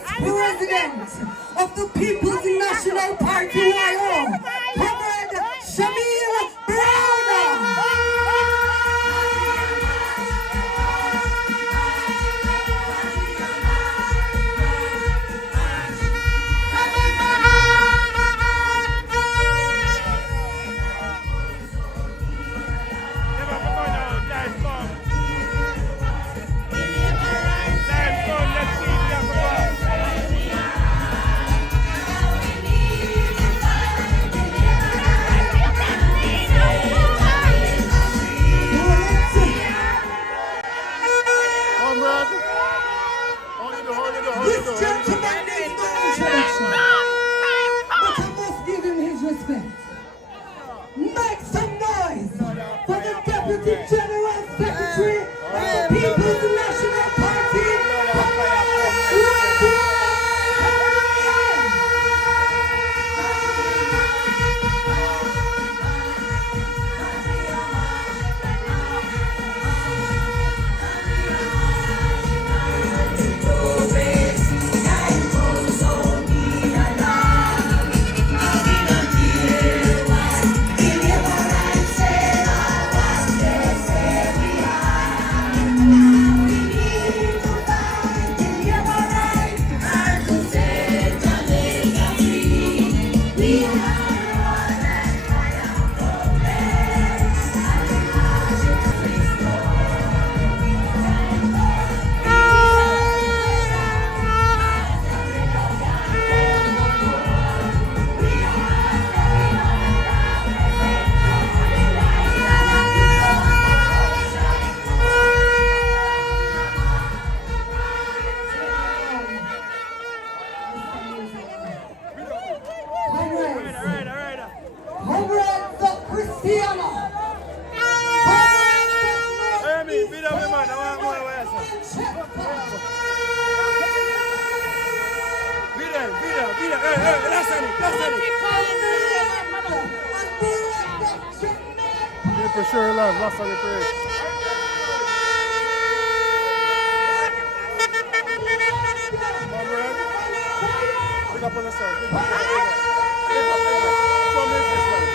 Vice President of the People's National Party, YO, Comrade Shamil Brown. This gentleman needs no introduction, but I must give him his respect. Make some noise for the Deputy General Secretary of the People's National Party, Comrade the Christiana. For sure, love. Lost on the parade. Pick up on the side. Pick up. Show me this one.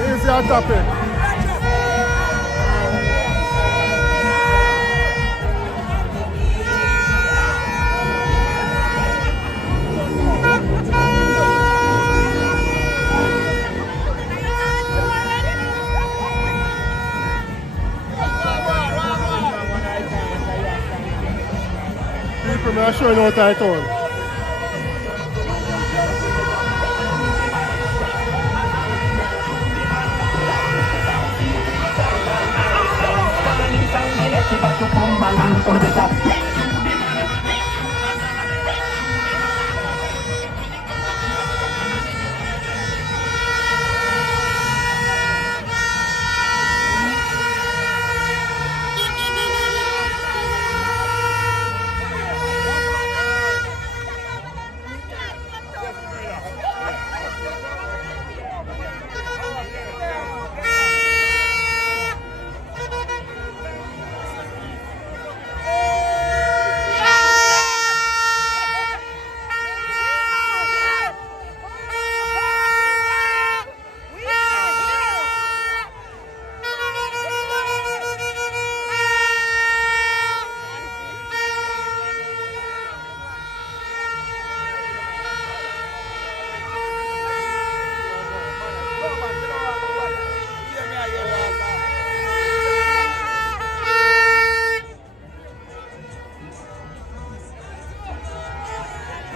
Easy on top here. People, I'm sure you know what I told.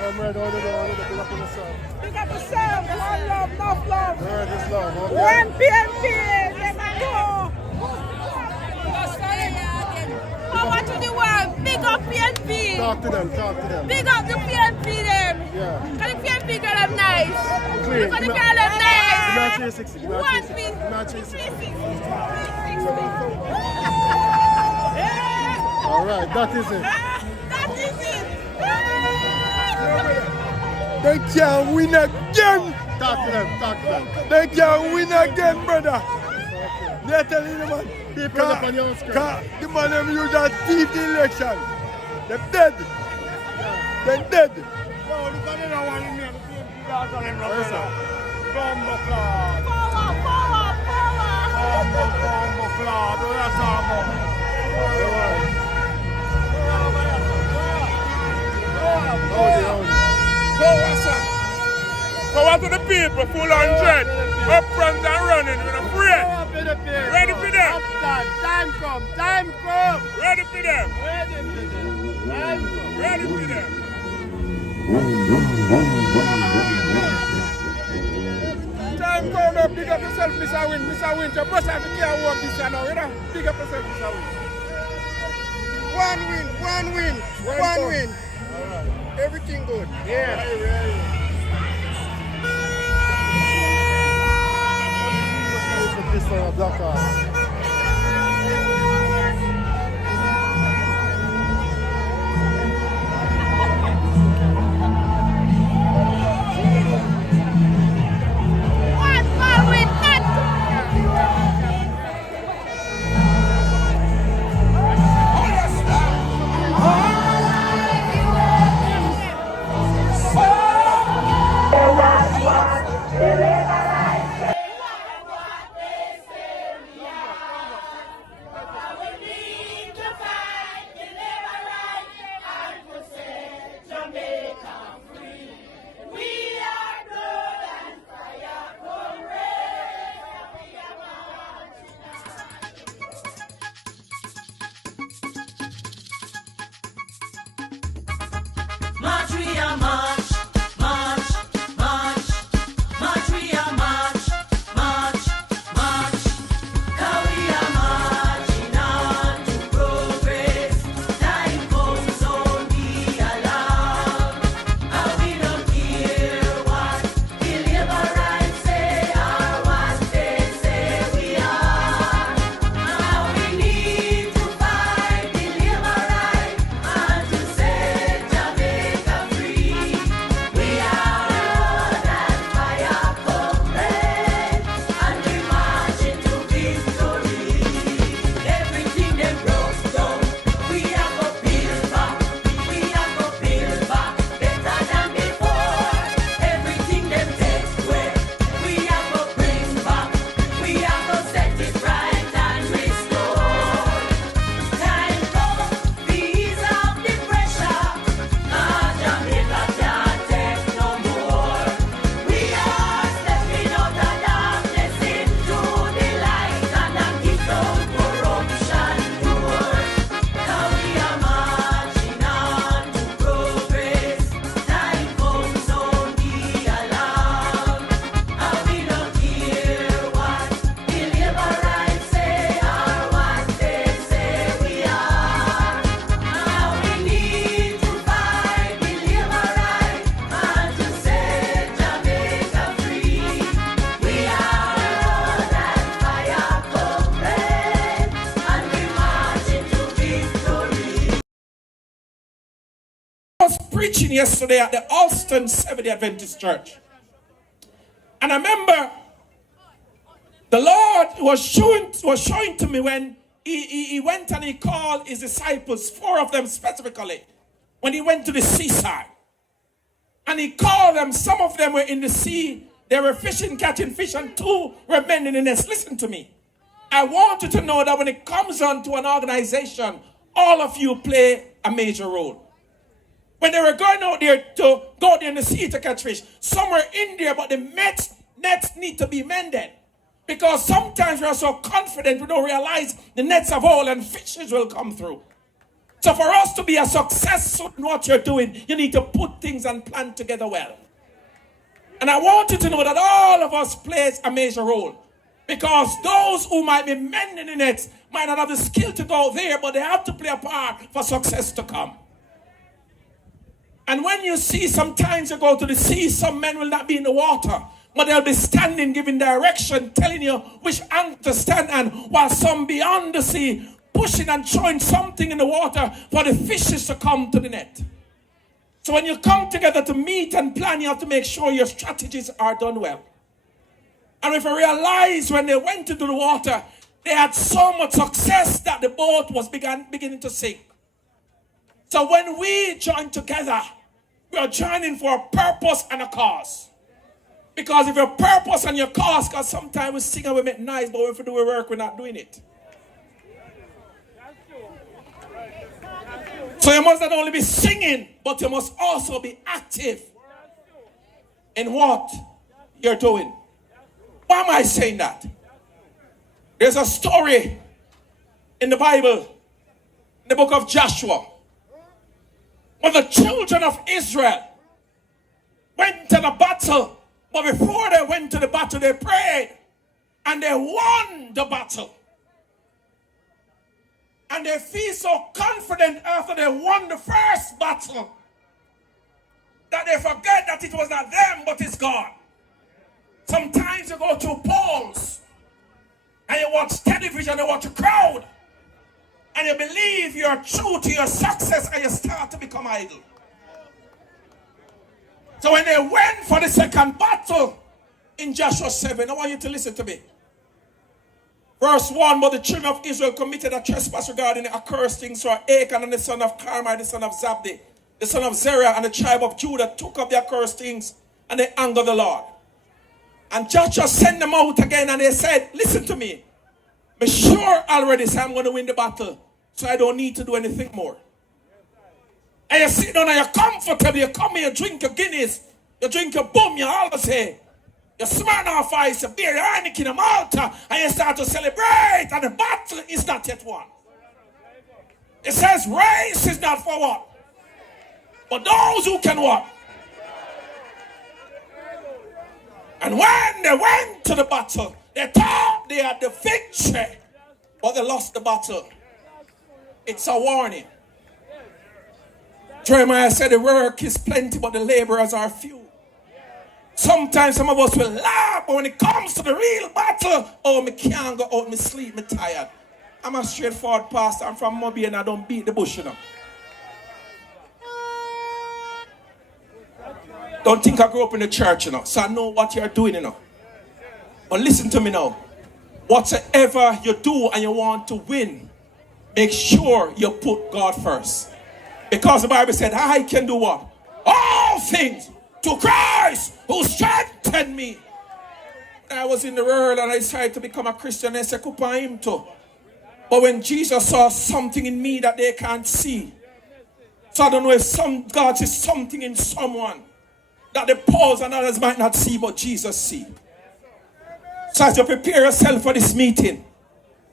Comrade, all the big up on yourself. Big up yourself. One love, enough love. Word is love, okay? One PNP. Let me go. I want to the world. Big up PNP. Talk to them. Big up the PNP them. Yeah. Can the PNP girl them nice? Clean. Can the girl them nice? Not 360. One piece. Not 360. 360. All right, that is it. That is it. They can't win again. Talk to them, talk to them. They can't win again, brother. They're telling the man. People up on your screen. The man them use that thief the election. They're dead. They're dead. Yo, look at the one in here. Bombo clad. Bombo clad. That's Power to the people, full on dread. Up front and running with a prayer. Ready for them. Time come. Ready for them. Ready for them. Time come up, big up yourself, Mr. Win. Mr. Win, you must have to care what this now, you know? Big up yourself, Mr. Win. One win. Right. Everything good. Yeah. Black Preaching yesterday at the Alston Seventh-day Adventist Church. And I remember the Lord was showing to me when he went and he called his disciples, 4 of them specifically, when he went to the seaside. And he called them, some of them were in the sea, they were fishing, catching fish, and 2 were mending the nest. Listen to me. I want you to know that when it comes on to an organization, all of you play a major role. When they were going out there to go there in the sea to catch fish, some were in there, but the nets need to be mended. Because sometimes we are so confident we don't realize the nets of all and fishes will come through. So for us to be a success in what you're doing, you need to put things and plan together well. And I want you to know that all of us plays a major role. Because those who might be mending the nets might not have the skill to go there, but they have to play a part for success to come. And when you see, sometimes you go to the sea, some men will not be in the water, but they'll be standing, giving direction, telling you which angle to stand on, while some beyond the sea, pushing and throwing something in the water for the fishes to come to the net. So when you come together to meet and plan, you have to make sure your strategies are done well. And if you realize when they went into the water, they had so much success that the boat was beginning to sink. So when we join together, we are joining for a purpose and a cause. Because if your purpose and your cause, because sometimes we sing and we make nice, but if we do our work, we're not doing it. So you must not only be singing, but you must also be active in what you're doing. Why am I saying that? There's a story in the Bible, in the book of Joshua, when the children of Israel went to the battle, but before they went to the battle, they prayed, and they won the battle. And they feel so confident after they won the first battle that they forget that it was not them, but it's God. Sometimes you go to polls and you watch television, you watch a crowd, and you believe you're true to your success, and you start to become idle. So when they went for the second battle in Joshua 7, I want you to listen to me. Verse 1, but the children of Israel committed a trespass regarding the accursed things. So Achan and the son of Carmi, the son of Zabdi, the son of Zerah, and the tribe of Judah took up the accursed things, and they angered the Lord. And Joshua sent them out again, and they said, listen to me. I'm sure already say I'm going to win the battle, so I don't need to do anything more. And you sit down and you're comfortable, you come here, you drink your Guinness, you drink your boom, you always say, you smile off ice, you beer, your Heineken, a Malta, and you start to celebrate, and the battle is not yet won. It says race is not for what? But those who can what? And when they went to the battle, they thought they had the victory, but they lost the battle. It's a warning. Jeremiah said the work is plenty, but the laborers are few. Sometimes some of us will laugh, but when it comes to the real battle, oh, me can't go out, me sleep, me tired. I'm a straightforward pastor. I'm from Moby and I don't beat the bush, you know. Don't think I grew up in the church, you know, so I know what you're doing, you know. But listen to me now. Whatsoever you do and you want to win, make sure you put God first. Because the Bible said, I can do what? All things to Christ who strengthened me. I was in the world and I tried to become a Christian. I said, him too. But when Jesus saw something in me that they can't see, so I don't know if God sees something in someone that the Pauls and others might not see, but Jesus see. So as you prepare yourself for this meeting,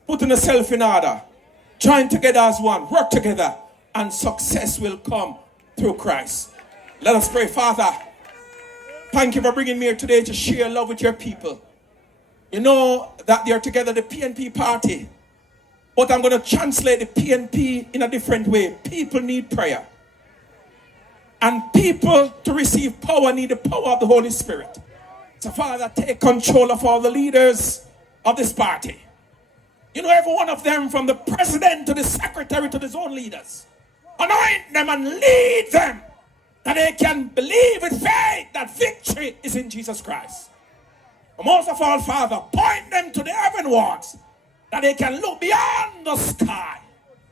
putting yourself in order, join together as one, work together, and success will come through Christ. Let us pray. Father, thank you for bringing me here today to share love with your people. You know that they are together, the PNP party, but I'm going to translate the PNP in a different way. People need prayer. And people to receive power need the power of the Holy Spirit. So Father, take control of all the leaders of this party. You know, every one of them, from the president to the secretary to the zone leaders. Anoint them and lead them, that they can believe with faith that victory is in Jesus Christ. And most of all, Father, point them to the heavenwards, that they can look beyond the sky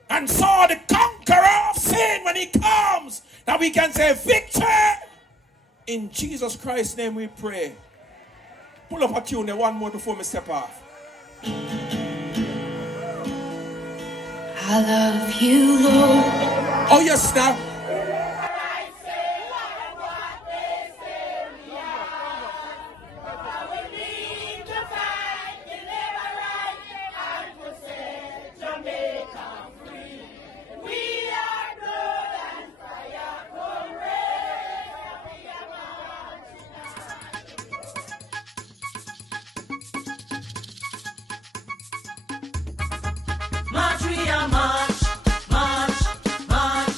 and saw the conqueror of sin when he comes, that we can say victory. In Jesus Christ's name we pray. Pull up a tune there, one more before we step off. I love you, Lord. Oh yes, now. March, we are march, march, march,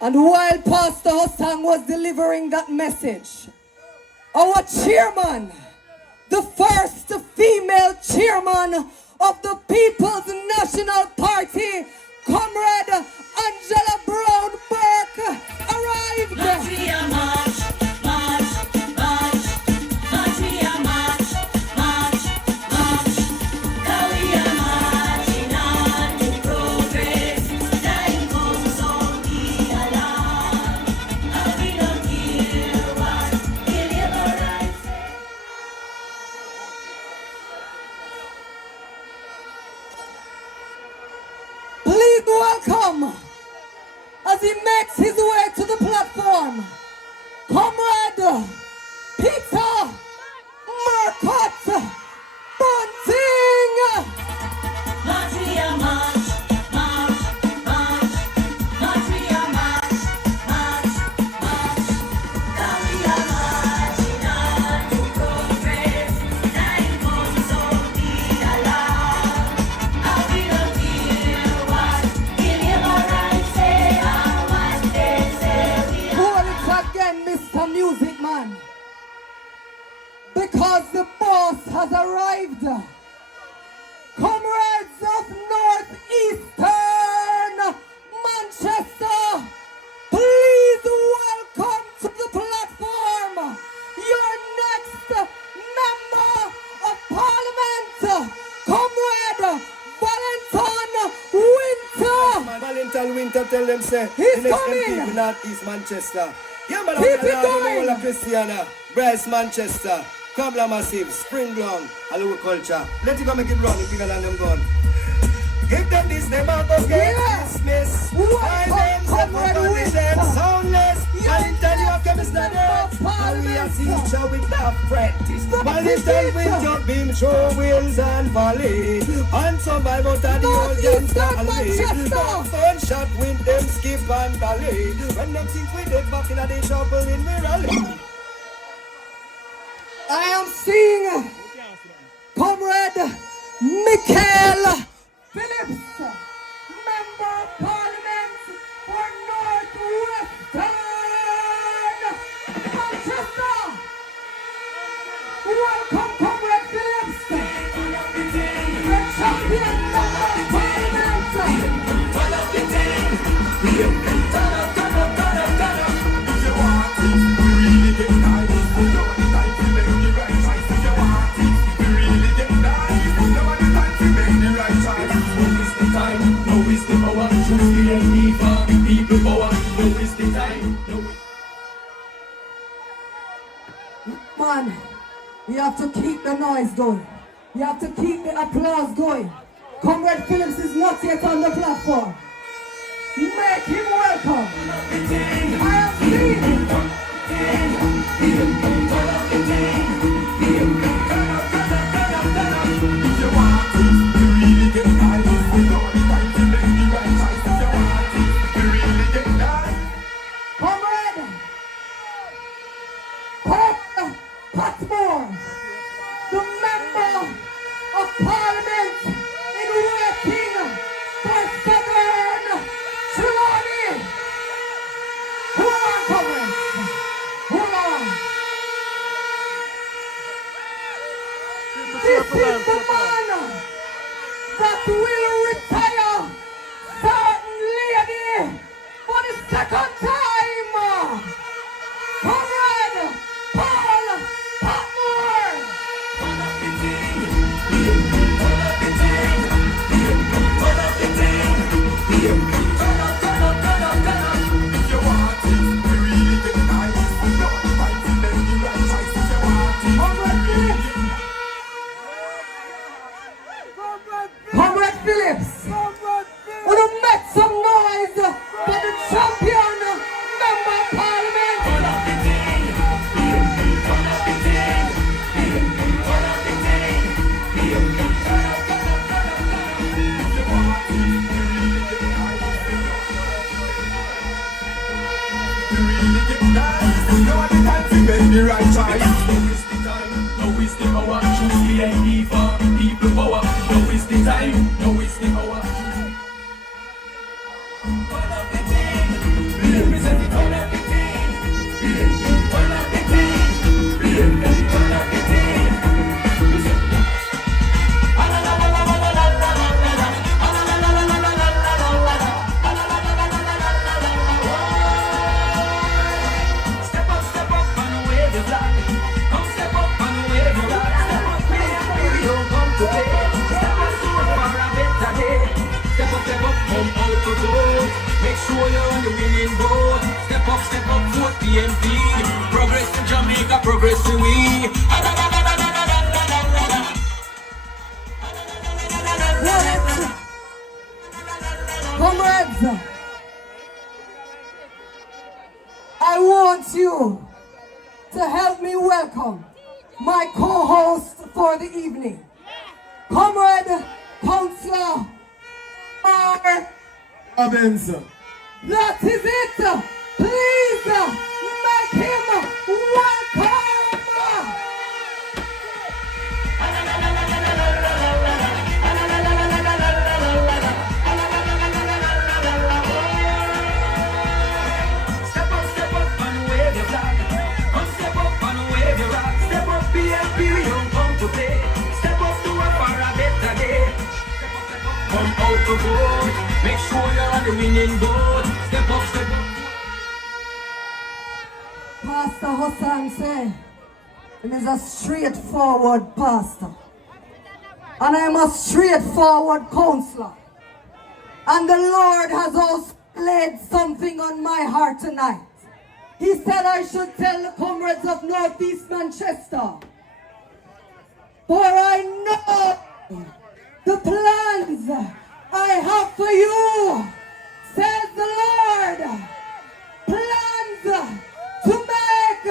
And while Pastor Hossang was delivering that message, our chairman, the first female chairman of the People's National Party, Comrade Angela Brown Burke, arrived. Matria march, march, march. Matria march, march, march. Career marching on to progress. Time comes on the alarm. And we don't hear what deliverance say. Please welcome, as he makes his way to the platform, Comrade Peter Marcotte Bunting. Matria march, march, march. Matria march, march, march. Career marching on to progress. Time comes on the alarm. And we don't hear what deliverance say or what they say we are. Hold it again, Mr. Music Man. Because the boss has arrived. Comrades of Northeastern Manchester, please welcome to the platform your next member of Parliament, Comrade Valentin Winter. Valentine Winter tell them say He's the next coming. MP for North East Manchester. Yeah, man, Keep it I'm going. Christiana, Bryce Manchester, Kabla Massive, Spring Long, Hello Culture. Let it go make it run, it's bigger than them gun. Give them this, they might go get Yeah. dismissed. Welcome, My name's Comrade everybody, them Winter. soundless. You're Valentine, you have next chemist and member of earth. And we are Parliament. teacher with that practice. Stop Valentine it, Winter been through wheels and valley. And survive out of the old gangster Northeastern alley. Manchester. Gunshot with them skip and dolly. When them things we did back in the day, trouble in me rally. I am seeing Comrade Michael Phillips, Member of Parliament for Northwestern Manchester. Welcome, Comrade Phillips, the champion Member of Parliament. Man, you have to keep the noise going. You have to keep the applause going. Comrade Phillips is not yet on the platform. Make him welcome. I have seen him. Comrade Patmore, the Member of Parliament in waiting for Southern Trelawney. Hold on, comrades. Hold on. This is the man that will retire certain lady for the second time. Comrade Paul Patmore. Comrade Phillips, would have make some noise for the champion Member of Parliament. The right choice. Now is the time. Now is the hour. Choose the ID for people power. Now is the time. Now is the hour. sure you're on the winning boat. Step up, vote PMP. Progress to Jamaica, progress to we. Comrades, I want you to help me welcome my co-host for the evening, Comrade Councillor R. Robinson. That is it. Please make him welcome. Step up and wave your flag. Come step up and wave your rock. Step up, PMP, we don't come to play. Step up to a far a better day. Come out to vote. Make sure you're on the winning boat. Step up. Pastor Hassan said, he is a straightforward pastor. And I am a straightforward counselor. And the Lord has also laid something on my heart tonight. He said I should tell the comrades of Northeast Manchester, for I know the plans I have for you, says the Lord. Plans to make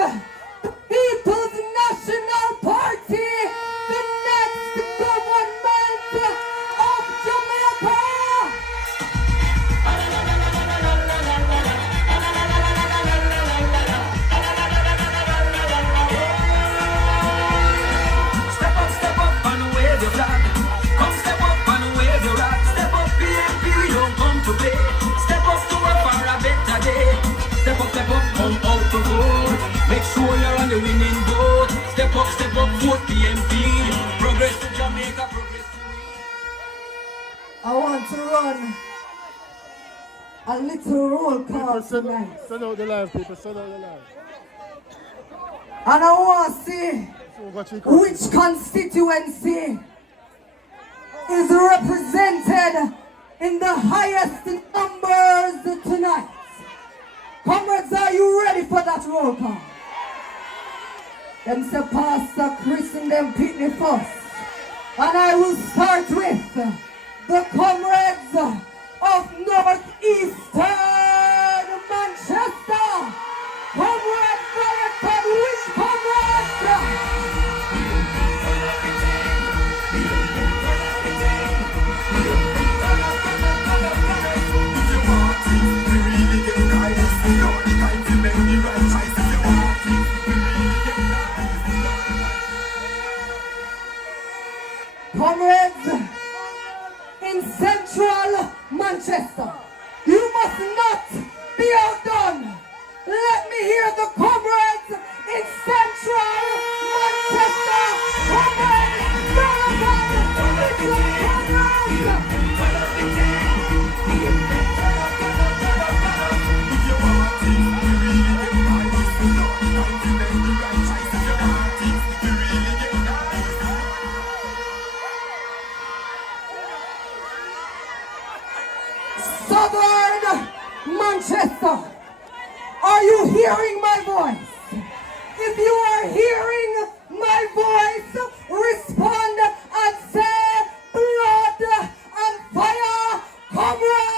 the People's National Party the next government of Jamaica. Step up and wave your flag. Come step up and wave your rock. Step up, PMP, we don't come to play. Step up to a far a better day. Step up, come out to vote. Make sure you're on the winning boat. Step up, vote PMP. Progress to Jamaica, progress to me. I want to run a little roll call tonight. Send out the live, people. Send out the live. And I want to see which constituency is represented in the highest numbers tonight. Comrades, are you ready for that roll call? Them say Pastor Chris and them pick me first. And I will start with the comrades of Northeastern Manchester. Comrade Brian, which comrades? Comrades in Central Manchester, you must not be outdone. Let me hear the comrades in Central Manchester. Comrades, Southern Manchester, are you hearing my voice? If you are hearing my voice, respond and say blood and fire, comrades!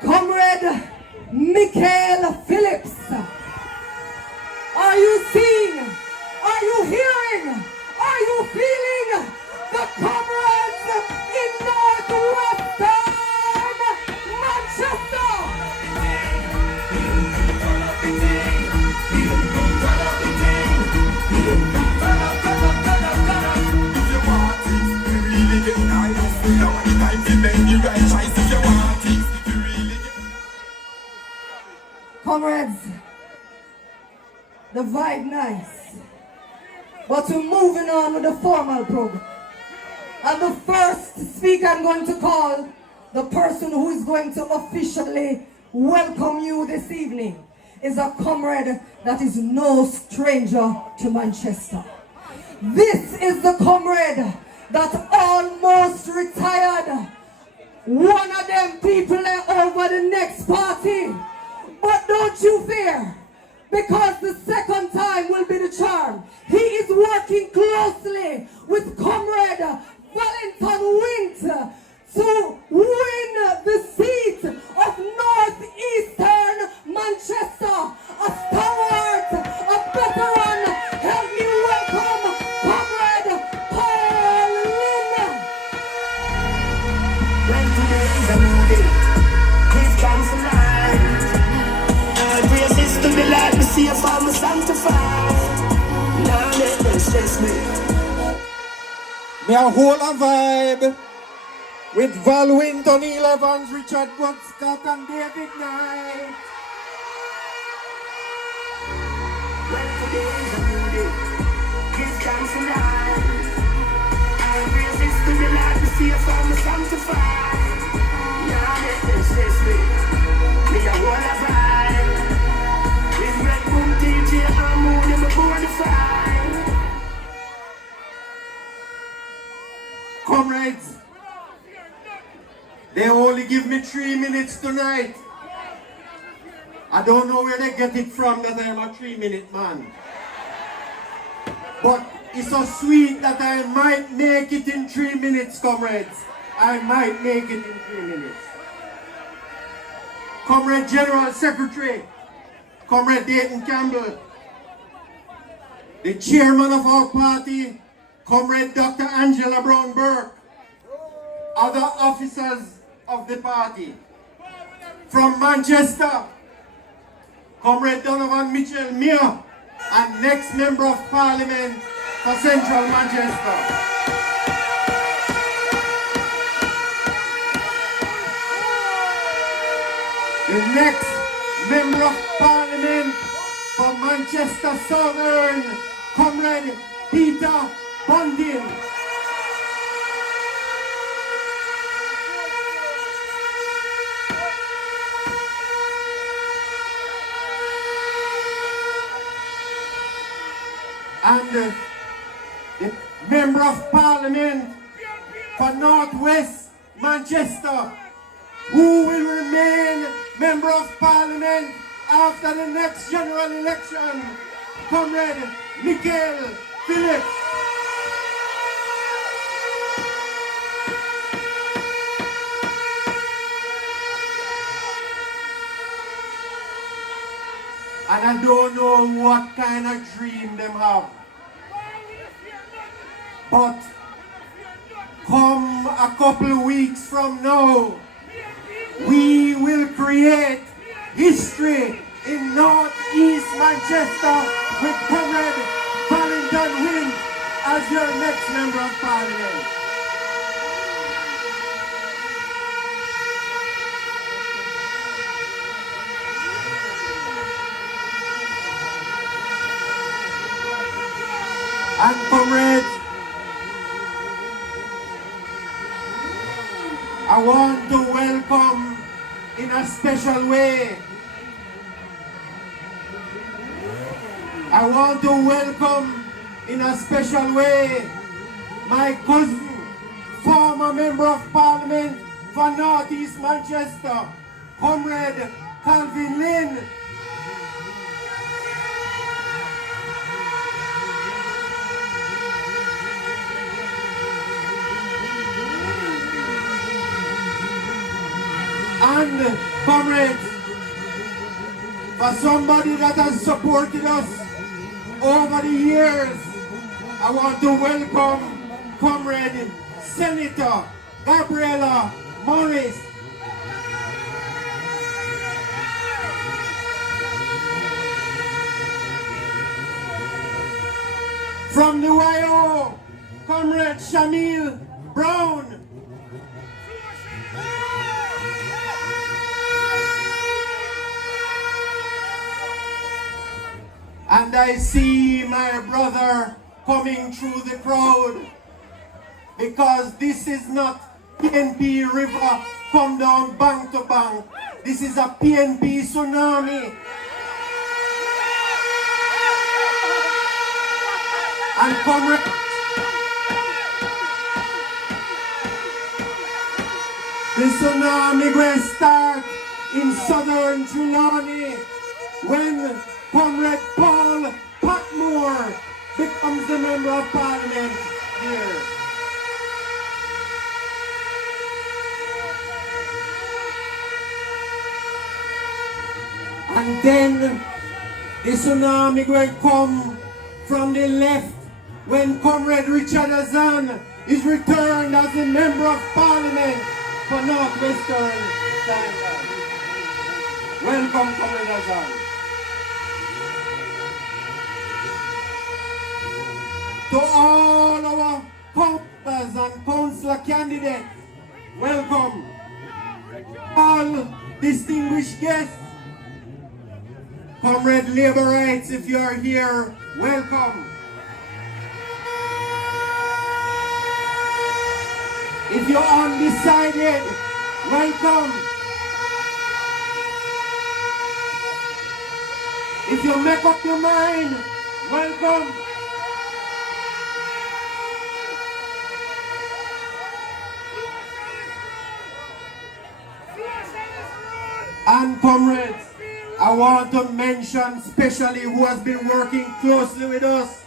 Comrade Michael Phillips, are you seeing? Are you hearing? Are you feeling the comrades in Northwestern Manchester? Comrades, the vibe nice, but we're moving on with the formal program. And the first speaker I'm going to call, the person who is going to officially welcome you this evening, is a comrade that is no stranger to Manchester. This is the comrade that almost retired. One of them people are over the next party. But don't you fear, because the second time will be the charm. He is working closely with Comrade Valentin Wint to win the seat of Northeastern Manchester. A stalwart, a veteran. Help me welcome Comrade Paul Lynn. When today is a new day, give thanks for life. And praises to the Lord, me see a farmer sanctified. Now let them stress me. Me a whole a vibe with Val Winton, Neil Evans, Richard Woodstock and David Knight. When today is a new day, give thanks for life. And praises to the Lord, me see a farmer sanctified. Now let them stress me. Me a whole a vibe with Red Boom DJ and Moon in my bonafide. Comrades, they only give me 3 minutes tonight. I don't know where they get it from that I'm a 3-minute man. But it's so sweet that I might make it in 3 minutes, comrades. I might make it in 3 minutes. Comrade General Secretary, Comrade Dayton Campbell, the chairman of our party, Comrade Dr. Angela Brown Burke, other officers of the party. From Manchester, Comrade Donovan Mitchell Muir, and next Member of Parliament for Central Manchester. The next Member of Parliament for Manchester Southern, Comrade Peter Bondin. And the Member of Parliament for Northwest Manchester, who will remain Member of Parliament after the next general election, Comrade Michael Phillips. And I don't know what kind of dream them have. But come a couple of weeks from now, we will create history in Northeast Manchester with Comrade Valentin Wint as your next Member of Parliament. And comrades, I want to welcome in a special way. I want to welcome in a special way my cousin, former Member of Parliament for Northeast Manchester, Comrade Calvin Lynn. And comrades, for somebody that has supported us over the years, I want to welcome Comrade Senator Gabriella Morris. From the YO, Comrade Shamil Brown. And I see my brother coming through the crowd, because this is not PNP river come down bank to bank. This is a PNP tsunami. And comrade, the tsunami will start in southern Trelawney when Comrade Paul Patmore becomes the member of parliament here. And then the tsunami will come from the left when Comrade Richard Azan is returned as a member of parliament for Northwestern Standard. Welcome, Comrade Azan. To all our councillors and councillor candidates, welcome. All distinguished guests, Comrade Labour Rights, if you are here, welcome. If you're undecided, welcome. If you make up your mind, welcome. And comrades, I want to mention specially who has been working closely with us,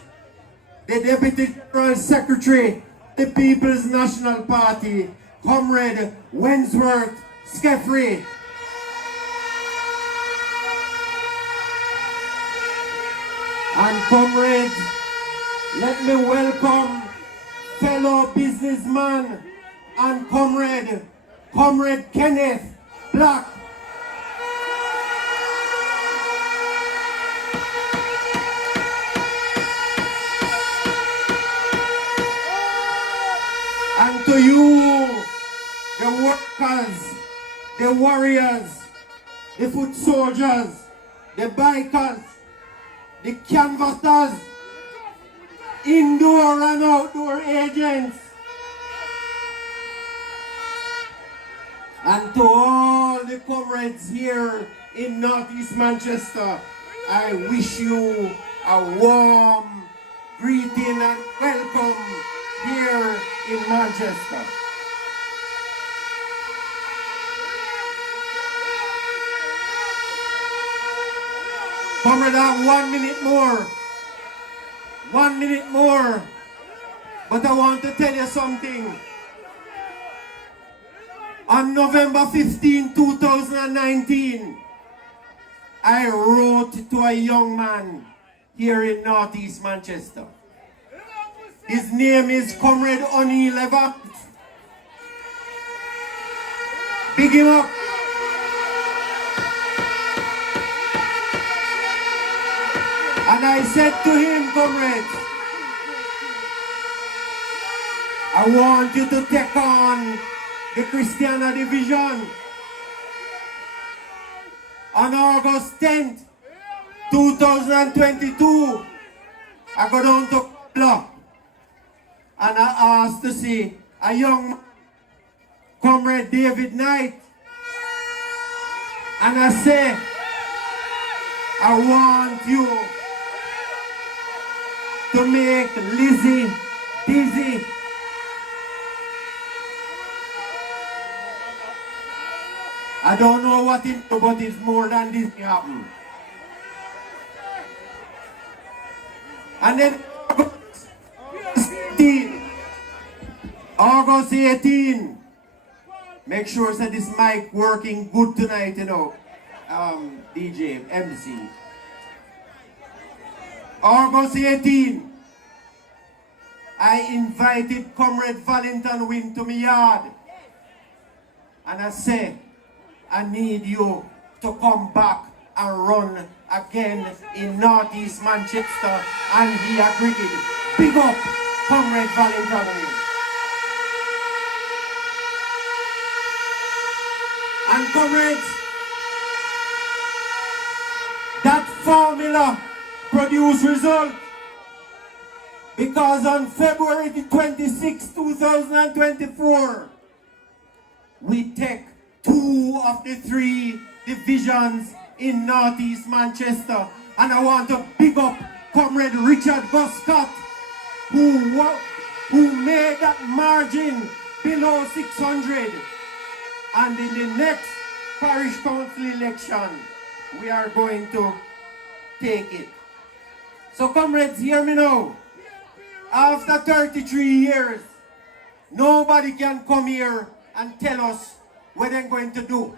the Deputy General Secretary, the People's National Party, Comrade Wensworth Skeffrey. And comrades, let me welcome fellow businessman and Comrade Kenneth Black. And to you, the workers, the warriors, the foot soldiers, the bikers, the canvassers, indoor and outdoor agents, and to all the comrades here in Northeast Manchester, I wish you a warm greeting and welcome here in Manchester. Comrade, I have 1 minute more. 1 minute more. But I want to tell you something. On November 15, 2019, I wrote to a young man here in Northeast Manchester. His name is Comrade O'Neill Evans. Big him up. And I said to him, comrade, I want you to take on the Christiana division. On August 10th, 2022, I go down to Block. And I asked to see a young Comrade David Knight. And I say, I want you to make Lizzie dizzy. I don't know what it is, but it's more than this happen. And then August 18. Make sure that this mic working good tonight, you know. DJ, MC. August 18. I invited Comrade Valentin Wynn to my yard. And I said, I need you to come back and run again in Northeast Manchester. And he agreed. Big up, Comrade Valentin Wynn. And comrades, that formula produced result, because on February 26, 2024, we take 2 of the 3 divisions in Northeast Manchester. And I want to big up Comrade Richard Guscott who made that margin below 600. And in the next parish council election, we are going to take it. So comrades, hear me now. After 33 years, nobody can come here and tell us what they're going to do.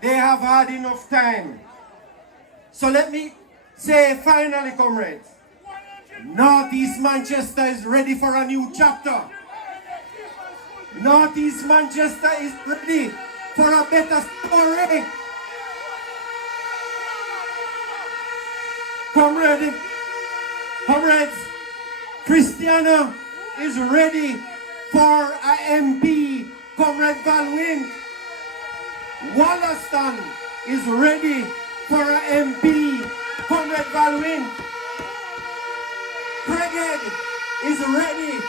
They have had enough time. So let me say finally, comrades, Northeast Manchester is ready for a new chapter. Northeast Manchester is ready for a better story. Comrades, Christiana is ready for a MP. Comrade Van Wint. Wollaston is ready for a MP. Comrade Van Wint. Craighead is ready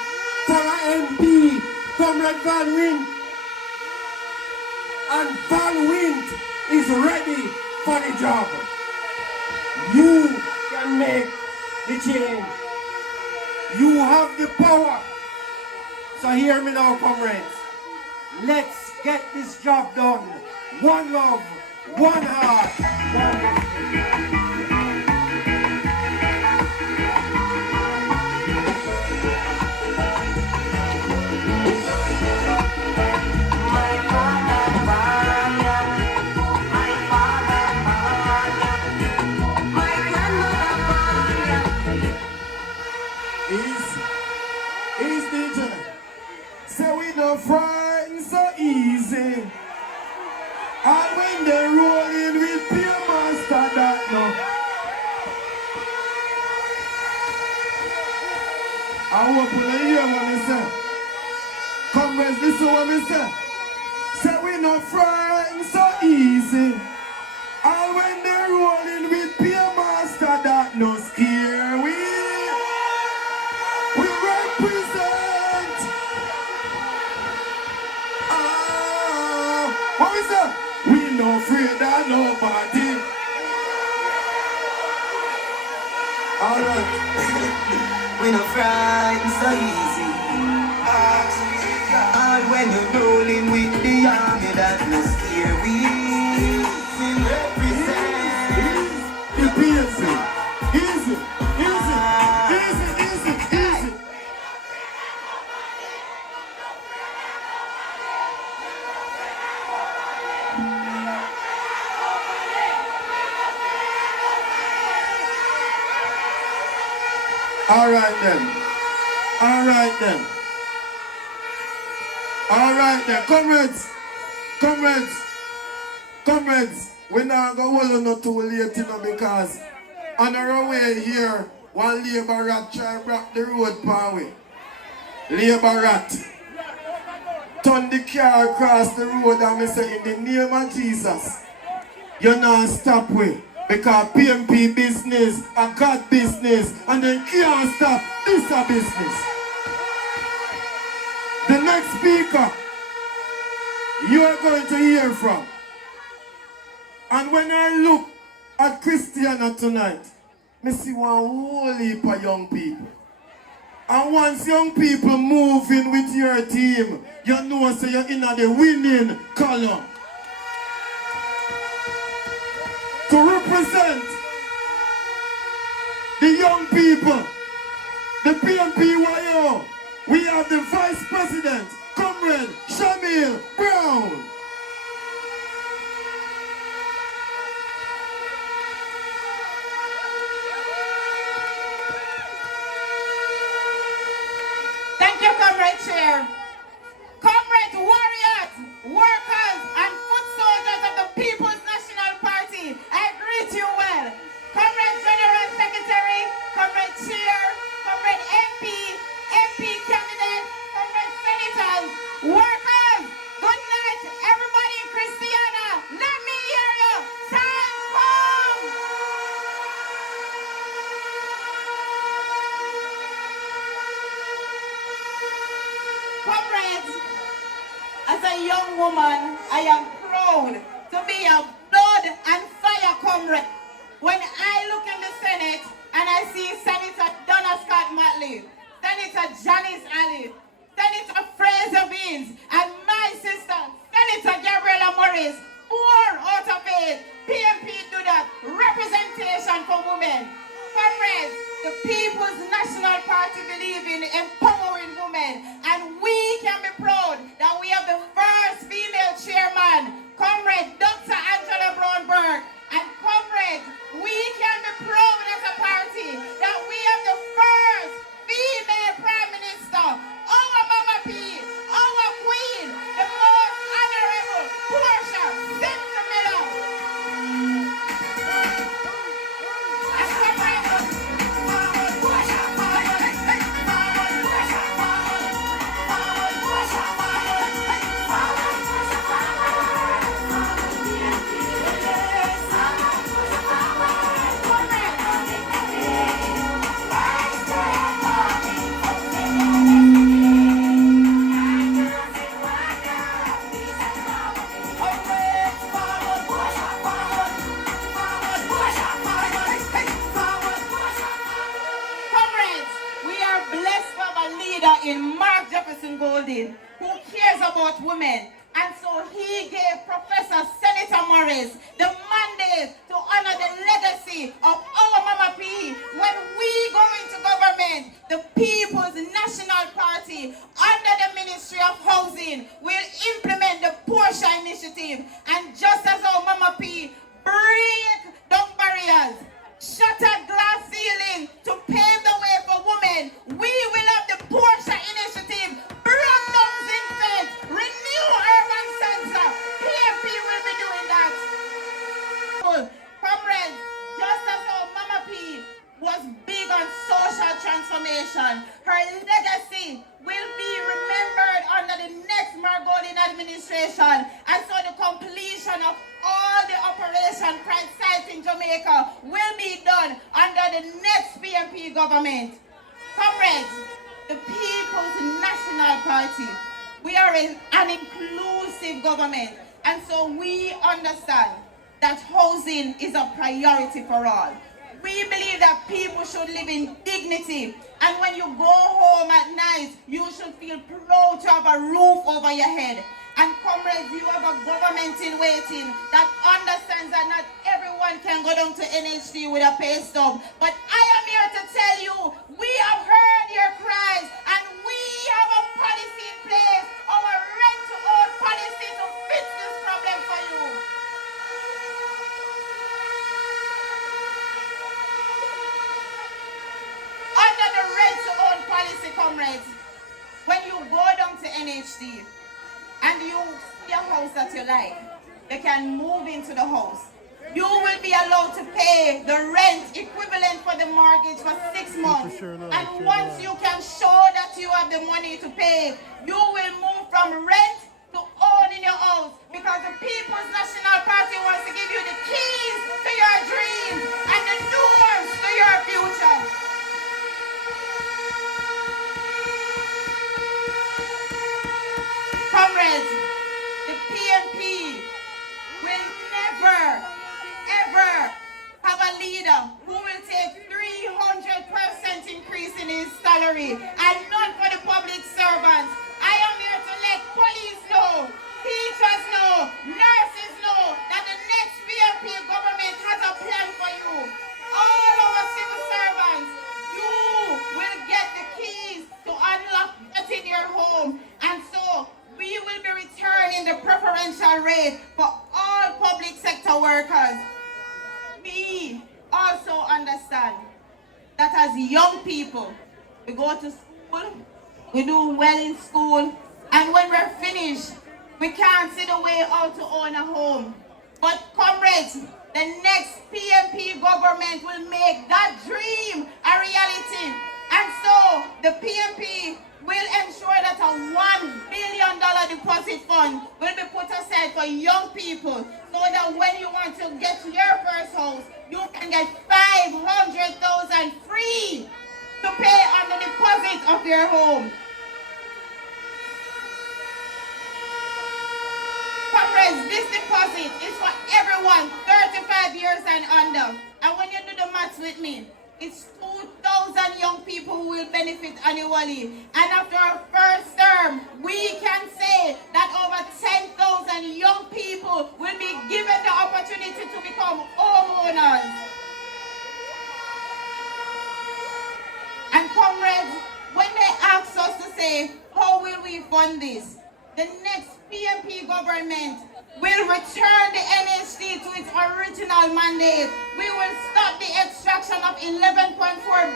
for a MP. Comrade Van Wint. And Van Wint is ready for the job. You can make the change. You have the power. So hear me now, comrades. Let's get this job done. One love, one heart, one destiny. Frightened so easy. And when they roll in with peer master that no. I hope you hear what I say. Comrades, listen what I say. Say we not frightened so easy. And when they roll in with peer master that no scare we. We represent. What is that? We no afraid of nobody. Alright. We no frightened so easy. And when you're rolling with the army, that no scare we. We represent. Easy. All right then. Comrades, we now go hold on too late, you know, because on our way here, one labor rat try to block the road pathway. Labor rat turn the car across the road and me say, in the name of Jesus, you not stop we. Because PMP business, a God business, and they can't stop this a business. The next speaker you are going to hear from. And when I look at Christiana tonight, I see one whole heap of young people. And once young people move in with your team, you know so you're in the winning column. To represent the young people, the PMPYO, we have the Vice President, Comrade Shamil Brown. Thank you, Comrade Chair. Comrade warriors, workers, and foot soldiers of the People's National Party, I greet you well. Comrade General Secretary, Comrade Chair, Comrade MP candidate, Comrade Senators, workers, good night, everybody in Christiana. Let me hear you. Time come. Comrades, as a young woman, I am proud to be a blood and fire comrade. When I look in the Senate and I see Senator Donna Scott Motley, Senator Janice Ali, Senator Fraser Beans, and my sister, Senator Gabriela Morris, 4 out of 8. PMP do that. Representation for women. Comrades, the People's National Party believe in empowering women, and we can be proud that we have the first female chairman, Comrade Dr. Angela Brownberg. And comrades, we can be proud as a party that we have the first female Prime Minister, our Mama P, our Queen, the most honorable Portia Simpson Miller. And comrades, in Mark Jefferson Golding, who cares about women. And so he gave Professor Senator Morris the mandate to honor the legacy of our Mama P. When we go into government, the People's National Party, under the Ministry of Housing, will implement the Portia Initiative. And just as our Mama P break down barriers, shattered glass ceiling to pave the way for women, we will have the Portia Initiative, bring those infants, renew urban center. PMP will be doing that. Comrades, just as our Mama P was big on social transformation, her legacy will be remembered under the next Margolin administration. And so the completion of all the Operation Pride sites in Jamaica will be done under the next PMP government. Comrades, the People's National Party, we are an inclusive government, and so we understand that housing is a priority for all. We believe that people should live in dignity, and when you go home at night, you should feel proud to have a roof over your head. And comrades, you have a government in waiting that understands that not everyone can go down to NHD with a pay stub. But I am here to tell you, we have heard your cries, and we have a policy in place, our rent-to-own policy to fix this problem for you. Under the rent-to-own policy, comrades, when you go down to NHD, and you see a house that you like, you can move into the house. You will be allowed to pay the rent equivalent for the mortgage for 6 months. And once you can show that you have the money to pay, you will move from rent to owning your house, because the People's National Party wants to give you the keys to your dreams and the doors to your future. Comrades, the PMP will never, ever have a leader who will take 300% increase in his salary, and not for the public servants. I am here to let police know, teachers know, nurses know that the next PMP government has a plan for you. All our civil servants, you will get the keys to unlock that in your home. And so, we will be returning the preferential rate for all public sector workers. We also understand that as young people, we go to school, we do well in school, and when we're finished, we can't see the way out to own a home. But comrades, the next PMP government will make that dream a reality. And so the PMP will ensure that a $1 billion deposit fund will be put aside for young people, so that when you want to get your first house, you can get $500,000 free to pay on the deposit of your home. Comrades, this deposit is for everyone 35 years and under. And when you do the maths with me, it's 2,000 young people who will benefit annually. And after our first term, we can say that over 10,000 young people will be given the opportunity to become homeowners. And comrades, when they ask us to say, how will we fund this? The next PMP government will return the NHT to its original mandate. We will stop the extraction of $11.4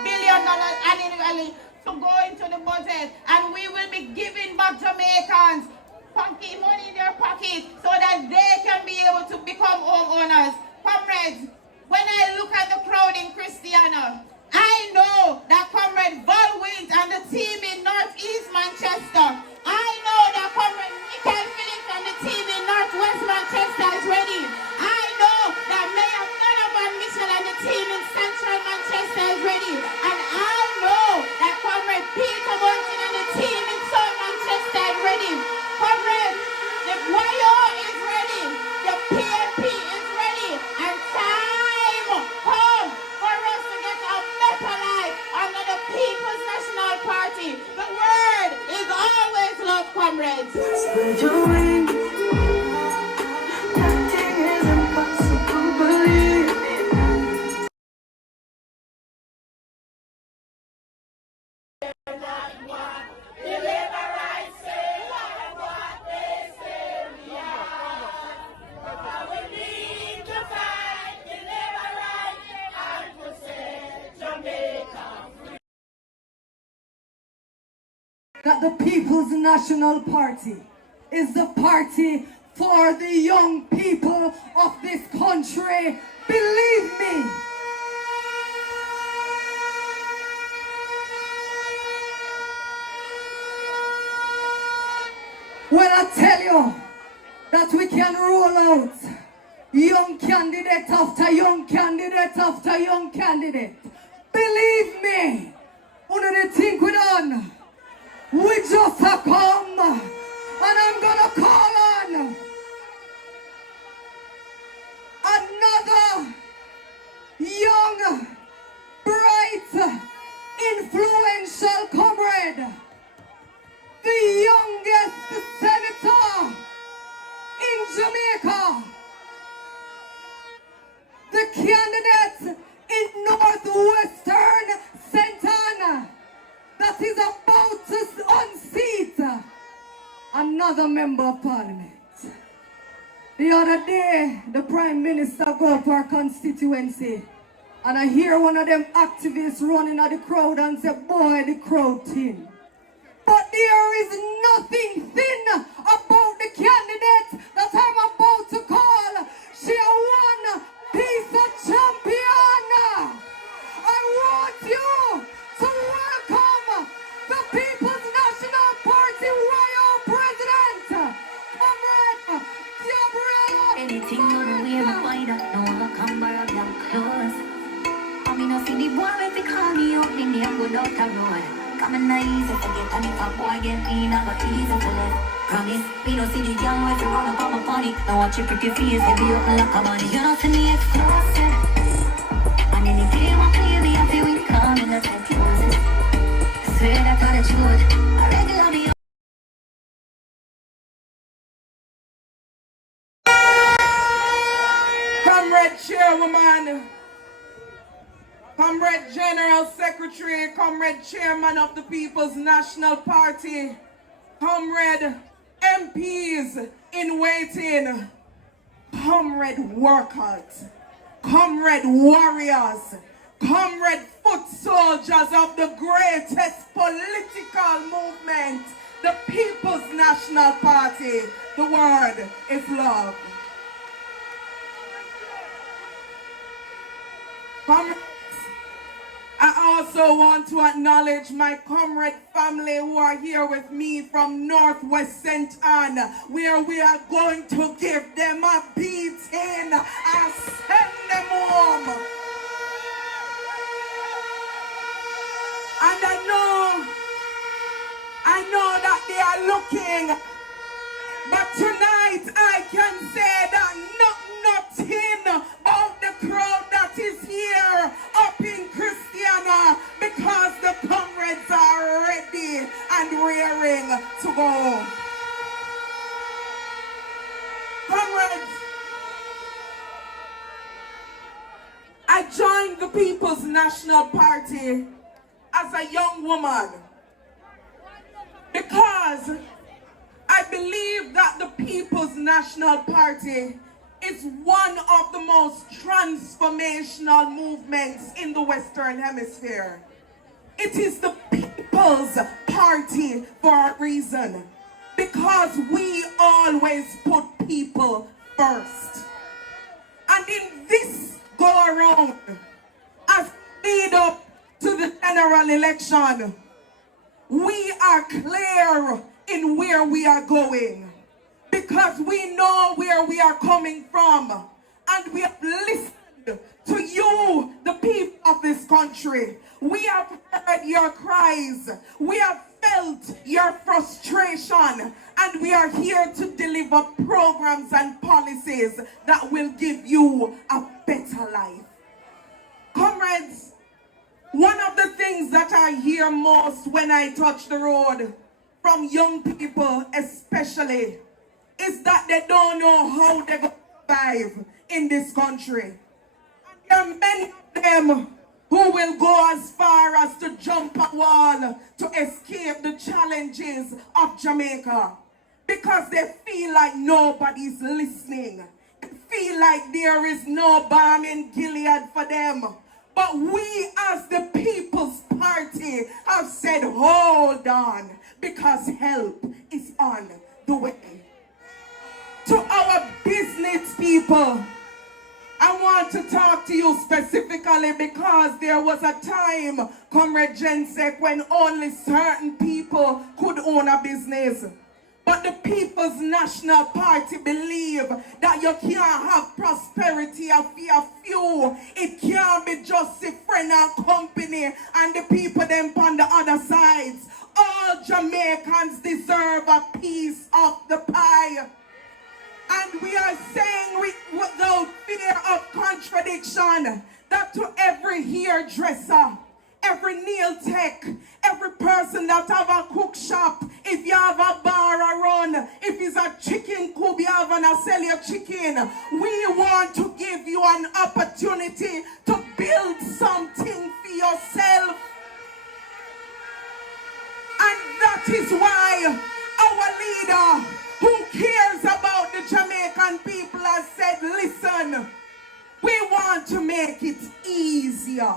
billion annually to go into the budget, and we will be giving back Jamaicans funky money in their pocket so that they can be able to become homeowners. Comrades, when I look at the crowd in Christiana, I know that Comrade Val Wint and the team in Northeast Manchester, I know that Comrade Michael Phillips and the team in Northwest Manchester is ready. I know that Mayor Donovan Mitchell and the team in Central Manchester is ready. And I know that Comrade Peter Bunting and the team in South Manchester is ready. Comrade, the YO is ready. The PNP is ready. And time come for us to get a better life under the People's National Party. The word is always love, comrades. Spread your wings. Nothing is impossible, believe me. That the People's National Party is the party for the young people of this country. Believe me. When I tell you that we can roll out young candidate after young candidate after young candidate, believe me, one of the things we done, we just a come, and I'm gonna call on another young, bright, influential comrade, the youngest senator in Jamaica, the candidate in Northwestern Santana that is about to unseat another member of parliament. The other day, the Prime Minister go to our constituency, and I hear one of them activists running at the crowd and say, boy, the crowd thin. But there is nothing thin about the candidate that I'm about to call. She a one piece of champion. I want you to welcome the People's National Party royal president, Comrade Gabriel. Anything on the way, my find out. No one come by a damn close. I mean, I see the boy if he call me up, me name go down the road. Coming nice if I get, and if a boy get me, I got easy to let. Promise, me no see the young if you run up on my funny. Now watch your pretty face, heavy up like a money. You don't see me exclusive. And any game I play, me I feel we come in the closes. I swear that I choose. I regular me. Comrade Chairwoman, Comrade General Secretary, Comrade Chairman of the People's National Party, Comrade MPs in waiting, Comrade workers, Comrade warriors, Comrade foot soldiers of the greatest political movement, the People's National Party. The word is love. Comrades, I also want to acknowledge my comrade family who are here with me from Northwest St. Anne, where we are going to give them a beating and send them home. And I know that they are looking, but tonight I can say that nothing about the crowd that is here up in Christiana comrades are ready and rearing to go. Comrades, I joined the People's National Party as a young woman because I believe that the People's National Party is one of the most transformational movements in the Western Hemisphere. It is the People's Party for a reason, because we always put people first. And in this go around, as lead up to the general election, we are clear in where we are going, because we know where we are coming from, and we have listened to you, the people of this country. We have heard your cries, we have felt your frustration, and we are here to deliver programs and policies that will give you a better life. Comrades, one of the things that I hear most when I touch the road from young people especially is that they don't know how they're going to survive in this country. And there are many of them who will go as far as to jump a wall to escape the challenges of Jamaica, because they feel like nobody's listening. They feel like there is no balm in Gilead for them. But we as the People's Party have said, hold on, because help is on the way. To our business people, I want to talk to you specifically because there was a time, Comrade Jensek, when only certain people could own a business. But the People's National Party believe that you can't have prosperity of a few. It can't be just a friend and company and the people them on the other sides. All Jamaicans deserve a piece of the pie. And we are saying without fear of contradiction that to every hairdresser, every nail tech, every person that have a cook shop, if you have a bar or run, if it's a chicken coop you have and sell your chicken, we want to give you an opportunity to build something for yourself. And that is why our leader, who cares about the Jamaican people, has said, listen, we want to make it easier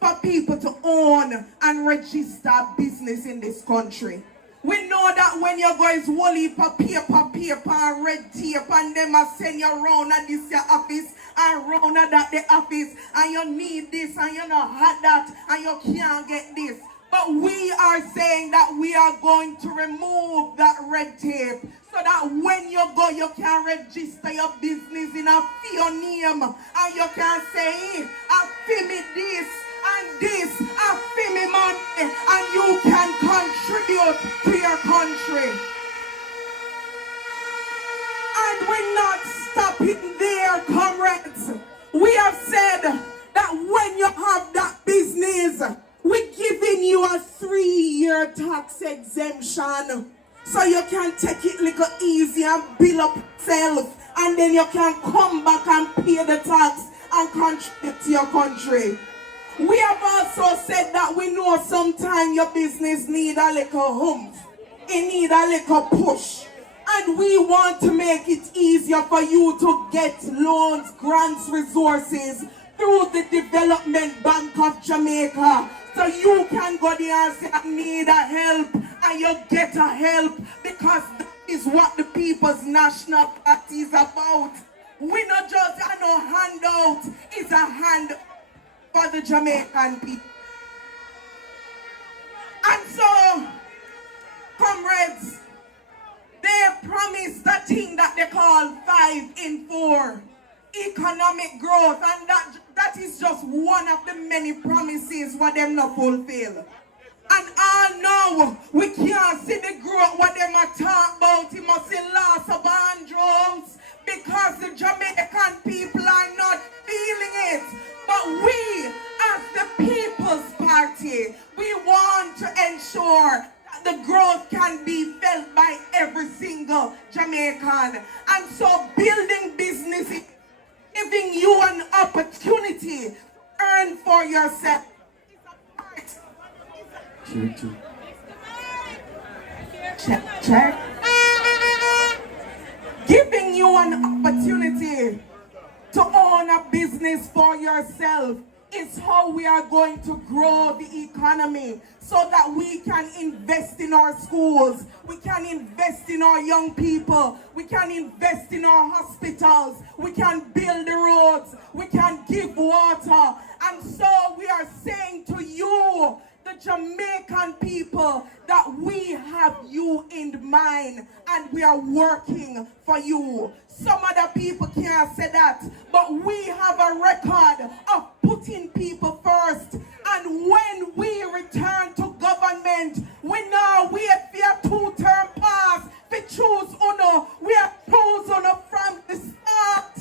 for people to own and register business in this country. We know that when you guys whole heap of paper and red tape, and them a send you around at this your office and round at that the office, and you need this and you not had that and you can't get this. But we are saying that we are going to remove that red tape so that when you go, you can register your business in a your name, and you can say, I feel me this and this, I feel me money, and you can contribute to your country. And we're not stopping there, comrades. We have said that when you have that business, we're giving you a 3-year tax exemption so you can take it little easy and build up yourself, and then you can come back and pay the tax and contribute to your country. We have also said that we know sometimes your business need a little oomph. It need a little push. And we want to make it easier for you to get loans, grants, resources through the Development Bank of Jamaica. So you can go there and say, I need a help, and you get a help, because that is what the People's National Party is about. We not just a no handout, it's a hand for the Jamaican people. And so, comrades, they promised the thing that they call 5 in 4, economic growth, and that is just one of the many promises what them not fulfill. And all now, we can't see the growth what them are talking about. It must be loss of drums, because the Jamaican people are not feeling it. But we, as the People's Party, we want to Jamaican. And so building business is giving you an opportunity to earn for yourself. Check. Giving you an opportunity to own a business for yourself is how we are going to grow the economy so that we can invest in our schools, we can invest in our young people, we can invest in our hospitals, we can build the roads, we can give water. And so we are saying to you, the Jamaican people, that we have you in mind and we are working for you. Some other people can't say that, but we have a record of putting people first. And when we return to government, we now wait for a 2-term pass to choose UNO. We have choose UNO from the start.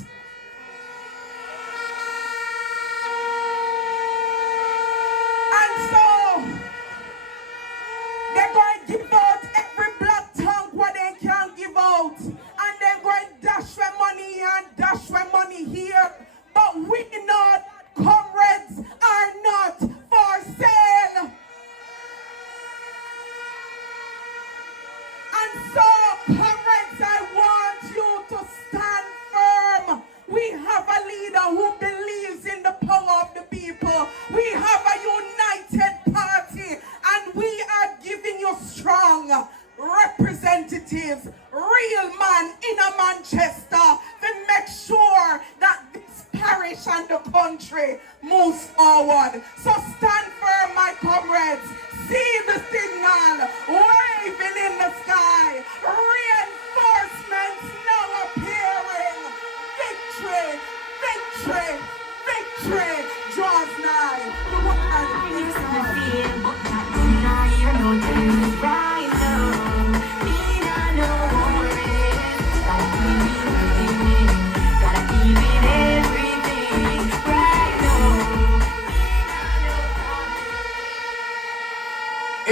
And so, they're going to give out every black tongue what they can't give out. And they're going to dash their money here and dash their money here. But we know that comrades are not for sale. And so, comrades, I want you to stand firm. We have a leader who believes in the power of the people. We have a united party, and we are giving you strong representatives, real man in a Manchester, to make sure that this parish and the country moves forward. So stand firm, my comrades. See the signal waving in the sky. Reinforcements now appearing. Victory, victory, victory draws nigh.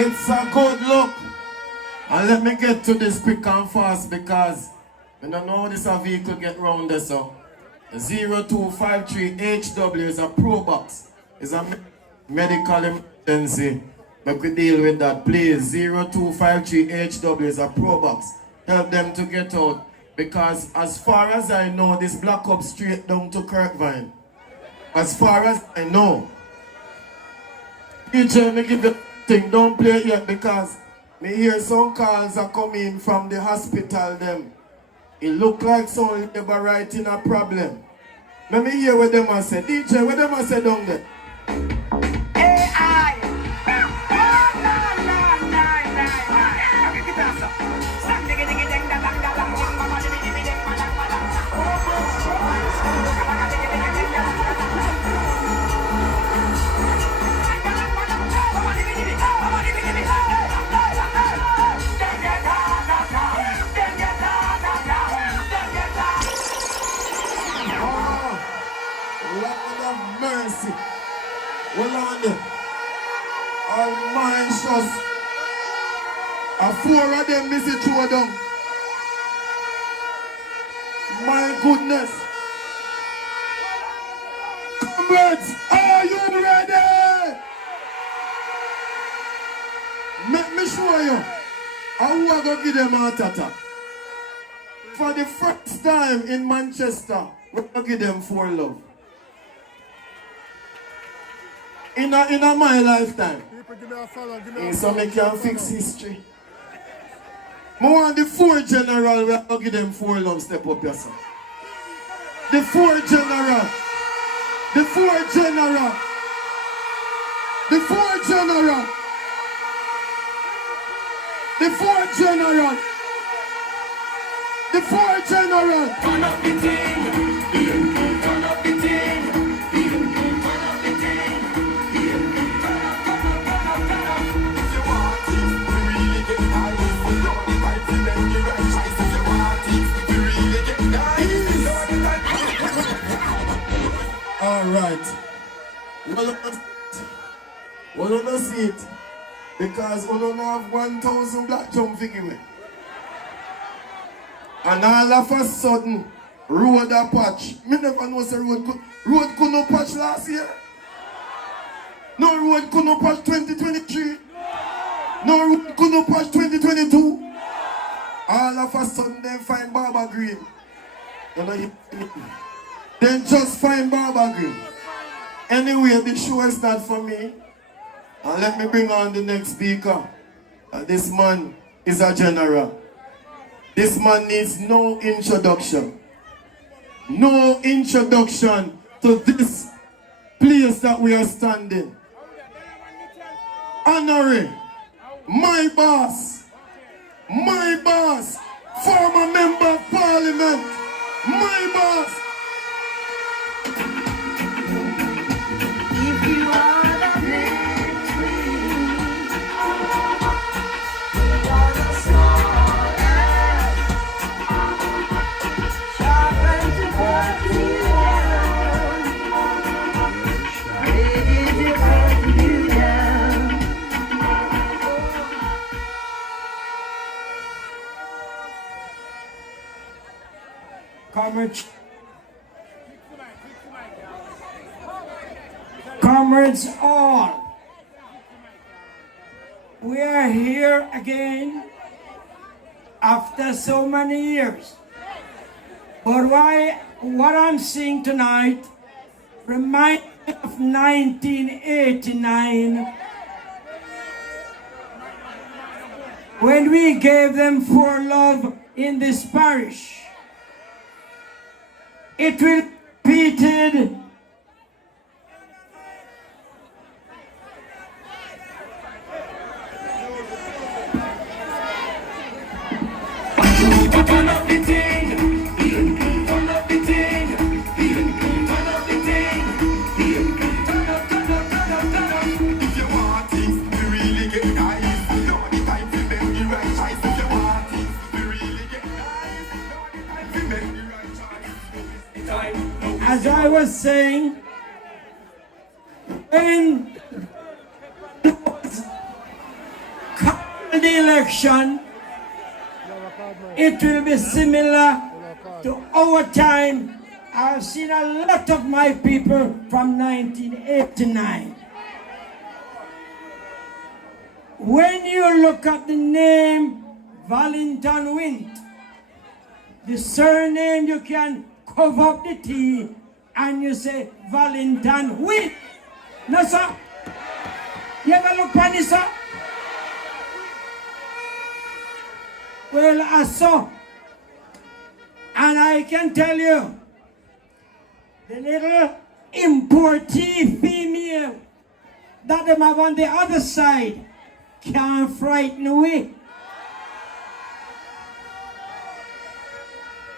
It's a good look. And let me get to this quick and fast because I don't know how this vehicle get round there. So 0253HW is a pro box. It's a medical emergency. But we deal with that. Please, 0253HW is a pro box. Help them to get out. Because as far as I know, this block up straight down to Kirkvine. As far as I know. DJ, me give you thing, don't play it yet because me hear some calls are coming from the hospital them. It look like some labor right in a problem. Let me hear what them a say. DJ, what them a say down there? AI. Mercy. Well on there. All minds just a 4 of them miss it through down. My goodness. Comrades, are you ready? Let me show you how we are going to give them a heart attack. For the first time in Manchester, we're going to give them 4 love. In my lifetime. So me can fix history. I want the 4 general, we will give them 4 love, step up yourself. The 4 general. The 4 general. The 4 general. The 4 general. The 4 general. Turn up the thing. Turn up the thing. Alright. We don't see it because we don't have 1,000 black chum figure. And all of a sudden, road a patch. Me never know the road couldn't patch last year. No road couldn't patch 2023. No road couldn't patch 2022. All of a sudden, they find Barbara Green. Then just find Barbara Green. Anyway, the show is not for me. And let me bring on the next speaker. And this man is a general. This man needs no introduction. No introduction to this place that we are standing. Honorary, my boss, former member of parliament, my boss. If you are the between, you are the smallest, sharpen to put you down, ready to put you down. Comrades all, we are here again after so many years. But what I'm seeing tonight reminds me of 1989 when we gave them for love in this parish. It will be repeated as I was saying, when the election, it will be similar to our time. I've seen a lot of my people from 1989. When you look at the name Valentine Wint, the surname, you can cover up the T and you say Valentine Wint. No, sir. You ever look at this, sir? Well, I saw. And I can tell you, the little importee female that them have on the other side can't frighten away.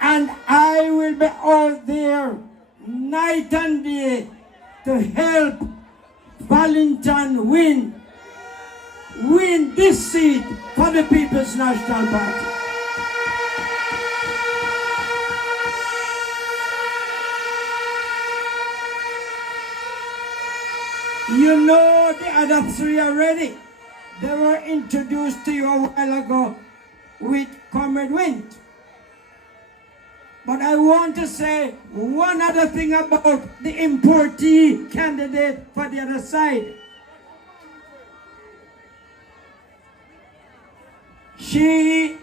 And I will be out there night and day to help Valentine win this seat for the People's National Party. You know the other three already. They were introduced to you a while ago with Comrade Wint. But I want to say one other thing about the importee candidate for the other side. She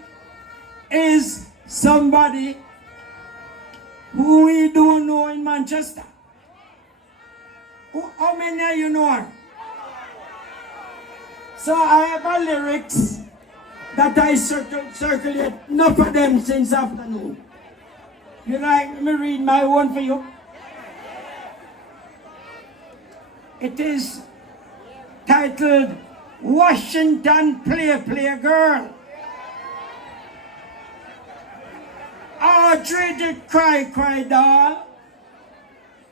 is somebody who we don't know in Manchester. How many of you know her? So I have a lyrics that I circulate, enough of them since afternoon. You like me read my one for you? It is titled Washington Play Girl. Audrey the cry doll.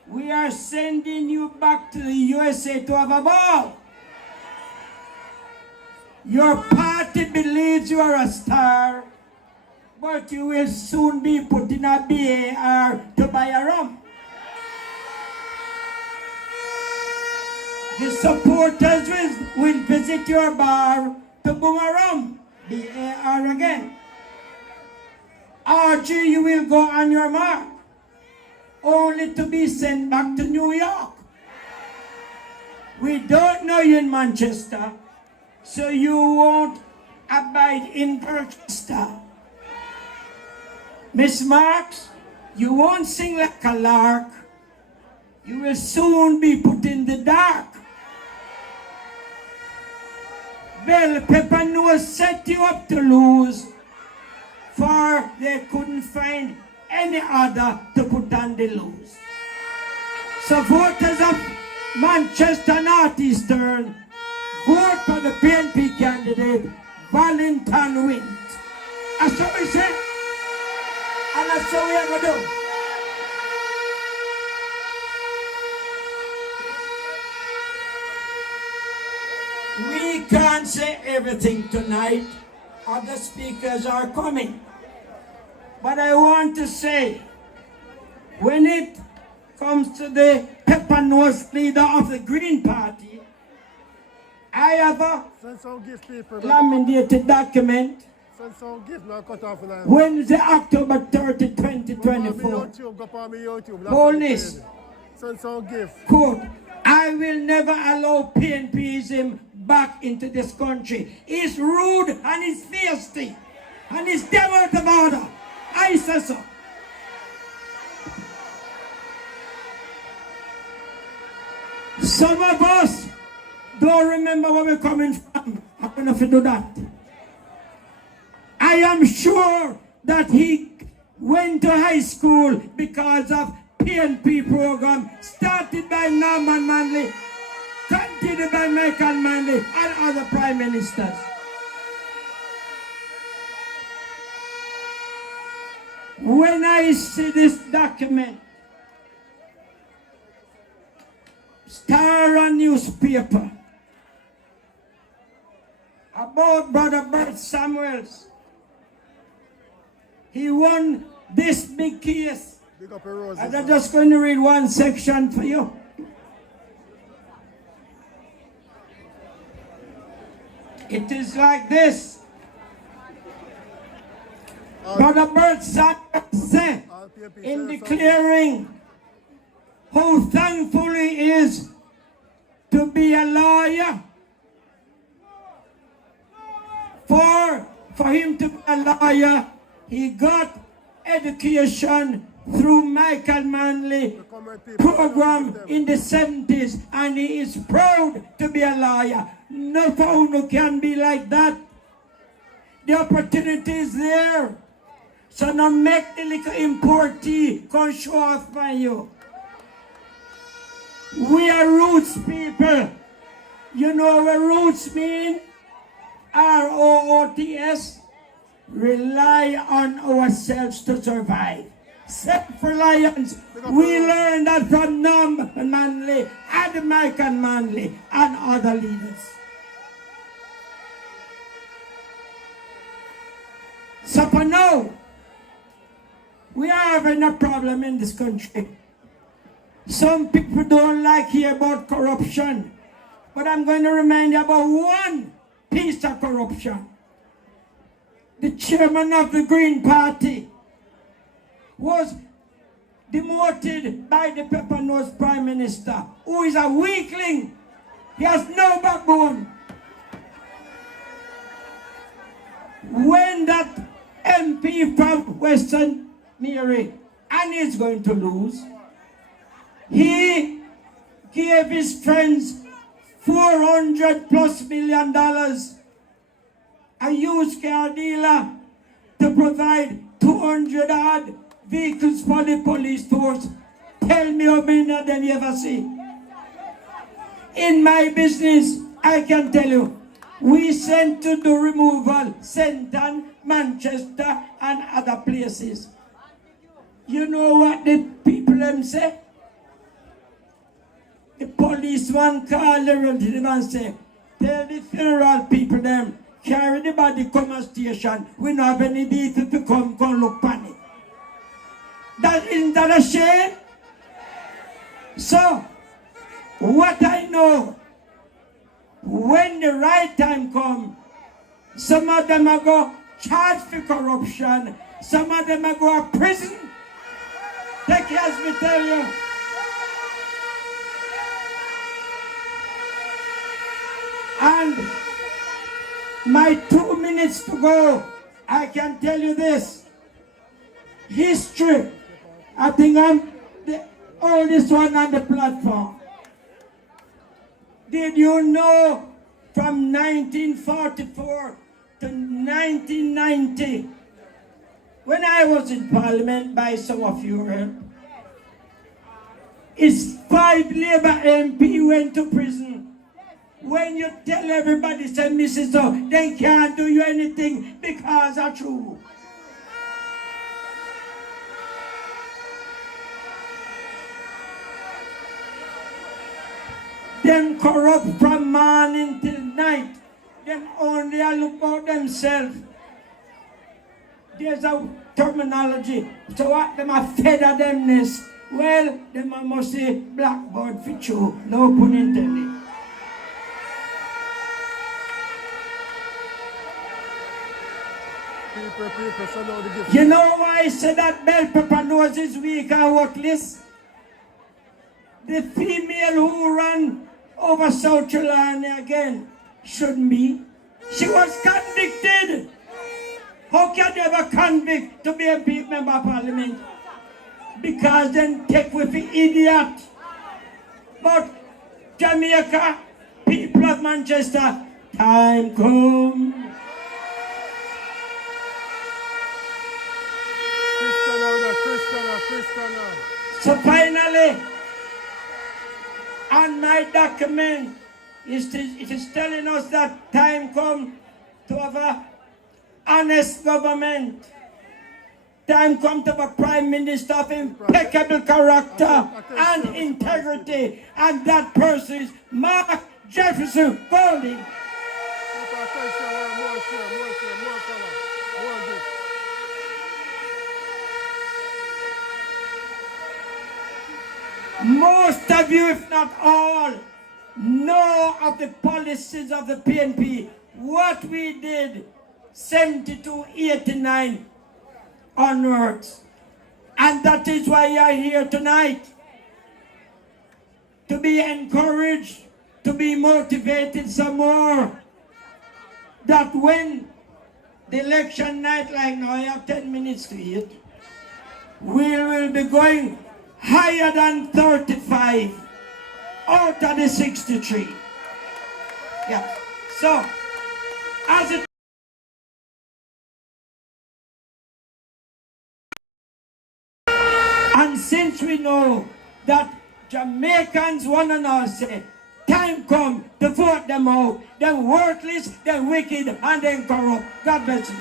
We are sending you back to the USA to have a ball. Your party believes you are a star, but you will soon be put in a BAR to buy a rum. The supporters will visit your bar to boom a rum, BAR again. RG, you will go on your mark, only to be sent back to New York. We don't know you in Manchester, so you won't abide in Manchester. Miss Marks, you won't sing like a lark. You will soon be put in the dark. Bell Pepper Nose set you up to lose, for they couldn't find any other to put on the loose. So voters of Manchester Northeastern, vote for the PNP candidate, Valentine Wint. That's what we say, and that's what we are going to do. We can't say everything tonight. Other speakers are coming. But I want to say, when it comes to the pepper-nosed leader of the Green Party, I have a laminated document. Wednesday, October 30, 2024. Hold this. Quote, I will never allow PNPism back into this country. He's rude and he's thirsty and he's devil out of order. I say so. Some of us don't remember where we're coming from. I'm going to do that. I am sure that he went to high school because of PNP program started by Norman Manley, continued by Michael Manley and other prime ministers. When I see this document, Star newspaper about Brother Bert Samuels, he won this big case. And I'm just going to read one section for you. It is like this. Brother Bert said in declaring how thankful he is to be a lawyer, for him to be a lawyer, he got education through Michael Manley program in the 70s, and he is proud to be a lawyer. No one can be like that. The opportunity is there. So now make the little importee come show off by you. We are roots people. You know what roots mean? R-O-O-T-S. Rely on ourselves to survive. Self-reliance. We learned that from Norman Manley and Michael Manley and other leaders. So for now, we are having a problem in this country. Some people don't like hear about corruption, but I'm going to remind you about one piece of corruption. The chairman of the Green Party was demoted by the pepper-nosed Prime Minister, who is a weakling. He has no backbone. When that MP from Western Mary, and he's going to lose, he gave his friends $400+ million, a used car dealer, to provide 200 odd vehicles for the police force. Tell me how many of them you ever see. In my business, I can tell you, we sent to do removal, Senton, Manchester, and other places. You know what the people them say? The policeman called them and say, tell the funeral people them, carry the body come to station. We don't have any detail to come look on it. Isn't that a shame? So, what I know, when the right time comes, some of them are going to charge for corruption Some of them are going to prison. Take it as me tell you. And my 2 minutes to go, I can tell you this. History. I think I'm the oldest one on the platform. Did you know from 1944 to 1990, when I was in Parliament, by some of you heard, is 5 Labour MP went to prison. When you tell everybody, say, Mrs. O, they can't do you anything because that's true. Them corrupt from morning till night. Them only look out themselves. There's a terminology. So what them a feather themness. Well, them a must say blackboard for you. No pun intended. You know why I said that bell pepper nose is weak and worthless? The female who ran over South Carolina again shouldn't be. She was convicted. How can you ever convict to be a member of parliament? Because then take with the idiot. But Jamaica, people of Manchester, time come. Christiana. So finally, on my document, it is telling us that time comes to have an honest government. Time comes to have a prime minister of impeccable character and integrity. And that person is Mark Jefferson Golding. Most of you, if not all, know of the policies of the PNP. What we did 72, 89 onwards. And that is why you are here tonight. To be encouraged, to be motivated some more. That when the election night, like now, I have 10 minutes to eat, we will be going higher than 35 out of the 63. Yeah. So, as it and since we know that Jamaicans want to now say, time come to vote them out, them worthless, them wicked, and them corrupt. God bless you.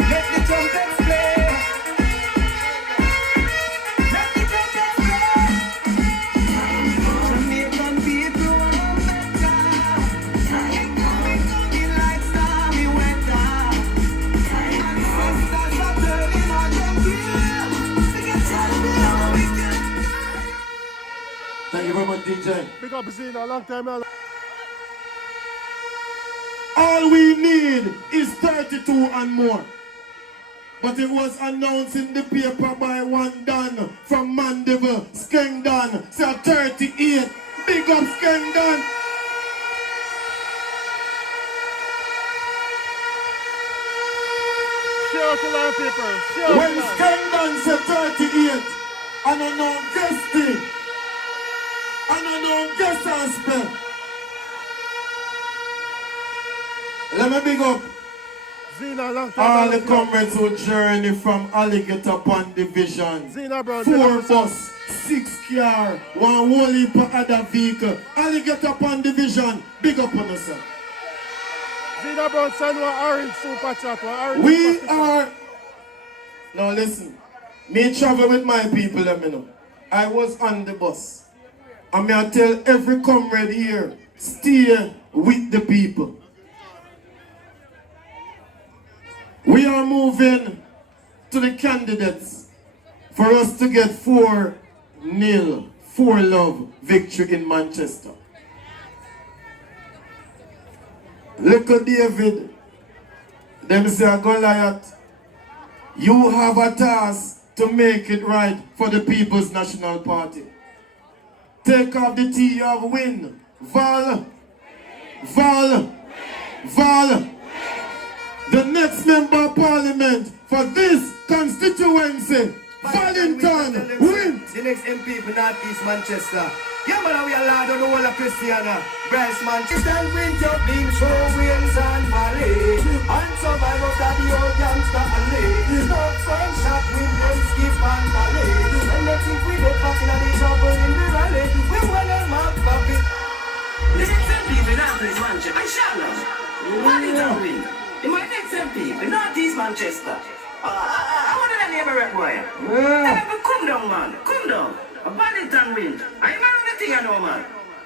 Let the trumpets play. Thank you very much, DJ. Big up Zina, long time now. All we need is 32 and more. But it was announced in the paper by one Dan from Mandeville, Skengdan, so 38. Big up Skengdan. Show to a lot of people. Show When Skengdan said 38, and I know guesting, and I know guest aspect. Let me big up Zina, long time all now. the comrades who journey from Alligator Pond Division. Zina, bro. 4 bus, 6 car, 1 whole heap of other vehicle. Alligator Pond Division, big up on yourself. Zina, bro, send one orange super chat. One orange We super chat. are... Now listen, me travel with my people, let me know. I was on the bus. And me I tell every comrade here, stay with the people. We are moving to the candidates for us to get 4-0, 4-love victory in Manchester. Little David, them say a Goliath, You have a task to make it right for the People's National Party. Take off the T, you have win. Val. The next member of parliament for this constituency, Valentine, win. The next MP for North East Manchester. Yeah, man, we are loud on the whole of Christiana. Bryce Manchester and winter beam show wins and valley. And survivors that the old gangster alley. Not fun shot with them skip and valley. When they think we get back in the trouble in the rally, we want them up, Bobby. Listen to me, for North East Manchester. I shall know. What is that win? In my next MP, for North East Manchester. I want to name a rep boy. Come down, man. Come down. A Valentine win. I remember the thing I know, man.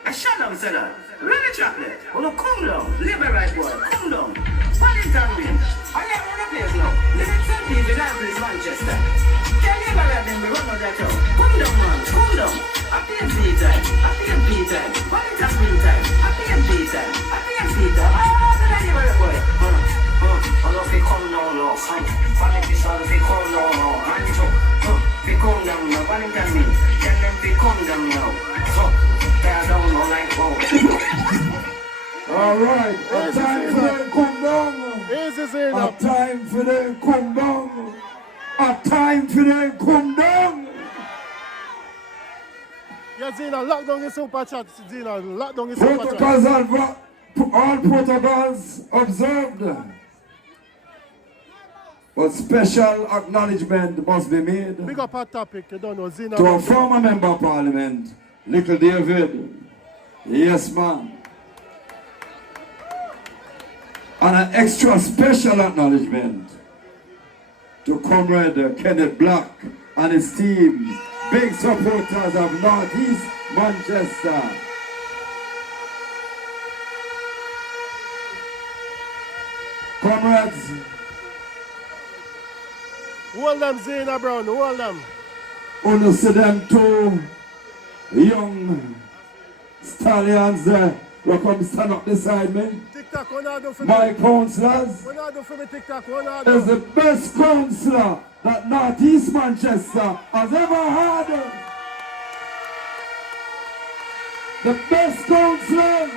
I shut up, said that. Really chocolate. Well, no, come down. Live a right boy. Come down. Valentine win. I never run a place now. Listen to me, for North East Manchester. Can you ever let them run on that show? Come down, man. Come down. A PMP time. A PMP time. Valentine win time. A PMP time. A PMP time. Oh, the name of the boy. I love it, come down, no. Valentine, if you come down, no. Hands up. If you come down, no. Valentine win. Tell them if you come down, no. So, tear down, no, like, All right, a time for them come down. A time for them come down. A time for them come down. Yeah, Zina, lock down your super chat. Zina, lock down your super chat. All protocols observed. But special acknowledgement must be made Big up our topic, you don't know, Zina. to a former member of parliament, Little David. Yes, man. And an extra special acknowledgement to Comrade Kenneth Black and his team, big supporters of North East Manchester. Comrades, Hold them, Zina Brown, hold them. wanna see them two young stallions there who come stand up beside me. TikTok, what I do for My me? councillors What I do for me, TikTok, what I is do? the best councillor that North East Manchester has ever had. The best councillor.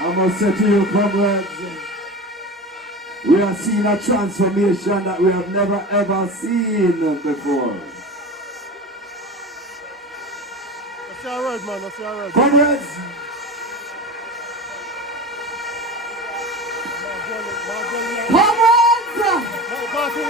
I must say to you, comrades, we are seeing a transformation that we have never ever seen before. That's your word, man, that's your word. Comrades, Party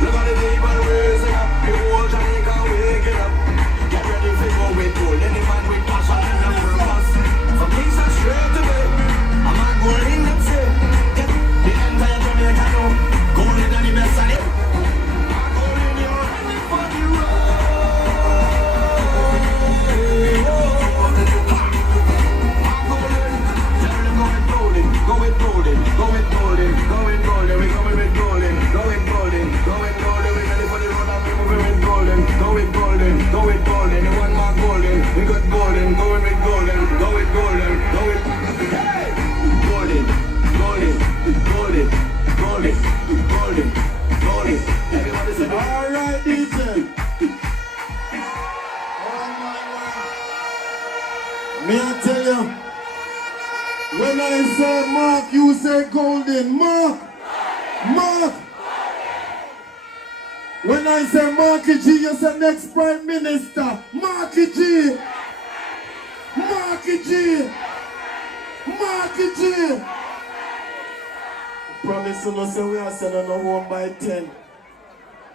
Look at the people raising up, the whole Jamaica waking up. Get ready for go with gold, any man with passion and a purpose. From east and straight to bay, a man going in them say, get the entire Jamaica know, gold is the best of it. I'm going in ready for the road. Going golden, going golden, going golden, we going with golden, going golden, going golden, we ready for the road and we moving with golden, going golden, going golden, you want more golden, we got golden, going with golden, going golden, going, hey! Golden, golden, golden, golden, golden, golden, everybody say, all right, DJ. Oh my word. Me I tell you, when I say Mark, you say golden. Mark! Mark! When I say Marky G, you say next Prime Minister. Marky G! Marky G! Marky G! Promise you, say we are sending a 1 by 10.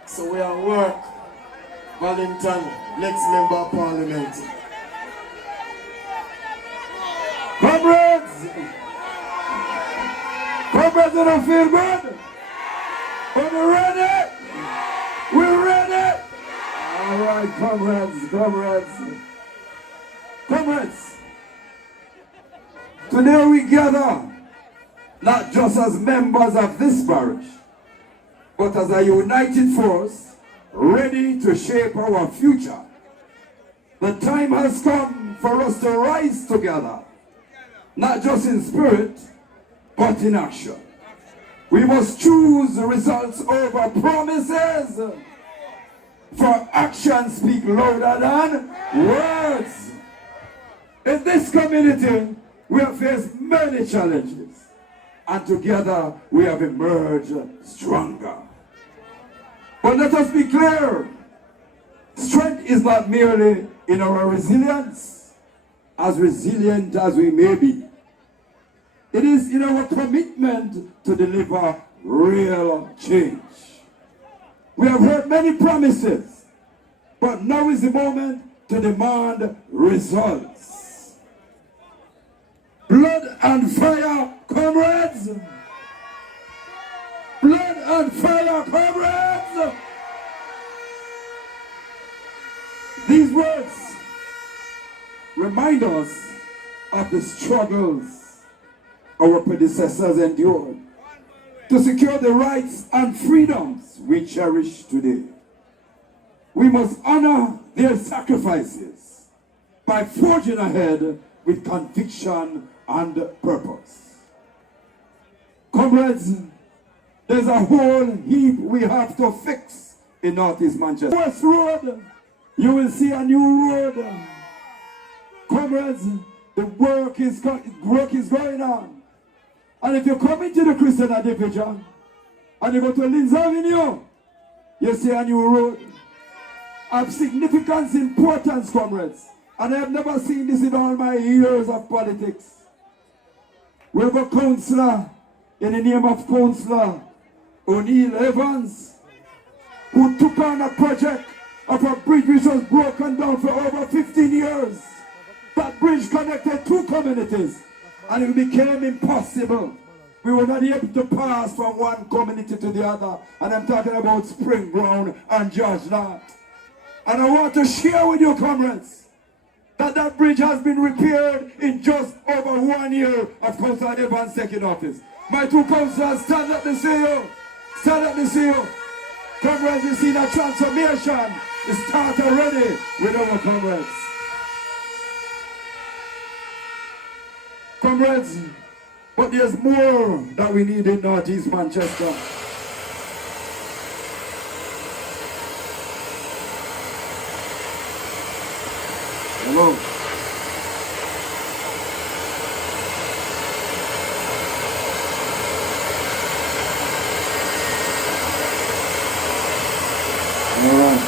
So we are work. Wellington, next member of parliament. Comrades! Comrades, you don't feel good? Are we ready? We're ready? All right, comrades, comrades. Comrades, today we gather not just as members of this parish, but as a united force ready to shape our future. The time has come for us to rise together, not just in spirit, but in action. We must choose results over promises, for actions speak louder than words. In this community, we have faced many challenges, and together we have emerged stronger. But let us be clear, strength is not merely in our resilience, as resilient as we may be. It is in our commitment to deliver real change. We have heard many promises, but now is the moment to demand results. Blood and fire, comrades! Blood and fire, comrades! These words remind us of the struggles our predecessors endured to secure the rights and freedoms we cherish today. We must honor their sacrifices by forging ahead with conviction and purpose. Comrades, there's a whole heap we have to fix in Northeast Manchester. West Road, you will see a new road. Comrades, the work is going on. And if you come into the Christiana division and you go to Linz Avenue, you see a new road of significant importance, comrades. And I have never seen this in all my years of politics. We have a councillor in the name of Councillor O'Neill Evans, who took on a project of a bridge which was broken down for over 15 years. That bridge connected two communities, and it became impossible. We were not able to pass from one community to the other. And I'm talking about Spring Ground and George Knott. And I want to share with you, comrades, that that bridge has been repaired in just over 1 year of Councillor Evans taking office. My two councillors, stand up to see you. Stand up to see you. Comrades, we see that transformation is started already with our comrades. Comrades, but there's more that we need in Northeast Manchester. Hello. All right.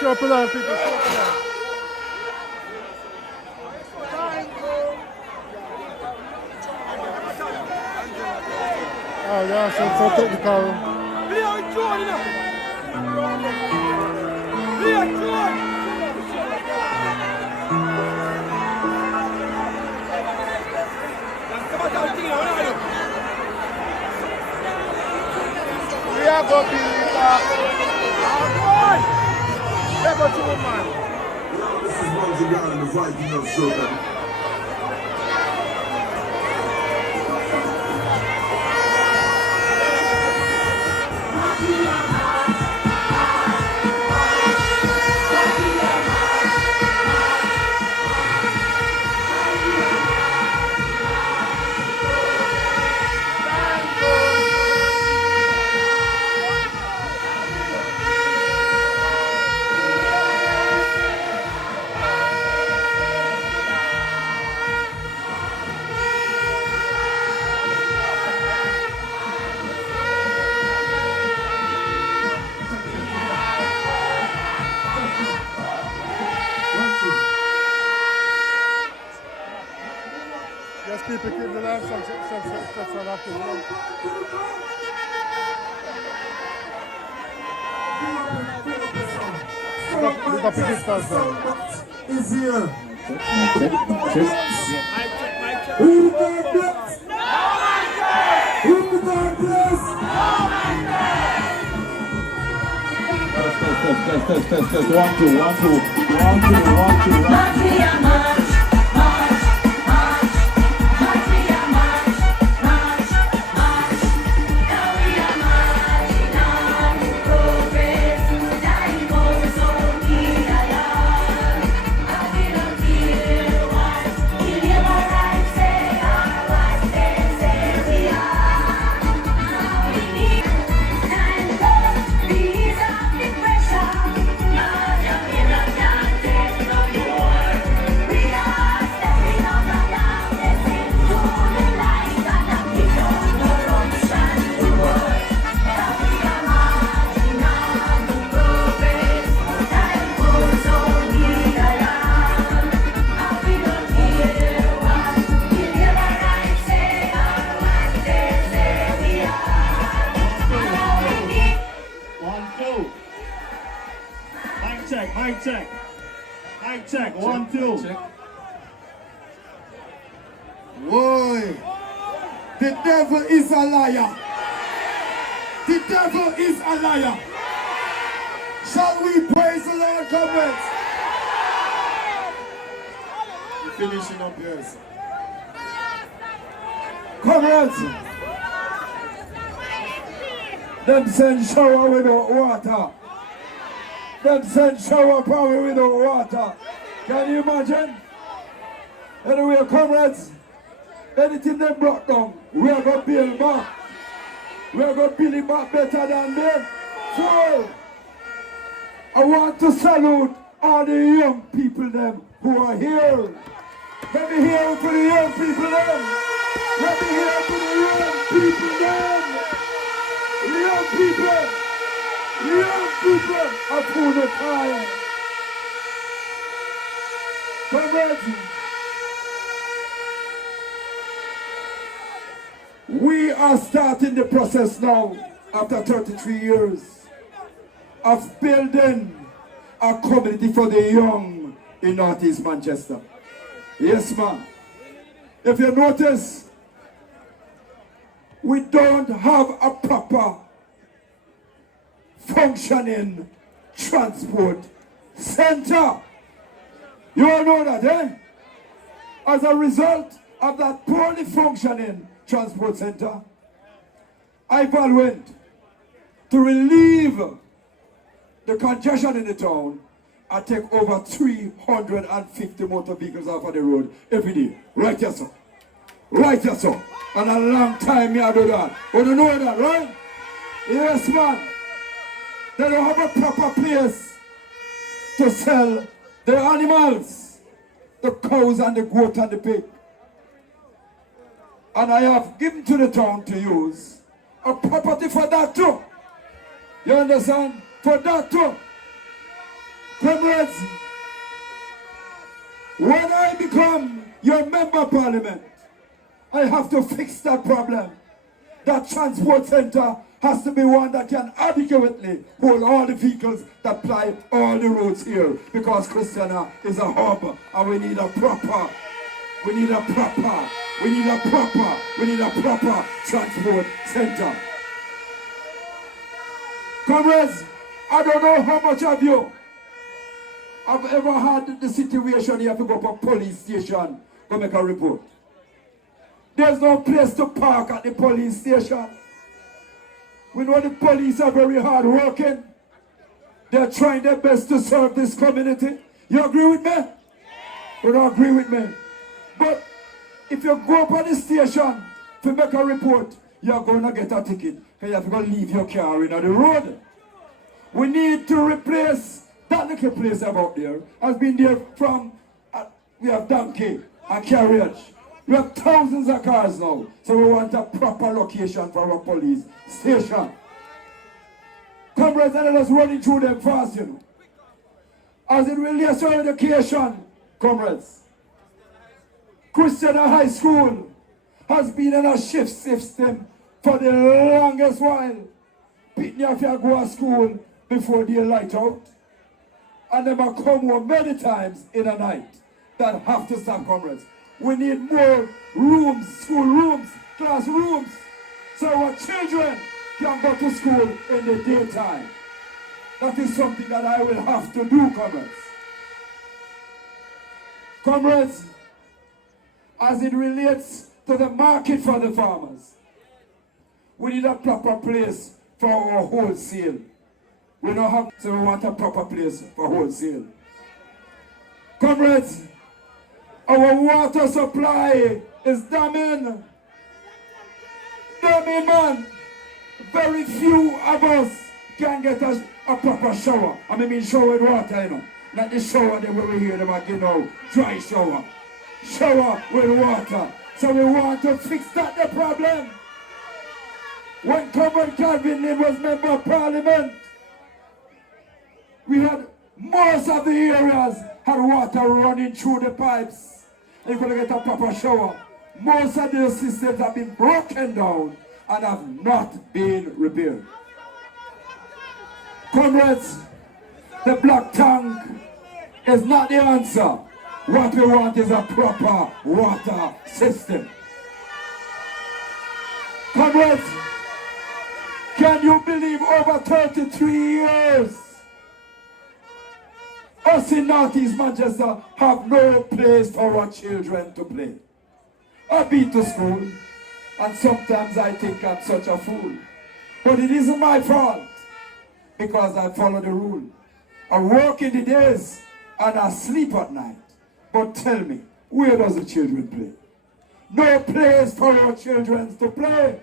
Sharpen on, people. Sharpen on. Oh, yeah, so technical. We are going to be This is Moses down in the Viking of Southern. a Pakistan. Is here. Who the God bless? Who the God bless? Test. 1, 2, 1, 2. 1, 2, 1, 2, 1. March, we are march. March. March, we are march. March. Now we are marching on to progress. Time goes on, we alarm. I will not hear what we never right say or what they say we are. Now we need time goes, ease up the pressure. Now the mirror can't take no more. We are stepping out of darkness into the light and a kick out corruption to war. Now we are marching on to progress. Time goes on, we alarm. Now we don't hear what we never right say or what they say we are. Now we need 1, 2. Mic check. Mic check. 1, 2. Boy, the devil is a liar. The devil is a liar. Shall we praise the Lord, comrades? We're finishing up, yes. Comrades, them send shower without water. Them send shower power without water. Can you imagine? Anyway, comrades, anything they brought down, we are going to build back. We are going to build it back better than them. So, I want to salute all the young people them who are here. Let me hear it for the young people them. Let me hear it for the young people them. The young people. The young people of who the time. Comrades, we are starting the process now after 33 years of building a community for the young in Northeast Manchester. Yes, ma'am. If you notice, we don't have a proper functioning transport center. You all know that, eh? As a result of that poorly functioning transport center, I went to relieve the congestion in the town. I take over 350 motor vehicles off of the road every day. Right here, sir. Right here, sir. And a long time me I do that. You don't know that, right? Yes, man. They don't have a proper place to sell the animals, the cows and the goat and the pig. And I have given to the town to use a property for that too. You understand? For that too. Comrades, when I become your member of parliament, I have to fix that problem. That transport center has to be one that can adequately hold all the vehicles that ply all the roads here, because Christiana is a hub and we need a proper transport center. Comrades, I don't know how much of you have ever had the situation you have to go to a police station to make a report. There's no place to park at the police station. We know the police are very hard working. They're trying their best to serve this community. You agree with me? You don't agree with me? But if you go up at the station to make a report, you're going to get a ticket. And you have to go leave your car in the road. We need to replace that little place about there. Has been there from, we have donkey and carriage. We have thousands of cars now. So we want a proper location for our police station. Comrades, and let us running through them fast, you know. As it relates to education, comrades, Christiana High School has been in a shift system for the longest while. Pitney have to go to school before they light out. and them are come home many times in a night. That have to stop, comrades. We need more rooms, school rooms, classrooms, so our children can go to school in the daytime. That is something that I will have to do, comrades. Comrades, as it relates to the market for the farmers, we need a proper place for our wholesale. We don't have, so we want a proper place for wholesale. Comrades, our water supply is damning. Damning, man. Very few of us can get a proper shower. I mean shower with water, you know. Not the shower that we hear them again now. Dry shower. Shower with water. So we want to fix that the problem. When Comrade Calvin was member of parliament, we had most of the areas had water running through the pipes. You could get a proper shower. Most of the systems have been broken down and have not been repaired. Comrades, the black tank is not the answer. What we want is a proper water system. Comrades, can you believe over 33 years us in Northeast Manchester have no place for our children to play? I've been to school and sometimes I think I'm such a fool. But it isn't my fault because I follow the rule. I work in the days and I sleep at night. But tell me, where does the children play? No place for our children to play.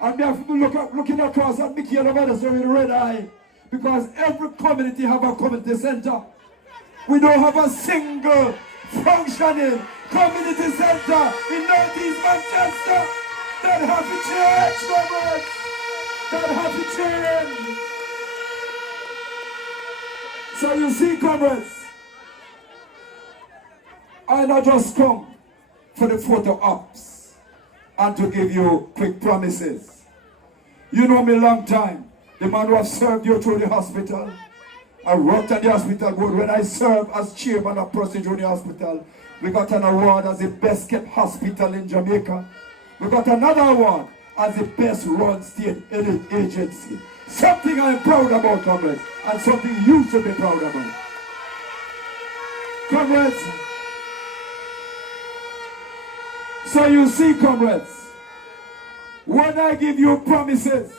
And we have to looking across at Michaela Medicine with a red eye because every community have a community center. We don't have a single functioning community center in Northeast Manchester. That have to change, comrades. That have to change. So you see, comrades, I not just come for the photo ops and to give you quick promises. You know me long time. The man who has served you through the hospital. I worked at the hospital board. When I served as chairman of Parish Junior Hospital, we got an award as the best kept hospital in Jamaica. We got another award as the best run state agency. Something I'm proud about, comrades, and something you should be proud about. Comrades, so you see, comrades, when I give you promises,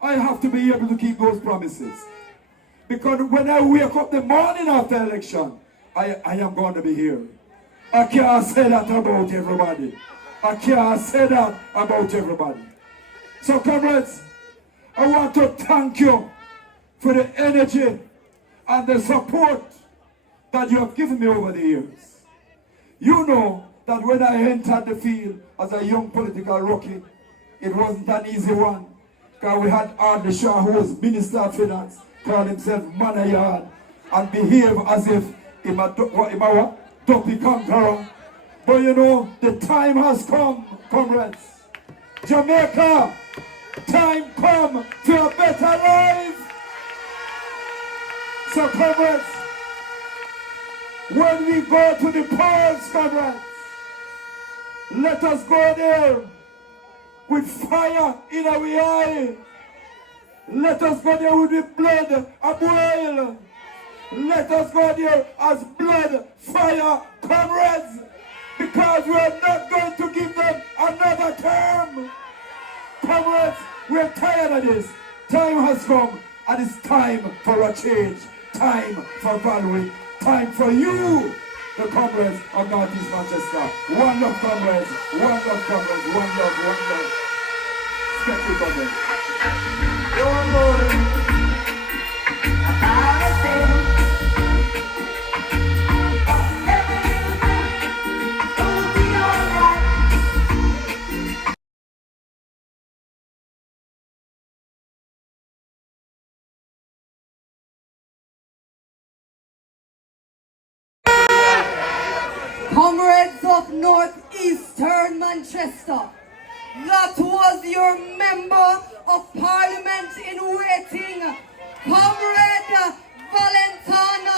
I have to be able to keep those promises. Because when I wake up the morning after election, I am going to be here. I can't say that about everybody. I can't say that about everybody. So, comrades, I want to thank you for the energy and the support that you have given me over the years. You know that when I entered the field as a young political rookie, it wasn't an easy one. Because we had Arlie Shaw, who was Minister of Finance, called himself Manayard, and behave as if he a dopey conqueror. But you know, the time has come, comrades. Jamaica, time come for a better life. So, comrades, when we go to the polls, comrades, let us go there with fire in our eye. Let us go there with the blood a boil. Let us go there as blood, fire, comrades, because we are not going to give them another term. Comrades, we are tired of this. Time has come, and it's time for a change. Time for Valerie. Time for you, the comrades of Northeast Manchester. One love, comrades. One love, comrades. One love, one love. Respect you, comrades. Comrades of Northeastern Manchester, that was your member of parliament in waiting, Comrade Valentine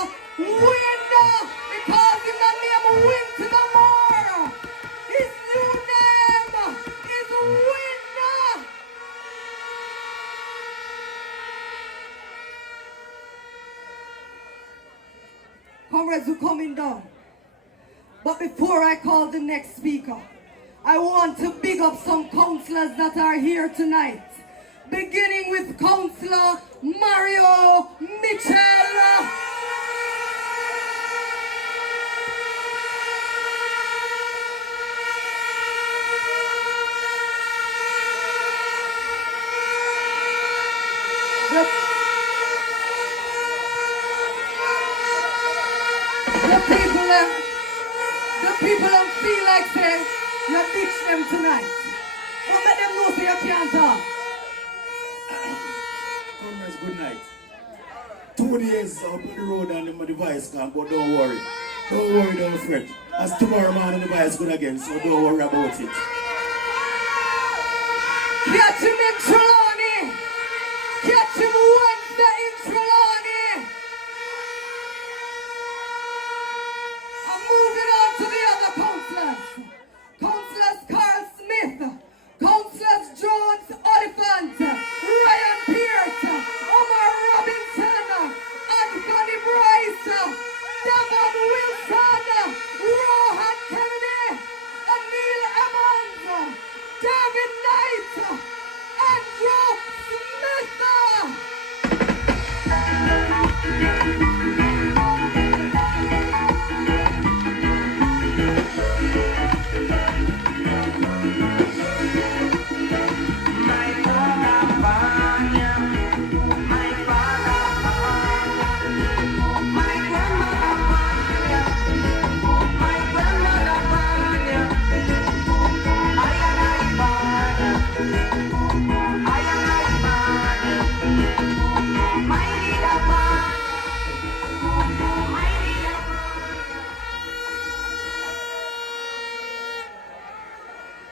Comrades, we're coming down. But before I call the next speaker, I want to big up some councillors that are here tonight. Beginning with Councillor Mario Mitchell. The people don't feel like say you ditch them tonight. What make them know say you can't talk? Comrades, good night. 2 days up on the road and the device gone, but don't worry. Don't worry, don't fret. As tomorrow morning the device good again, so don't worry about it. Catch him in Trelawney! Catch him Wednesday in Trelawney! I'm moving on to the other councillors. Councillors Carl Smith, Councillors Jones Oliphant, Ryan Pearce, Omar Robinson, Anthony Bryce, Devon Wilson, Rohan Kennedy, Anil Evans, David Knight, Andrew Smith.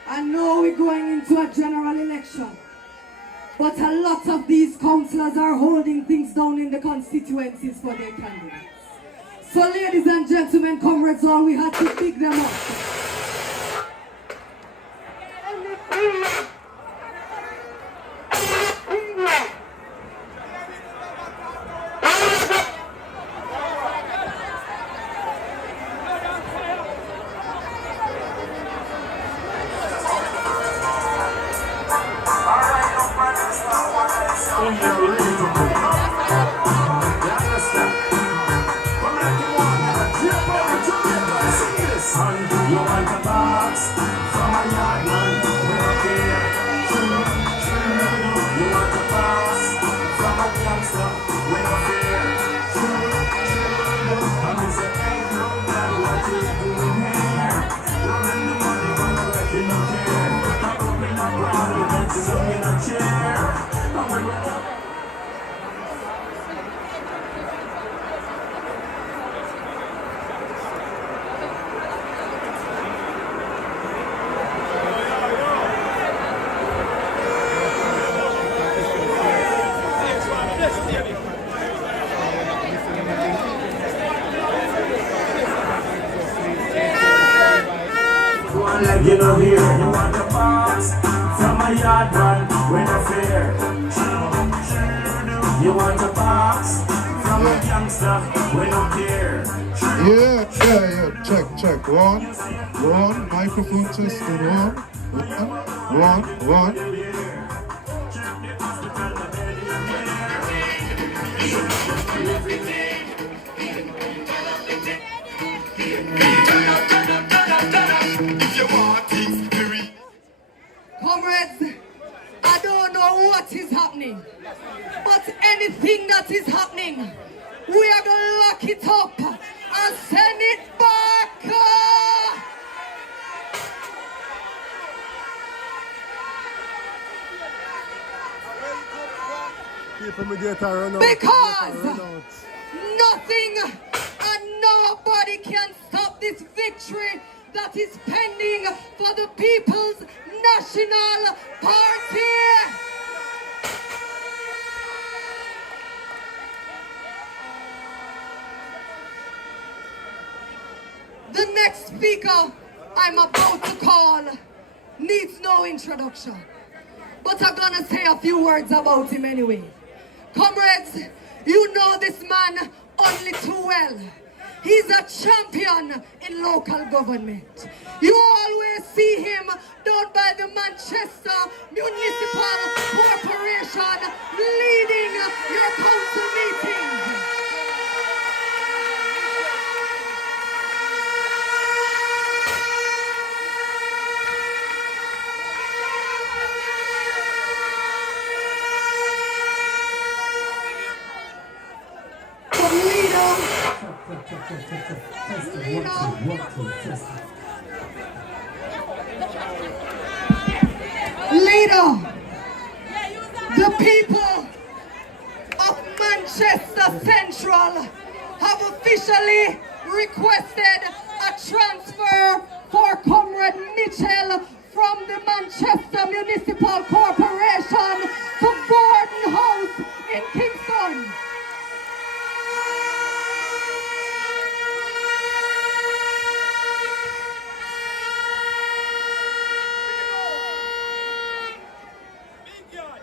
I know we're going into a general election, but a lot of these councillors are holding things down in the constituencies for their candidates. So ladies and gentlemen, comrades, all we had to pick them up. You know here, you want the box from a yard man, when I fair. You want a box from a youngster, when I care. Yeah. Check. One. Microphone testing. One. Comrades, I don't know what is happening, but anything that is happening, we are going to lock it up and send it back. Because nothing and nobody can stop this victory that is pending for the People's National Party. The next speaker I'm about to call needs no introduction, but I'm gonna say a few words about him anyway. Comrades, you know this man only too well. He's a champion in local government. You always see him down by the Manchester Municipal Corporation leading your council meetings. Leader, the people of Manchester Central have officially requested a transfer for Comrade Mitchell from the Manchester Municipal Corporation to Gordon House in Kingston.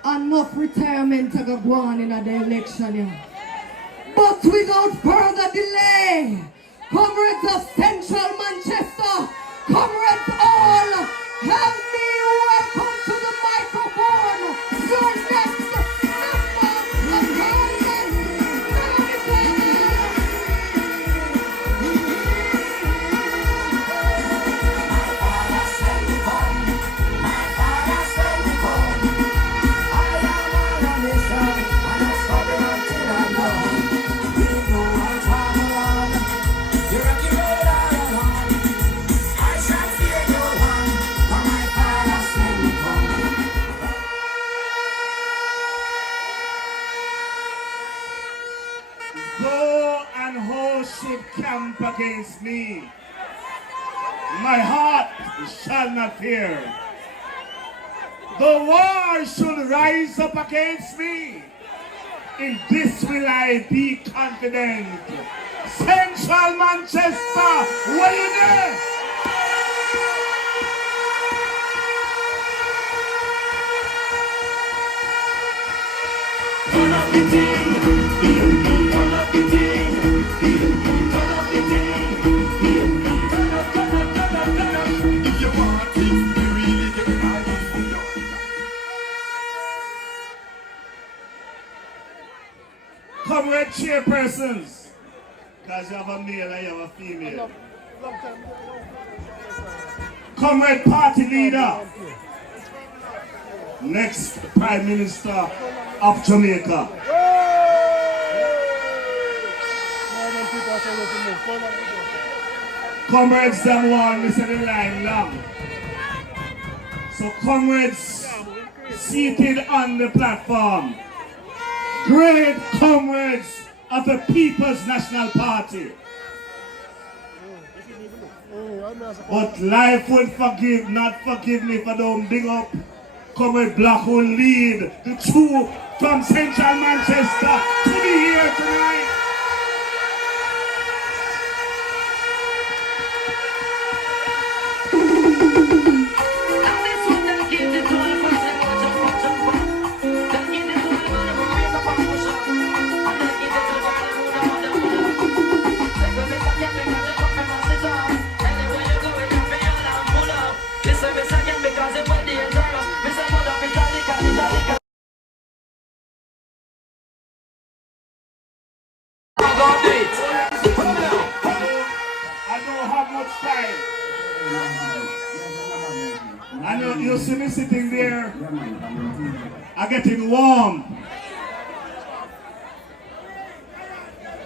Enough retirement to go on in the election here. But without further delay, comrades of Central Manchester, comrades all, have me welcome to the microphone. Your next member of camp against me, my heart shall not fear. The war should rise up against me. In this will I be confident. Central Manchester, where you there? Turn up the team, turn up the team. Comrade chairpersons, because you have a male and you have a female. Comrade party leader, next Prime Minister of Jamaica. Comrades them one, we say the line long. So comrades seated on the platform, great comrades of the People's National Party. But life will forgive, not forgive me if I don't big up Comrade Black who lead the troop from Central Manchester to be here tonight. I know you see me sitting there, I'm getting warm.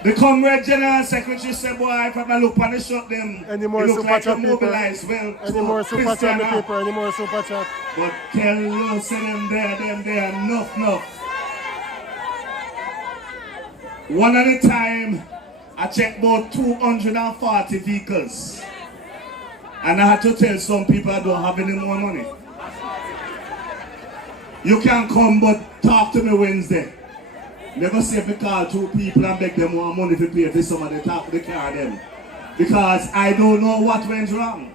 The Comrade General Secretary said, boy, if I look on the shot them, any more look super like chat you mobilize well. Any more super chat paper, any more super chat. But tell you, say them there, enough. One at a time, I checked about 240 vehicles. And I had to tell some people I don't have any more money. You can come but talk to me Wednesday. Never say if I call 2 people and beg them more money to pay for some of the talk they carry them. Because I don't know what went wrong.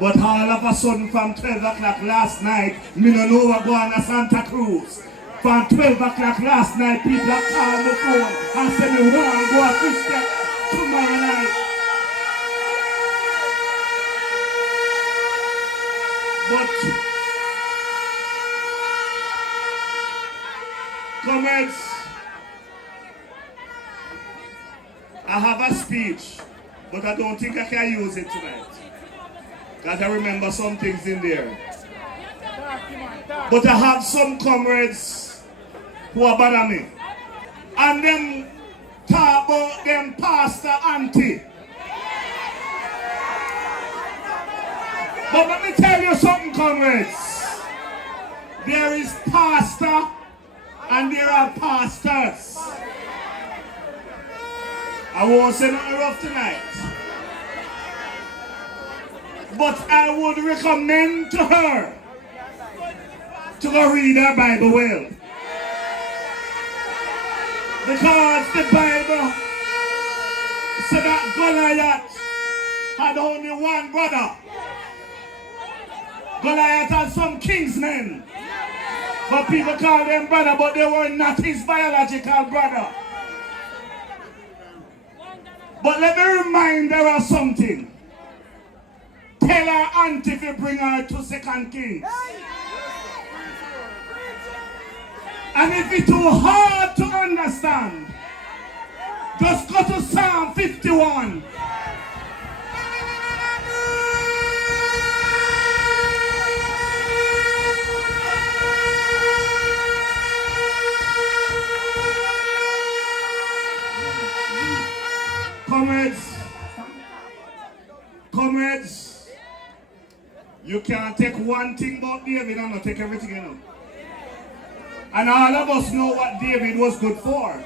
But all of a sudden from 12 o'clock last night, me no know what going to Santa Cruz. From 12 o'clock last night, people are calling the phone and say me want to go to Christiana tomorrow night. Comrades, I have a speech, but I don't think I can use it tonight. Because I remember some things in there. But I have some comrades who are bother me. And them talk about them pastor auntie. But let me tell you something, comrades. There is pastor and there are pastors. I won't say nothing rough tonight. But I would recommend to her to go read her Bible well. Because the Bible said that Goliath had only one brother. Goliath had some kingsmen. But people call them brother, but they were not his biological brother. But let me remind her of something. Tell her auntie to bring her to 2 Kings. And if it's too hard to understand, just go to Psalm 51. Comrades, you can't take one thing about David and not take everything, you know. And all of us know what David was good for.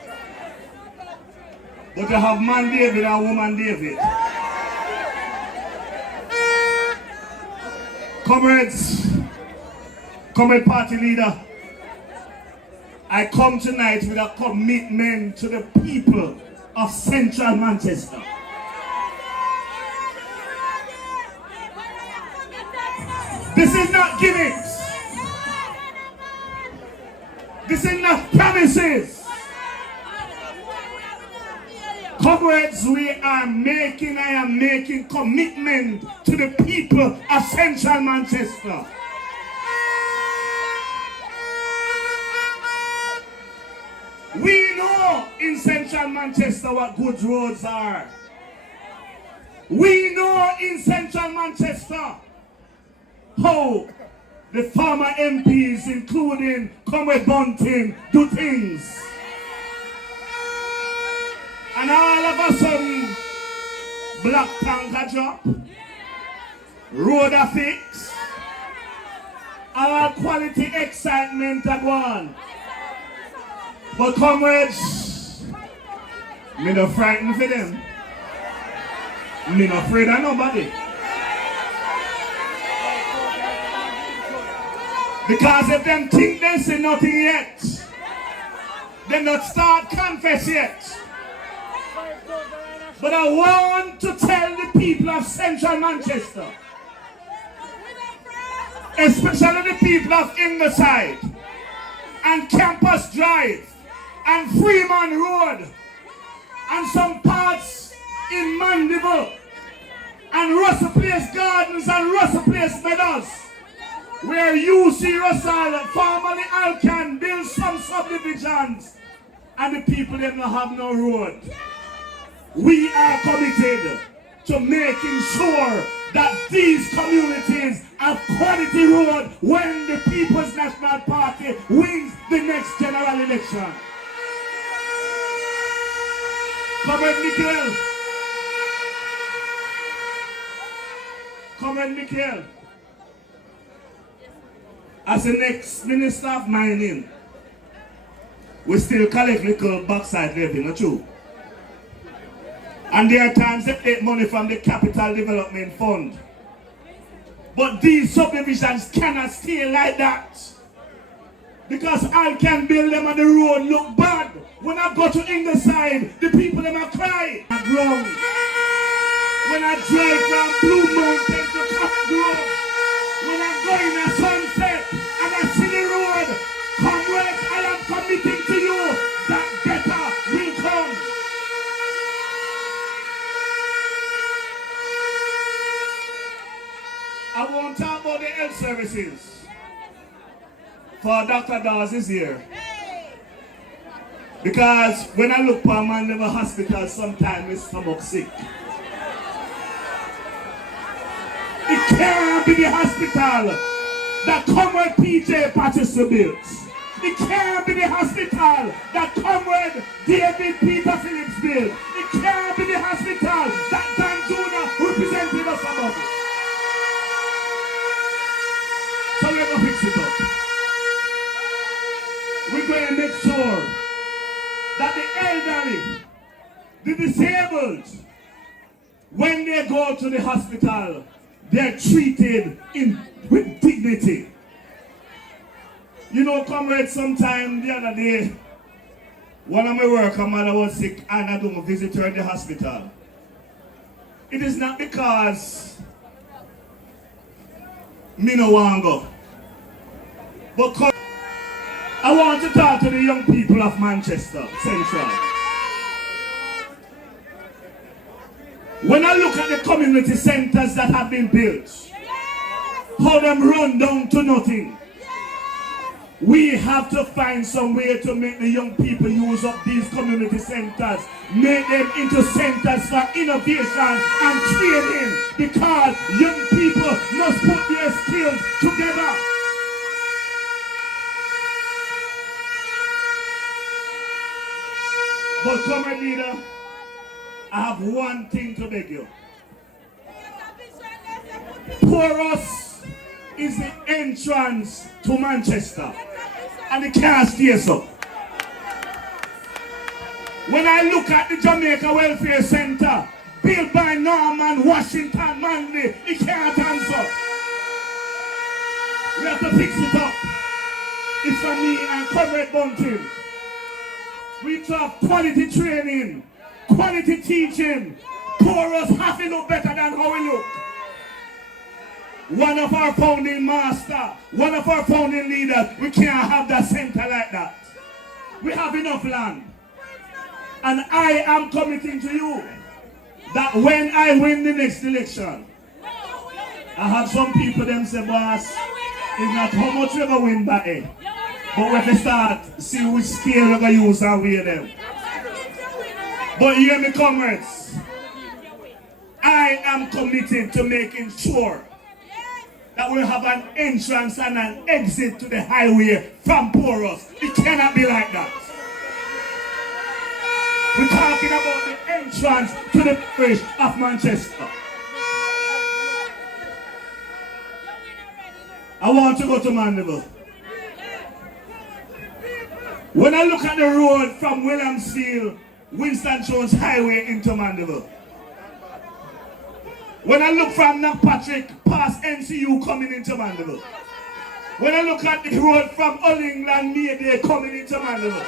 But you have man David and woman David. Comrades, comrade party leader, I come tonight with a commitment to the people of Central Manchester. This is not gimmicks. This is not promises. Comrades, I am making commitment to the people of Central Manchester. We know in Central Manchester what good roads are. We know in Central Manchester how the former MPs, including Comrade Bunting, do things. And all of a sudden, black tanker drop, road a fix, all quality excitement at one. But comrades, me not frightened for them. Me not afraid of nobody. Because if them think they say nothing yet, they not start confess yet. But I want to tell the people of Central Manchester, especially the people of Ingleside and Campus Drive and Freeman Road and some parts in Mandeville and Russell Place Gardens and Russell Place Meadows, where you see Russell formerly Alcan build some subdivisions and the people they don't have no road. We are committed to making sure that these communities have quality road when the People's National Party wins the next general election. Comrade Michael. Comrade Michael. As the next Minister of Mining, we still collect little backside levy, not true? And there are times they take money from the Capital Development Fund. But these subdivisions cannot stay like that. Because I can build them and the road look bad. When I go to Ingleside, the people them are crying. Wrong. When I drive from Blue Mountain to Cotton Grove, when I go in a sunset and I see the road, comrades, I am committing to you that better will come. I won't talk about the health services. For Dr. Dawes is here. Because when I look for Mandeville Hospital, sometimes my stomach sick. It can't be the hospital that Comrade PJ Patterson built. It can't be the hospital that Comrade David Peter Phillips built. It can't be the hospital that Dan Jr. represented us above. So we're going to fix it up. We're going to make sure that the elderly, the disabled, when they go to the hospital, they're treated with dignity. You know, comrade, sometime the other day, one of my worker mother was sick and I do a visit her in the hospital. It is not because me no want go. But I want to talk to the young people of Manchester Central. When I look at the community centers that have been built, how them run down to nothing, we have to find some way to make the young people use up these community centers, make them into centers for innovation and training, because young people must put their skills together. But comrade leader, I have one thing to beg you. Parish is the entrance to Manchester, and it can't stay so. When I look at the Jamaica Welfare Center, built by Norman Washington Manley, it can't answer. We have to fix it up. It's for me and Comrade Bunting. We have quality training, quality teaching. Parish have to look better than how we look. One of our founding master, one of our founding leaders, we can't have that center like that. We have enough land. And I am committing to you that when I win the next election, I have some people them say, boss, it's not how much we ever win by it. But we have to start, see which scale we're going to use and weigh them. But hear me, comrades. I am committed to making sure that we have an entrance and an exit to the highway from Parish. It cannot be like that. We're talking about the entrance to the Parish of Manchester. I want to go to Mandeville. When I look at the road from Williamsfield, Winston Jones Highway into Mandeville, when I look from Knockpatrick past NCU coming into Mandeville, when I look at the road from Ullingland Mayday coming into Mandeville,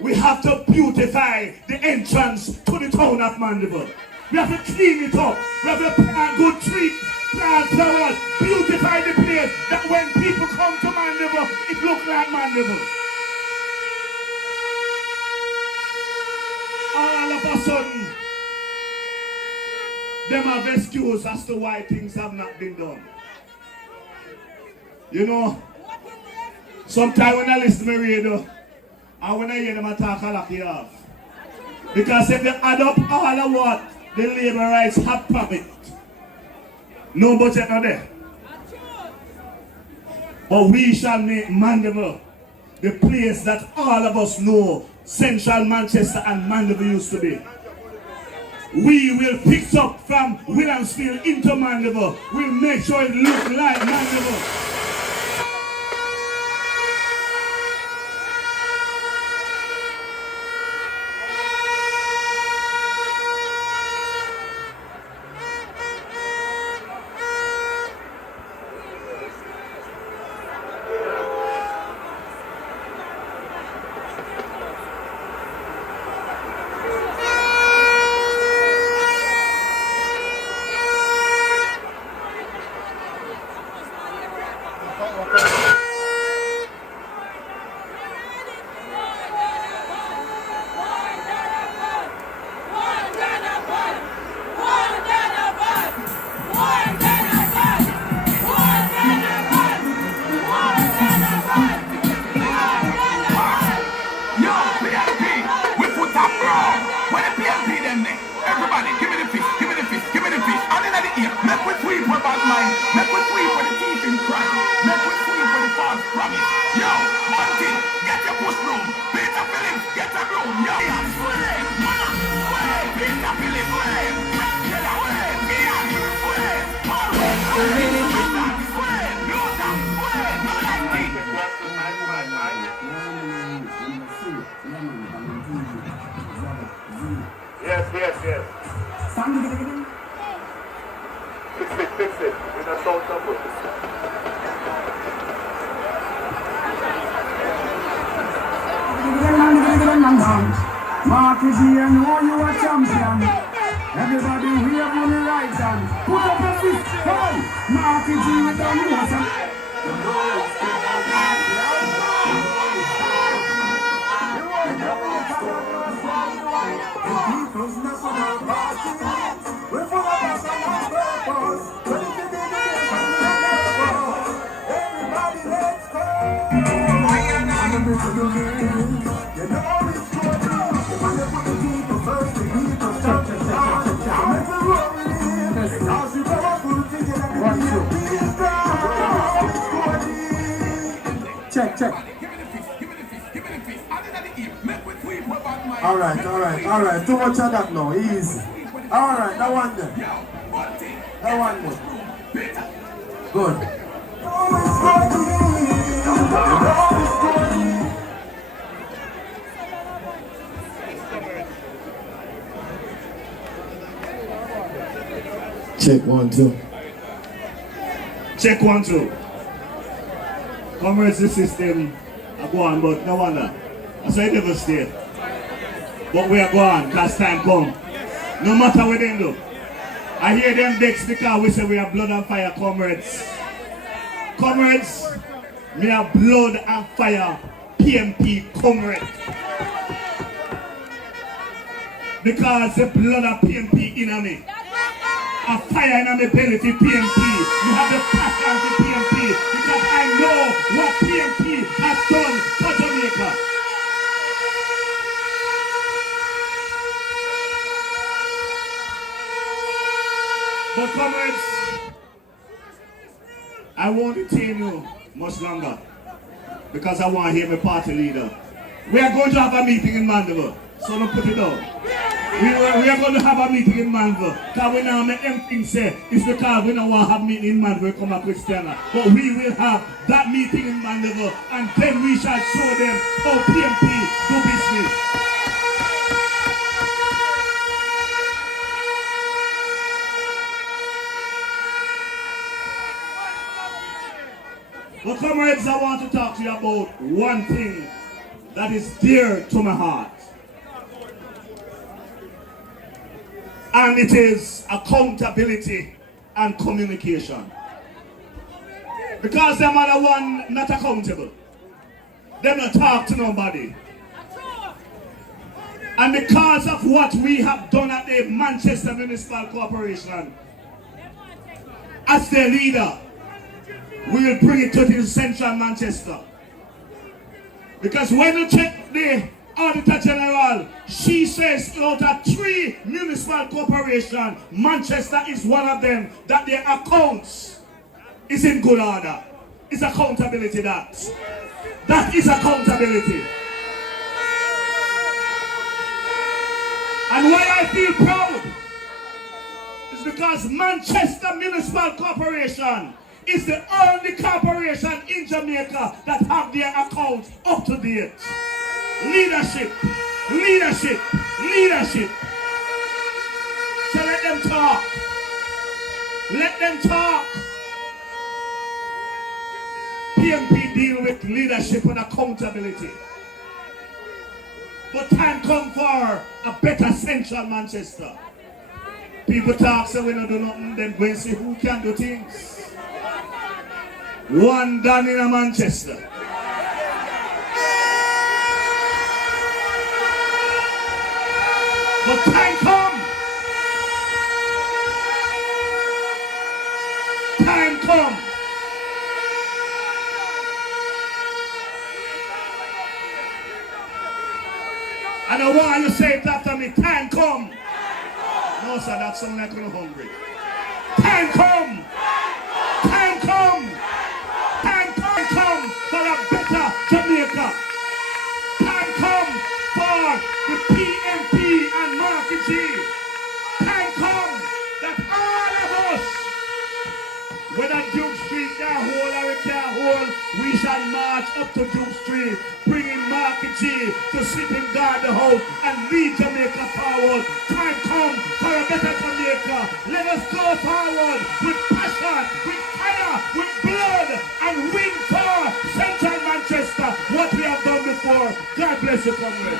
we have to beautify the entrance to the town of Mandeville. We have to clean it up. We have to plant good trees, plant flowers, beautify the place, that when people come to Mandeville, it looks like Mandeville. All of a sudden, them have excuse as to why things have not been done. You know, sometimes when I listen to my radio, and when I hear them talk, I lock it off. Because if you add up all of what the labor rights have promised, no budget not there. But we shall make Mandeville the place that all of us know Central Manchester and Mandeville used to be. We will fix up from Williamsfield into Mandeville. We'll make sure it looks like Mandeville. with bad mind. Make we sweep with the teeth in crime. Make we sweep with the false promise. Yo, one thing, get your push room. Peter Phillips, get a room. Yo, sway, man, sway. Peter Phillips, sway. Get away, Peter, sway. Paul, sway. Peter, sway. Luther, sway. No like me. Yes. Fix it. We're not so tough. Marky G, I know you a champion. Everybody here on the right hand. Put up a fist. Hey, Marky G with the motion. Check. All right. Too much of that now. Easy. All right, that one there. Good. Check 1, 2. Check 1, 2. Commerce system are going, but no wonder. That's why it never stay. But we are going, because time come. No matter what they do. I hear them decks because we say we are blood and fire, comrades. Comrades, we are blood and fire, PMP, comrade. Because the blood of PMP in me. A fire in my belly for PMP. You have the passion for PMP because I know what PMP has done for Jamaica. But comrades, I won't detain you much longer because I want to hear my party leader. We are going to have a meeting in Mandeville, so don't put it down. We are going to have a meeting in Manville. Because we now make everything say it's because we don't want to have a meeting in Manville come back Christiana. But we will have that meeting in Manville and then we shall show them how PMP do business. But comrades, I want to talk to you about one thing that is dear to my heart. And it is accountability and communication. Because them are the one not accountable. They not talk to nobody. And because of what we have done at the Manchester Municipal Corporation, as their leader, we will bring it to the central Manchester. Because when you check the Auditor General, she says out of 3 municipal corporations, Manchester is one of them, that their accounts is in good order. It's accountability that. That is accountability. And why I feel proud is because Manchester Municipal Corporation is the only corporation in Jamaica that have their accounts up to date. Leadership. So let them talk. PMP deal with leadership and accountability. But time come for a better central Manchester. People talk so we don't do nothing, then go and see who can do things. One done in a Manchester. But time come. Time come. And I want you to say it after me. Time come. No, sir, that sounds like you're hungry. Time come. procession march up to Duke Street, bringing Marky G to sit and guard the house and lead Jamaica forward. Time come for a better Jamaica. Let us go forward with passion, with fire, with blood, and win for Central Manchester what we have done before. God bless you, comrade.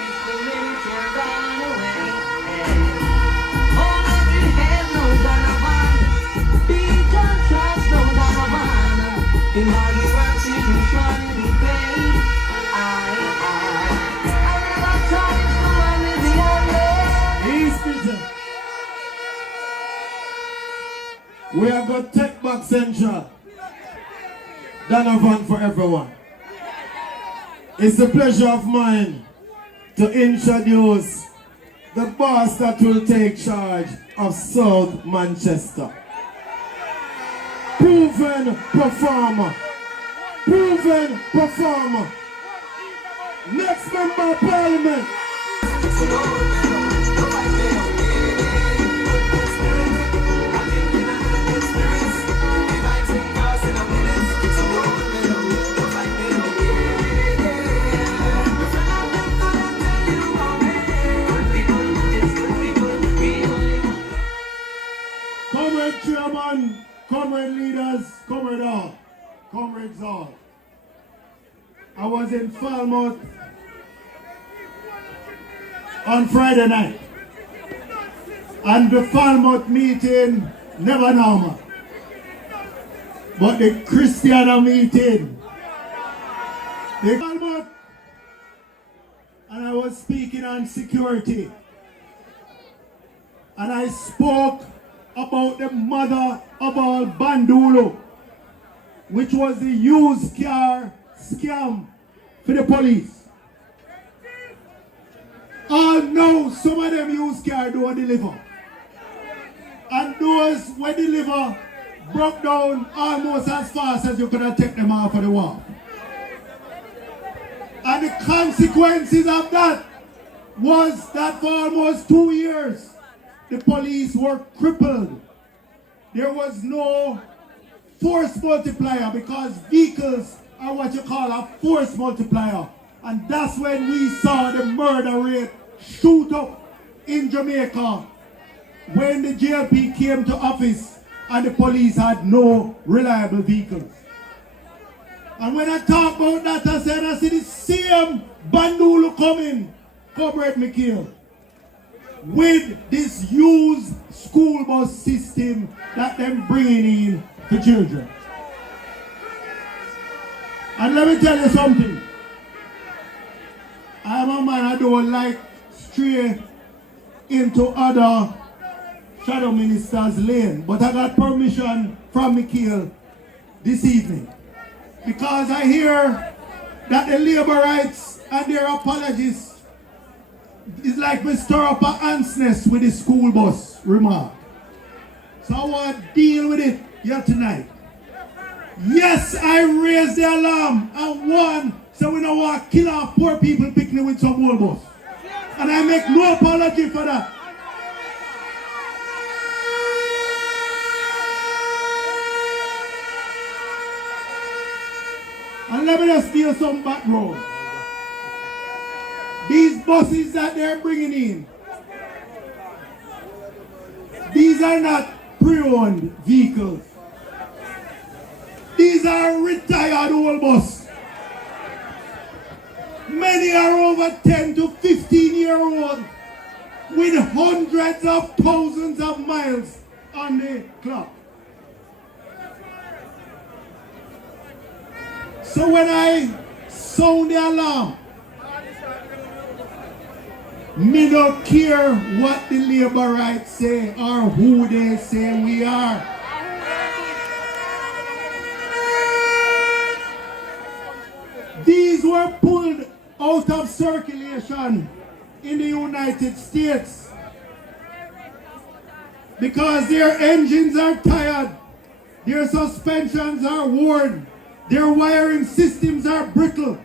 In my institution we pay. We are going to take back Central. Donovan for everyone. It's a pleasure of mine to introduce the boss that will take charge of South Manchester. Proven performer. Proven performer. Next member of Parliament. Comrade Chairman, comrade leaders, comrade all, comrades all. I was in Falmouth on Friday night, and the Falmouth meeting never normal, but the Christiana meeting, the Falmouth, and I was speaking on security, and I spoke about the mother of all Bandulu, which was the used car scam for the police. All know some of them used car don't deliver. And those when deliver broke down almost as fast as you could have taken them off of the wall. And the consequences of that was that for almost 2 years, the police were crippled. There was no force multiplier because vehicles are what you call a force multiplier. And that's when we saw the murder rate shoot up in Jamaica when the JLP came to office and the police had no reliable vehicles. And when I talk about that, I see the same Bandulu coming, Comrade McKeel, with this used school bus system that them bringing in to children. And let me tell you something. I'm a man I don't like stray into other shadow ministers' lane, but I got permission from McKeel this evening because I hear that the labor rights and their apologies is like we stir up an ant's nest with the school bus remark. So I want to deal with it here tonight. Yes, I raised the alarm and one, so we don't want to kill off poor people picking with some old bus. And I make no apology for that. And let me just give you some background. These buses that they're bringing in, these are not pre-owned vehicles. These are retired old buses. Many are over 10 to 15 year old with hundreds of thousands of miles on the clock. So when I sound the alarm, me don't care what the labor rights say or who they say we are. These were pulled out of circulation in the United States because their engines are tired, their suspensions are worn, their wiring systems are brittle.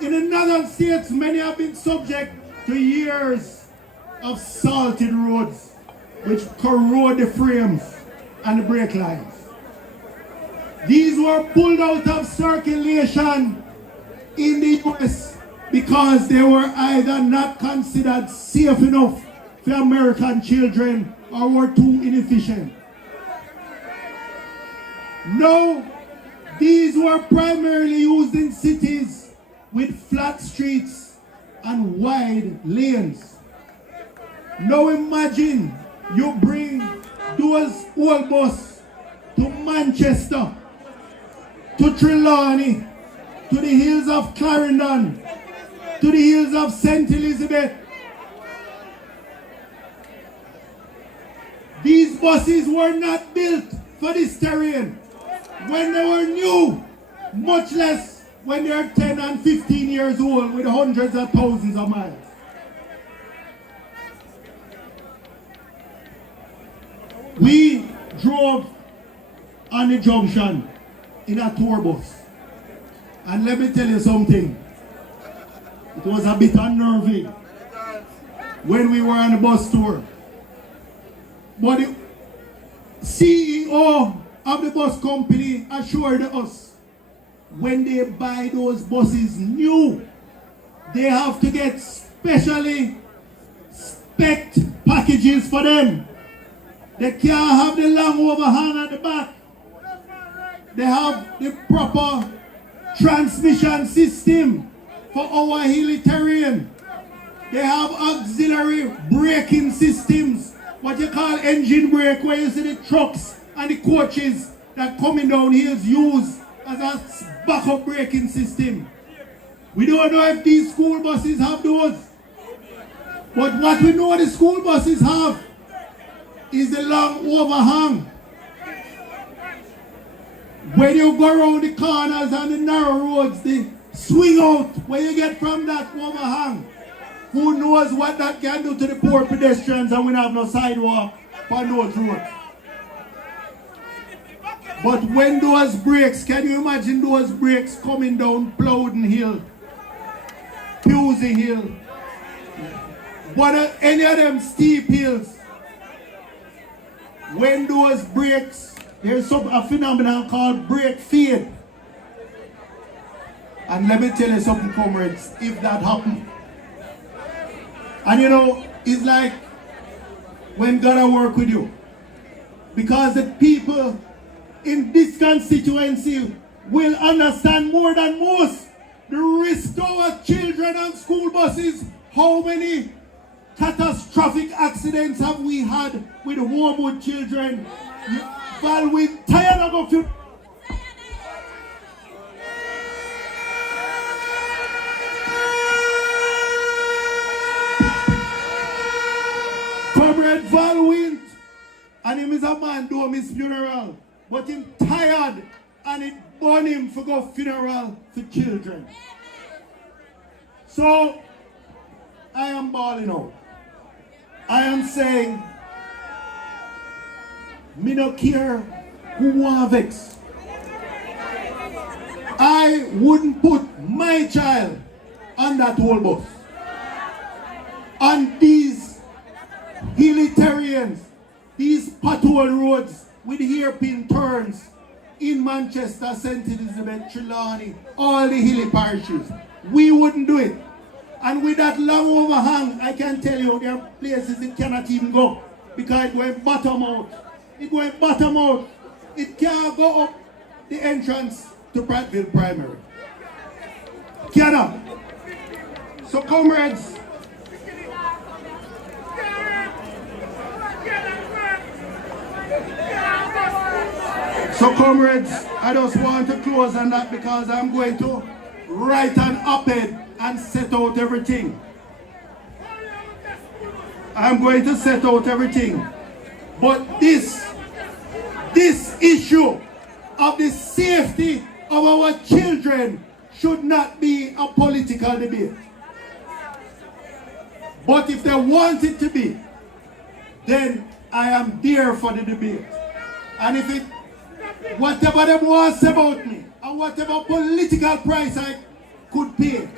In the northern states, many have been subject to years of salted roads which corrode the frames and the brake lines. These were pulled out of circulation in the US because they were either not considered safe enough for American children or were too inefficient. No, these were primarily used in cities with flat streets and wide lanes. Now imagine you bring those old bus to Manchester, to Trelawney, to the hills of Clarendon, to the hills of St. Elizabeth. These buses were not built for this terrain when they were new, much less when they are 10 and 15 years old with hundreds of thousands of miles. We drove on the junction in a tour bus. And let me tell you something. It was a bit unnerving when we were on the bus tour. But the CEO of the bus company assured us when they buy those buses new, they have to get specially spec'd packages for them. They can't have the long overhang at the back. They have the proper transmission system for our hilly terrain. They have auxiliary braking systems, what you call engine brake, where you see the trucks and the coaches that coming down hills use as a backup braking system. We don't know if these school buses have those. But what we know the school buses have is the long overhang. When you go around the corners and the narrow roads, the swing out where you get from that overhang. Who knows what that can do to the poor pedestrians, and we have no sidewalk on those roads. But when those brakes, can you imagine those brakes coming down Plowden Hill, Pusey Hill, any of them steep hills? When those brakes, there's a phenomenon called brake fade. And let me tell you something, comrades, if that happened. And you know, it's like when God work with you. Because the people in this constituency will understand more than most the risk to our children on school buses. How many catastrophic accidents have we had with Homewood children? While we tired of you. Comrade Val Wint, and him is a man doing his funeral, but him tired and it burn him for go funeral for children. So I am balling out. I am saying, me no care who want vex. I wouldn't put my child on that whole bus. On these hilly terrains, these pothole roads with hairpin turns in Manchester, St. Elizabeth, Trelawney, all the hilly parishes. We wouldn't do it. And with that long overhang, I can tell you there are places it cannot even go because it went bottom out. It went bottom out. It can't go up the entrance to Prattville Primary. Cannot. So comrades, I just want to close on that because I'm going to write an op-ed and set out everything. I'm going to set out everything. But this issue of the safety of our children should not be a political debate. But if they want it to be, then I am there for the debate. And if it, whatever they want to say about me, and whatever political price I could pay,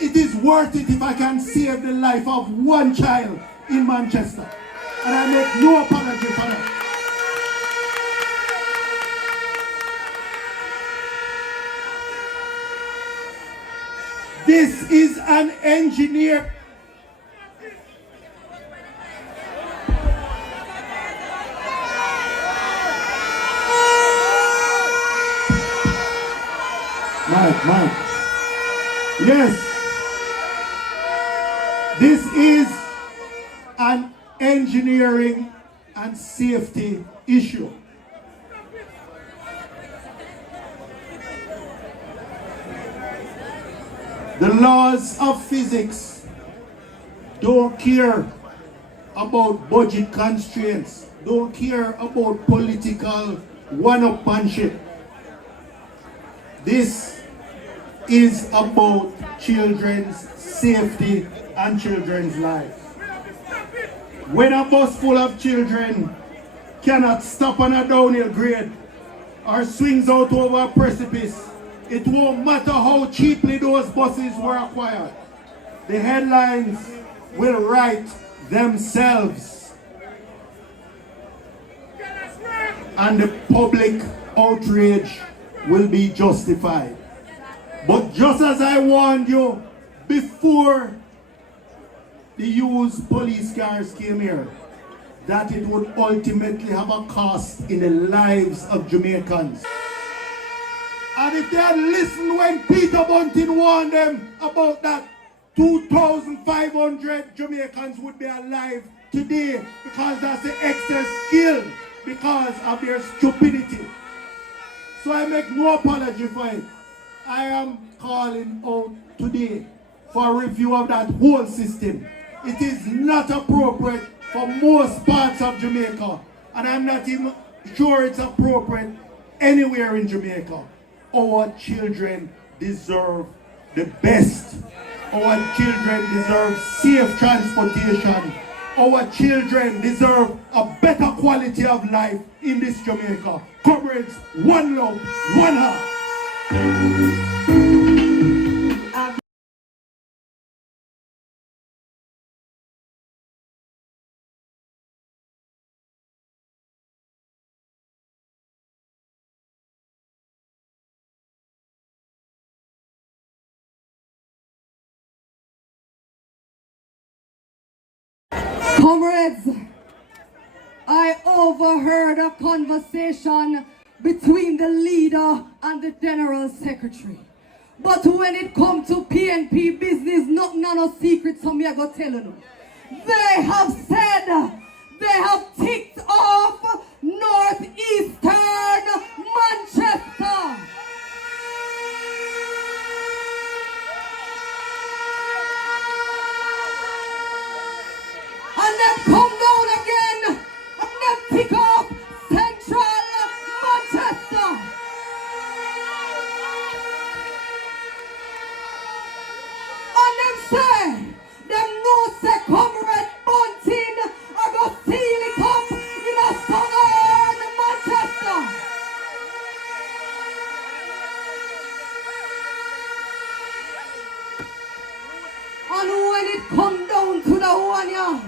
it is worth it if I can save the life of one child in Manchester. And I make no apology for that. This is an engineer. Mike. Yes. This is an engineering and safety issue. The laws of physics don't care about budget constraints, don't care about political one-upmanship. This is about children's safety and children's lives. When a bus full of children cannot stop on a downhill grade or swings out over a precipice, it won't matter how cheaply those buses were acquired. The headlines will write themselves. And the public outrage will be justified. But just as I warned you before the used police cars came here, that it would ultimately have a cost in the lives of Jamaicans. And if they had listened when Peter Bunting warned them about that, 2,500 Jamaicans would be alive today because that's the excess skill because of their stupidity. So I make no apology for it. I am calling out today for a review of that whole system. It is not appropriate for most parts of Jamaica, and I'm not even sure it's appropriate anywhere in Jamaica. Our children deserve the best. Our children deserve safe transportation. Our children deserve a better quality of life in this Jamaica. Comrades, one love, one heart. Comrades, I overheard a conversation between the leader and the general secretary. But when it comes to PNP business, nothing no secret, so me I go tell you. They have said they have ticked off northeastern Manchester. And then come down again and then pick up central Manchester. And them say, them no say Comrade Bunting are go seal it up in a southern Manchester. And when it come down to the one yard,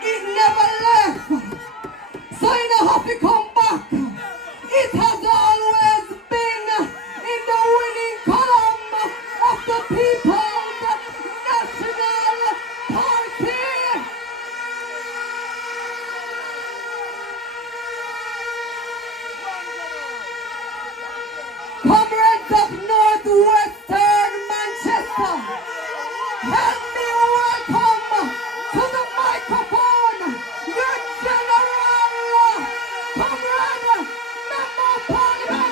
it never left, so you don't have to come back. It has always been in the winning column of the People's National Party. Comrades of Northwestern Manchester, help me welcome to the microphone your General Comrade Member of Parliament,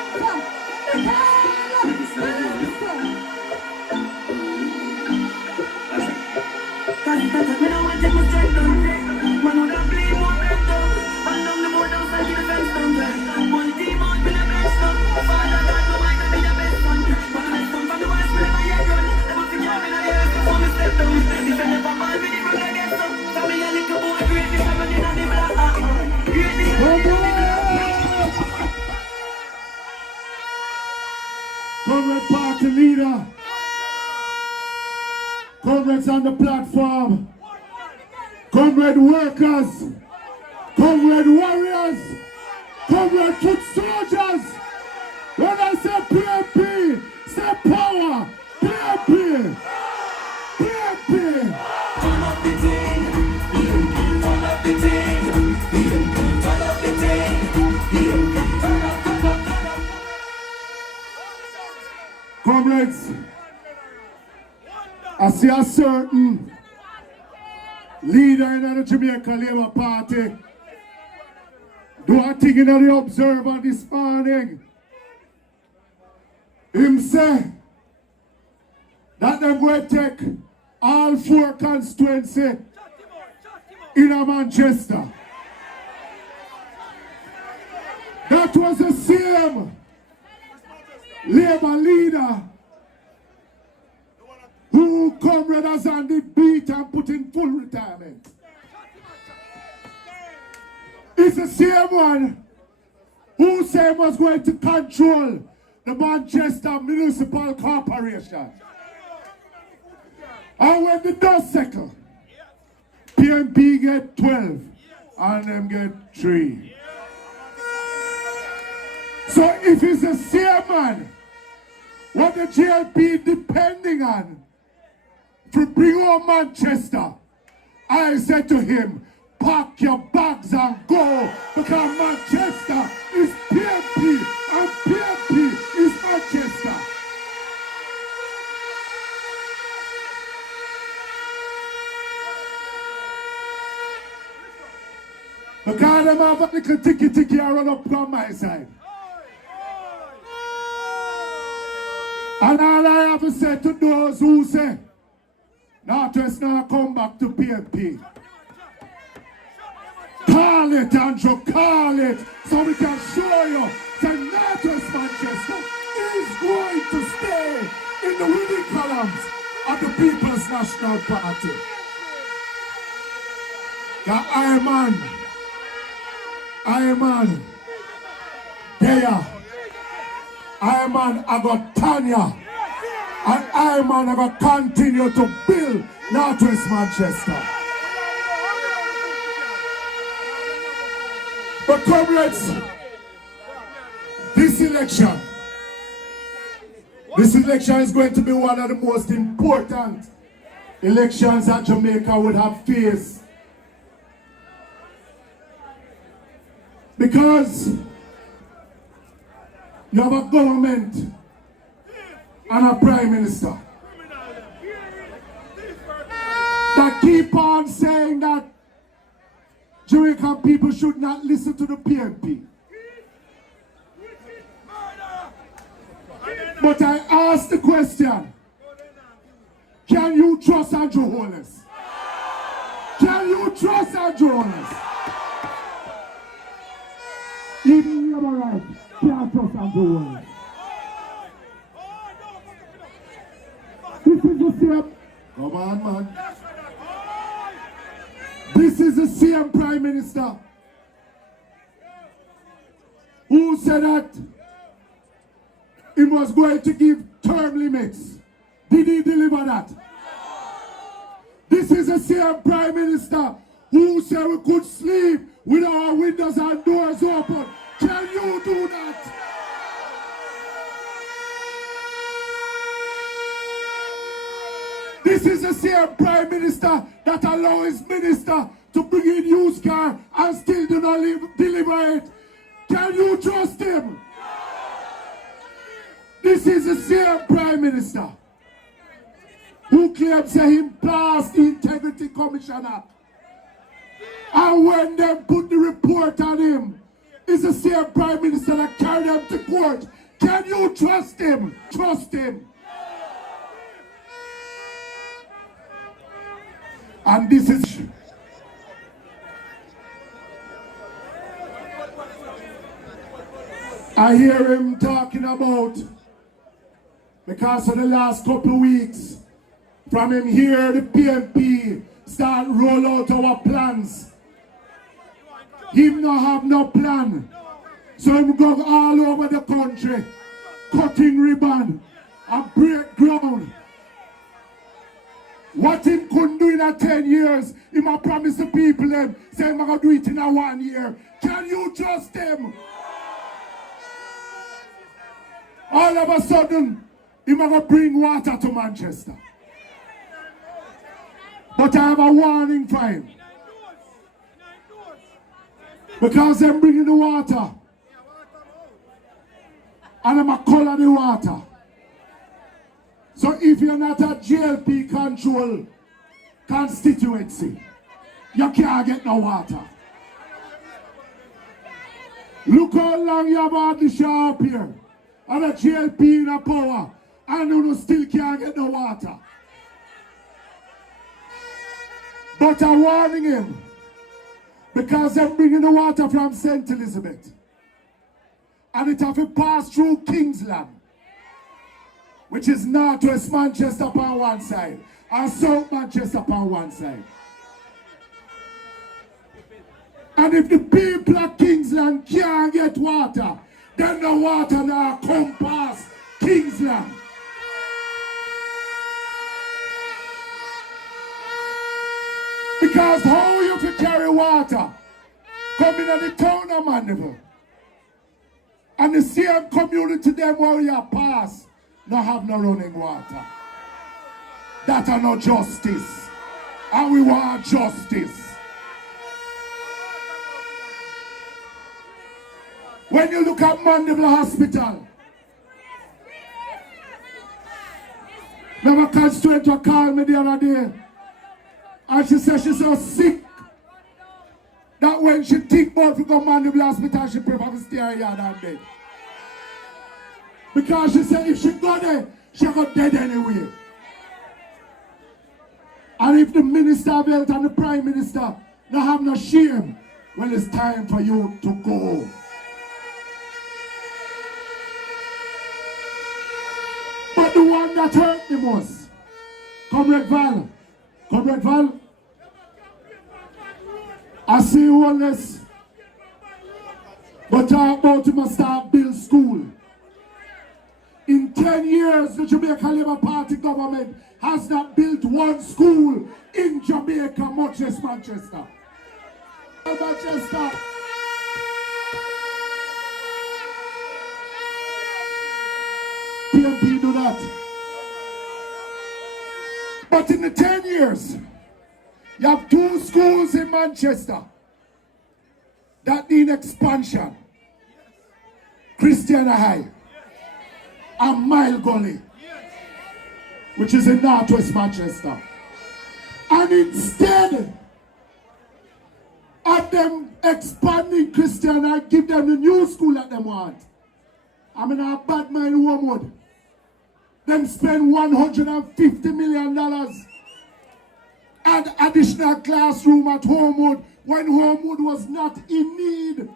Comrade party leader, comrades on the platform, comrade workers, comrade warriors, comrade foot soldiers. When I say PNP, say power, PNP. PNP. Turn up the thing, PNP, turn up the thing, PNP, turn up the thing, PNP, turn up, turn up, turn up. Comrades, I see a certain leader in the Jamaica Labour Party do a thing in the Observer this morning. Him say that they're going to take all 4 constituencies in Manchester. That was the same Labour leader who comrades on the beat and put in full retirement. It's the same one who said was going to control the Manchester Municipal Corporation. And when the dust settle, PNP get 12 and them get 3. So if it's the same man, what the JLP depending on to bring home Manchester, I said to him, pack your bags and go, because Manchester is PNP and PNP is Manchester. Because them have a little ticky and run up on my side. And all I have to say to those who say, Northwest now come back to PNP. Call it, Andrew, call it, so we can show you that Northwest Manchester is going to stay in the winning columns of the People's National Party. That Iron Man, there. Iron Man, I got Tanya. And Iron Man, I got continue to build Northwest Manchester. But comrades, this election is going to be one of the most important elections that Jamaica would have faced. Because you have a government and a prime minister that keep on saying that Jamaican people should not listen to the PNP. But I ask the question, can you trust Andrew Holness? Can you trust Andrew Holness? Even you have a right, can't trust Andrew Holness. This is the same, come on man. This is the same Prime Minister who said that he was going to give term limits. Did he deliver that? This is the same Prime Minister who said we could sleep with our windows and doors open. Can you do that? This is the same Prime Minister that allows his minister to bring in used car and still do not deliver it. Can you trust him? This is the same Prime Minister who claims that him passed the Integrity Commissioner. And when they put the report on him, it's the same Prime Minister that carried him to court. Can you trust him? Trust him. And this is I hear him talking about, because of the last couple of weeks, from him here, the PNP start roll out our plans. Him no have no plan. So him go all over the country, cutting ribbon and break ground. What him couldn't do in 10 years, he might promise the people them, say him gonna do it in 1 year. Can you trust him? All of a sudden, he might bring water to Manchester. But I have a warning for him. Because I'm bringing the water. And I'm a color the water. So if you're not a GLP control constituency, you can't get no water. Look how long you have had the show up here. And a GLP in a power. And you still can't get no water. But I'm warning him. Because I'm bringing the water from St. Elizabeth. And it have to pass through Kingsland. Which is northwest Manchester upon one side. And south Manchester upon one side. And if the people of Kingsland can't get water, then the water now come past Kingsland. Because how you can carry water coming in the town of Mandeville and the same community them where you pass not have no running water. That are not justice. And we want justice. When you look at Mandeville Hospital, my constituent called me the other day. And she said she's so sick that when she think about to go to Mandeville Hospital, she prefer to stay here that day. Because she said if she go there, she go dead anyway. And if the Minister of Health and the Prime Minister don't have no shame, well, it's time for you to go. But the one that hurt the most, Comrade Val, I see homeless, but talk about him must start build school. In 10 years, the Jamaica Labour Party government has not built one school in Jamaica, much less Manchester. Manchester. PMP do that. But in the 10 years, you have 2 schools in Manchester that need expansion. Christiana High and Mile Gully, which is in northwest Manchester. And instead of them expanding Christiana, give them the new school that they want. I mean, a bad mind Wormwood. Them spend $150 million and additional classroom at Homewood when Homewood was not in need.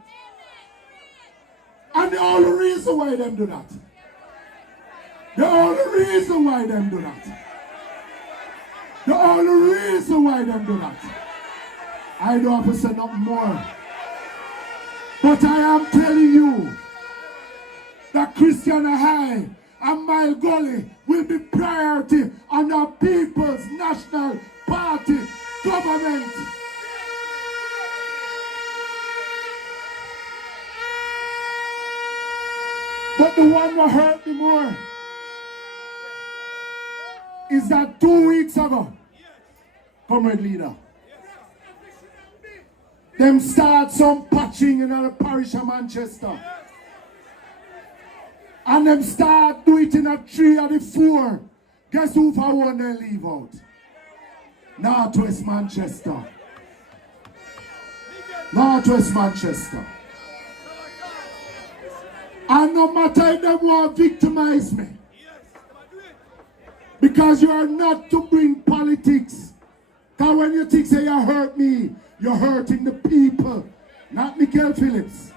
And the only reason why them do that. The only reason why them do that. The only reason why them do that. I don't have to say nothing more. But I am telling you that Christiana High and Mile Gully will be priority on the People's National Party government. But the one that hurt me more is that 2 weeks ago, Comrade Leader, them start some patching in the parish of Manchester. And them start do it in a 3 or the 4. Guess who for one they leave out? Northwest Manchester. Northwest Manchester. And no matter if they want to victimize me, because you are not to bring politics. Because when you think say you hurt me, you're hurting the people, not Michael Phillips.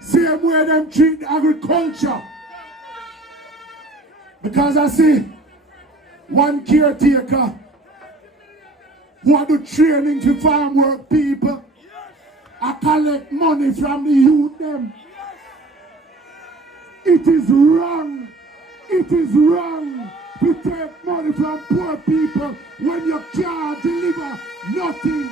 Same way them treat agriculture. Because I see one caretaker who are do training to farm work people. I collect money from the youth them. It is wrong. It is wrong to take money from poor people when you can't deliver nothing.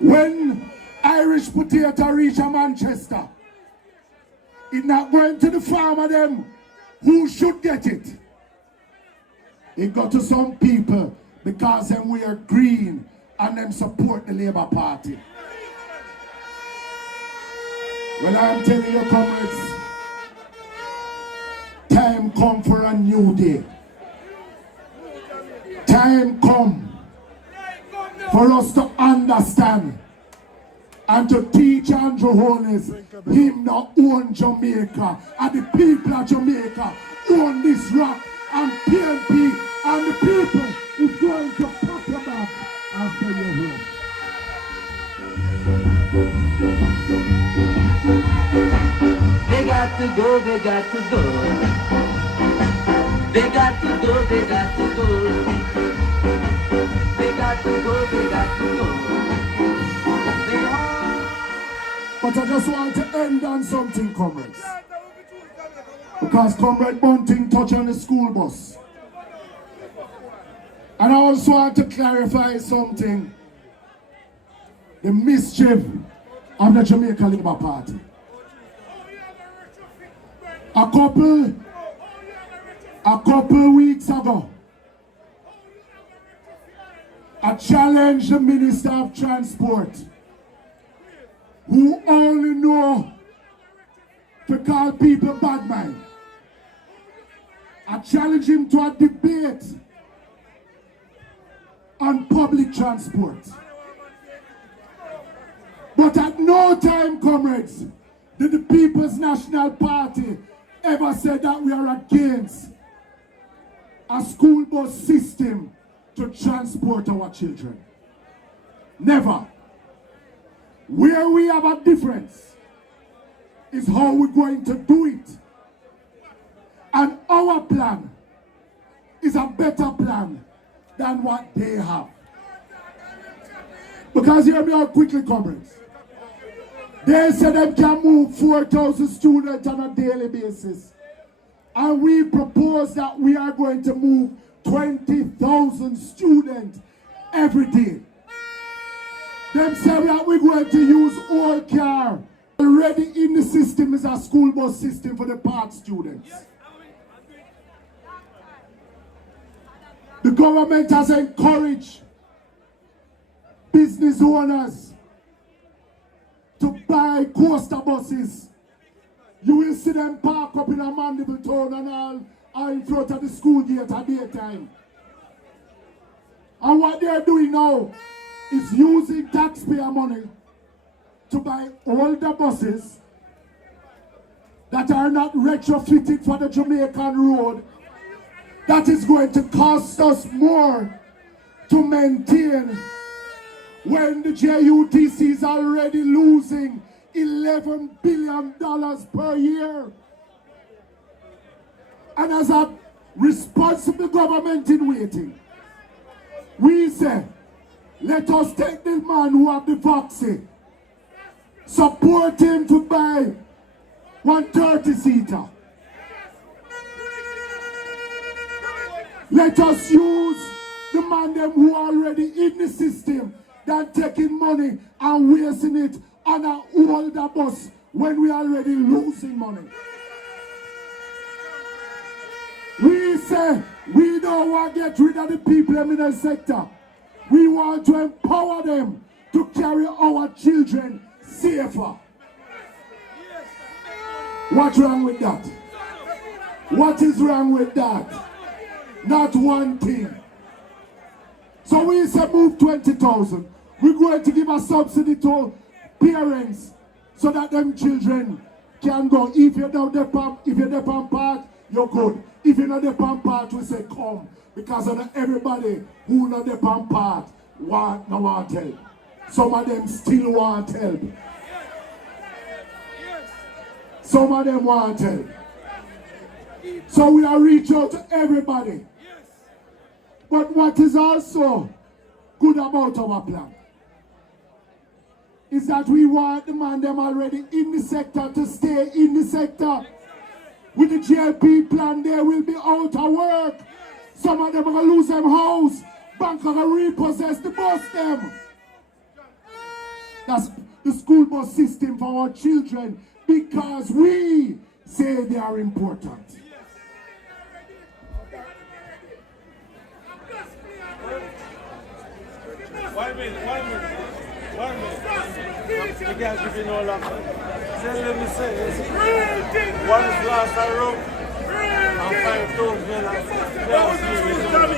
When Irish potato reach Manchester, It's not going to the farmer them who should get it. It got to some people because them wear green and them support the Labour Party. Well, I'm telling you, comrades, time come for a new day. Time come for us to understand and to teach Andrew Holness him not own Jamaica, and the people of Jamaica own this rock, and PNP and the people is going to pack your back after your home. They got to go, they got to go. They got to go, they got to go. They got to go, they got to go. But I just want to end on something, comrades. Because Comrade Bunting touched on the school bus. And I also want to clarify something. The mischief of the Jamaica Labour Party. A couple weeks ago, I challenged the Minister of Transport, who only know to call people bad mind. I challenge him to a debate on public transport. But at no time, comrades, did the People's National Party ever say that we are against a school bus system to transport our children. Never. Where we have a difference is how we're going to do it. And our plan is a better plan than what they have. Because hear me out quickly, comrades. They say they can move 4,000 students on a daily basis. And we propose that we are going to move 20,000 students every day. Them say that we're going to use all car. Already in the system is a school bus system for the part students. The government has encouraged business owners to buy coaster buses. You will see them park up in a Mandeville town and all in front of the school gate at daytime. And what they're doing now is using taxpayer money to buy older buses that are not retrofitted for the Jamaican road, that is going to cost us more to maintain when the JUTC is already losing $11 billion per year. And as a responsible government in waiting, we say, let us take the man who have the vaccine, support him to buy 130-seater. Let us use the man them who are already in the system than taking money and wasting it on an older bus when we are already losing money. We say we don't want to get rid of the people in the sector. We want to empower them to carry our children safer. What's wrong with that? What is wrong with that? Not one thing. So we say move 20,000. We're going to give a subsidy to parents so that them children can go. If you're down the pump, if you're the pump part, you're good. If you're not the pump part, we say come. Because not everybody who not the pump part want help. Some of them still want help. Some of them want help. So we are reaching out to everybody. But what is also good about our plan is that we want the man them already in the sector to stay in the sector. With the GLP plan, they will be out of work. Some of them are going to lose their house. Bank are going to repossess the bus them. That's the school bus system for our children because we say they are important. One minute. You can't give me no longer. Let me say this. One is last I wrote. And 5 toes men. I want this done. I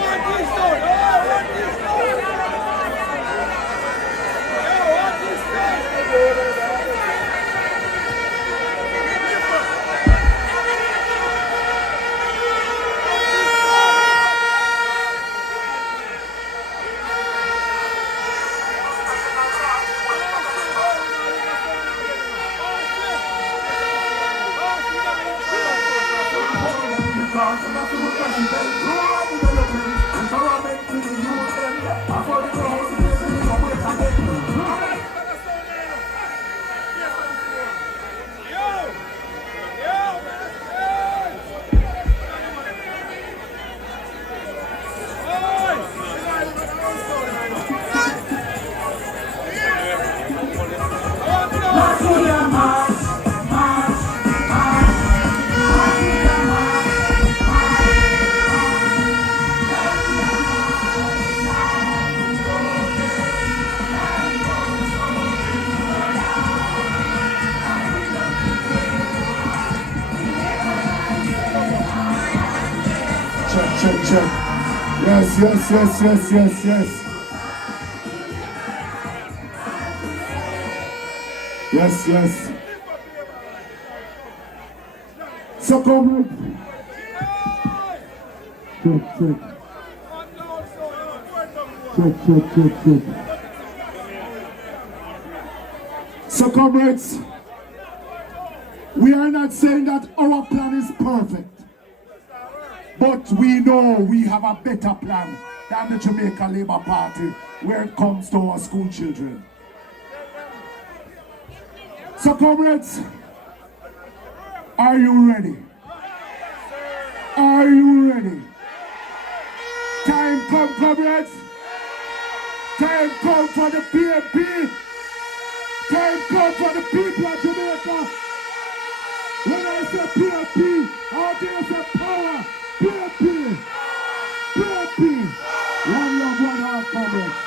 want this done. I want this done. Check. Yes. So come. Check. So comrades, we are not saying that our plan is perfect. But we know we have a better plan than the Jamaica Labour Party where it comes to our school children. So comrades, are you ready? Are you ready? Time come, comrades. Time come for the PMP. Time come for the people of Jamaica. When I say PMP, out there say power. PMP. One love, one heart, comrades.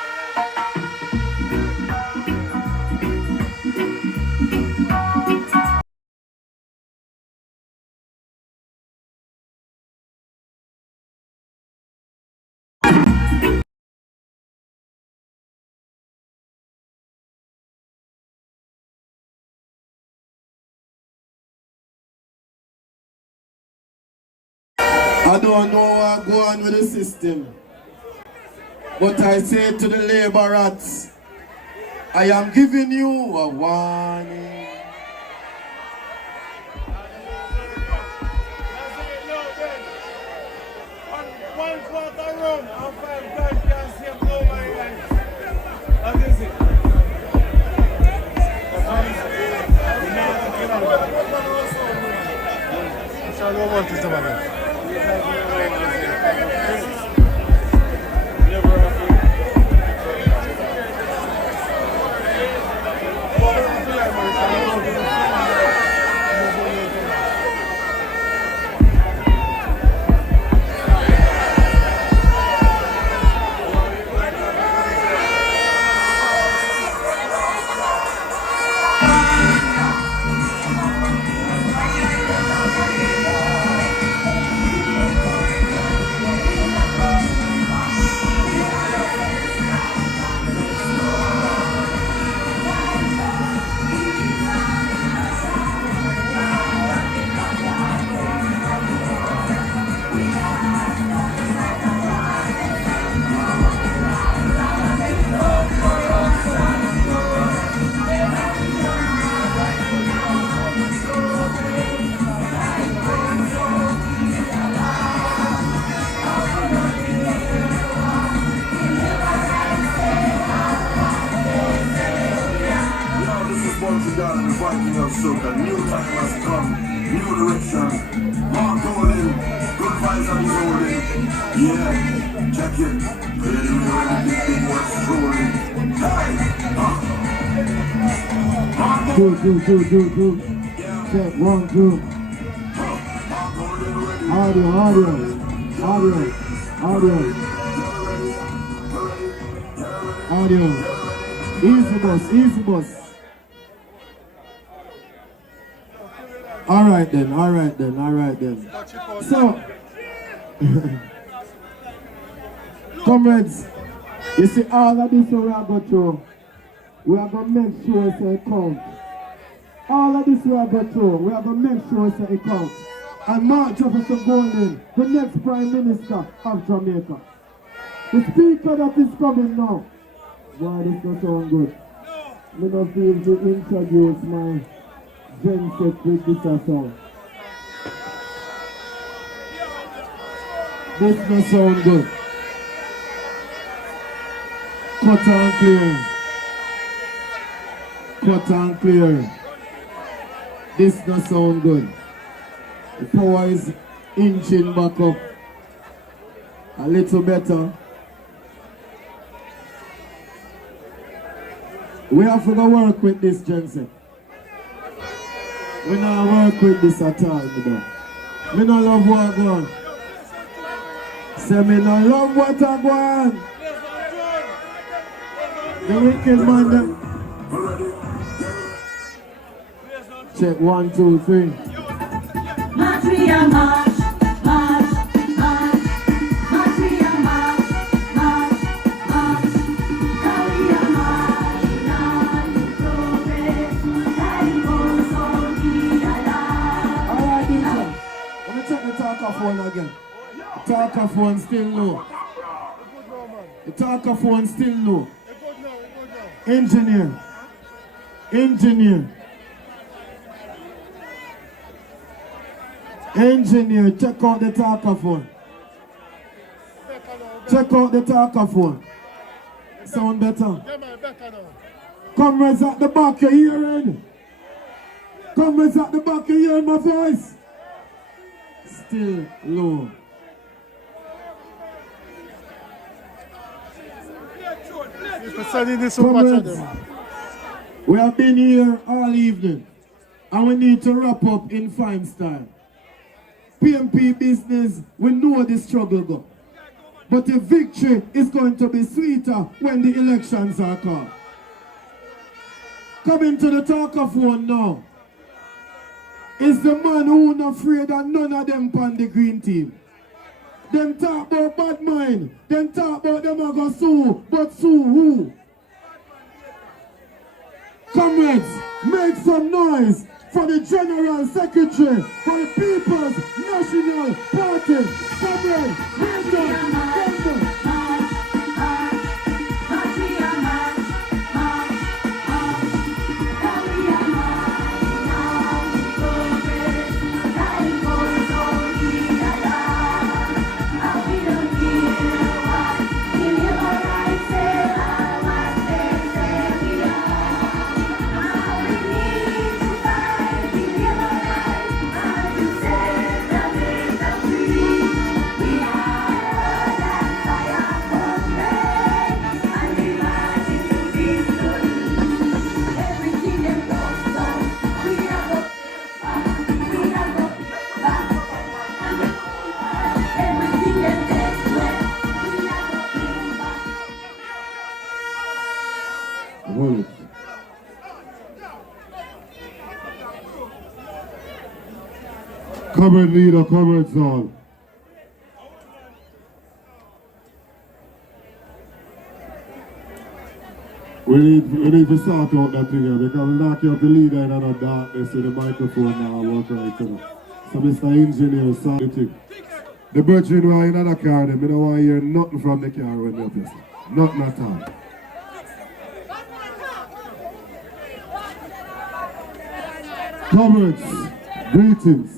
I don't know what go on with the system, but I say to the labor rats, I am giving you a warning. One quarter rum and 5 grand can save nobody life. That is it. I don't want to about it. Soca, new time has come, new direction. Mark holding, good vibes and holding. Yeah, check it. Ready when the big one's strolling. Do. Check, 1, 2. Audio. Easy boss. All right then. So, comrades, you see all of this we are going through, we are going to make sure it's a count. All of this we are going through, we are going to make sure it's a count. And Mark Jefferson Golden, the next Prime Minister of Jamaica. The speaker that is coming now. Why this not sound good? Me not feel to introduce my gen set with this song. This not sound good. Cut and clear. This not sound good. The power is inching back up a little better. We have to go work with this, Jensen. We not work with this at all, me no love what I go on. Say me no love what I go on. The wicked man them. Check 1, 2, 3. March, we are march. March, we are march. Carry a march on progress. Time goes on the alarm. Alright, Dinka. Let me check the talker-phone again. The talker-phone still low. The talker-phone still low. Engineer. Engineer, check out the talker-phone. Check out the talker-phone. Sound better? Comrades at the back, you hearing? Comrades at the back, you hearing my voice? Still low. Comrades, we have been here all evening and we need to wrap up in fine style. PMP business, we know the struggle go. But the victory is going to be sweeter when the elections are called. Coming to the talker-phone now is the man who not afraid that none of them on the green team. Them talk about bad mind, them talk about them are going to sue, but sue who? Comrades, make some noise for the General Secretary for the People's National Party. Comrades, London. Comrade leader, comrades all. We need to sort out that thing here because we knock you up the leader in the darkness with the microphone now and walk right to So Mr. Engineer, sort the thing. The brethren who are in the car, they don't want to hear nothing from the car when they're pissed. Nothing at all. Comrades, greetings.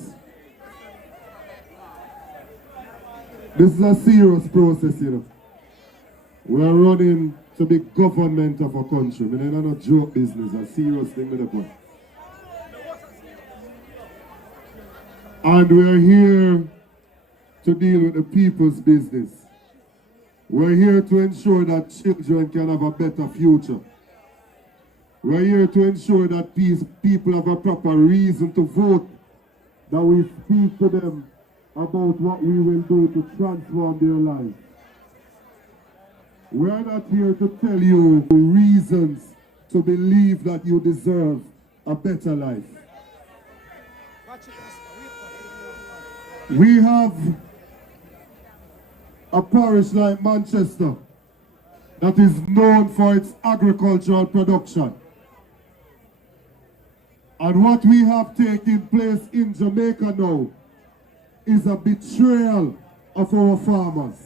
This is a serious process, you know. We are running to be government of a country. I mean, it's not a joke business, a serious thing with the point. And we are here to deal with the people's business. We're here to ensure that children can have a better future. We're here to ensure that people have a proper reason to vote, that we speak to them about what we will do to transform their lives. We're not here to tell you reasons to believe that you deserve a better life. We have a parish like Manchester that is known for its agricultural production. And what we have taken place in Jamaica now is a betrayal of our farmers.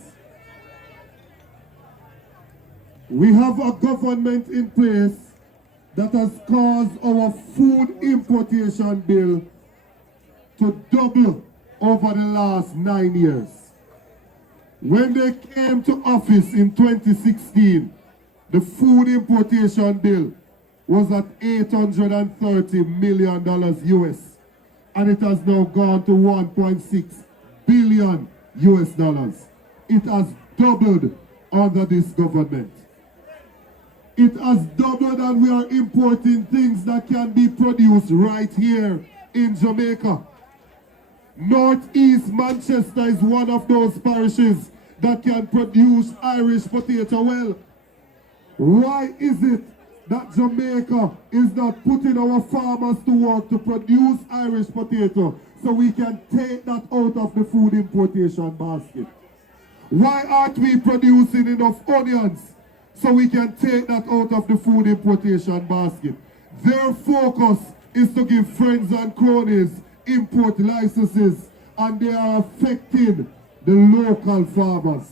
We have a government in place that has caused our food importation bill to double over the last 9 years. When they came to office in 2016, the food importation bill was at $830 million US, and it has now gone to 1.6 billion US dollars. It has doubled under this government. It has doubled, and we are importing things that can be produced right here in Jamaica. Northeast Manchester is one of those parishes that can produce Irish potato well. Why is it that Jamaica is not putting our farmers to work to produce Irish potato so we can take that out of the food importation basket? Why aren't we producing enough onions so we can take that out of the food importation basket? Their focus is to give friends and cronies import licenses, and they are affecting the local farmers.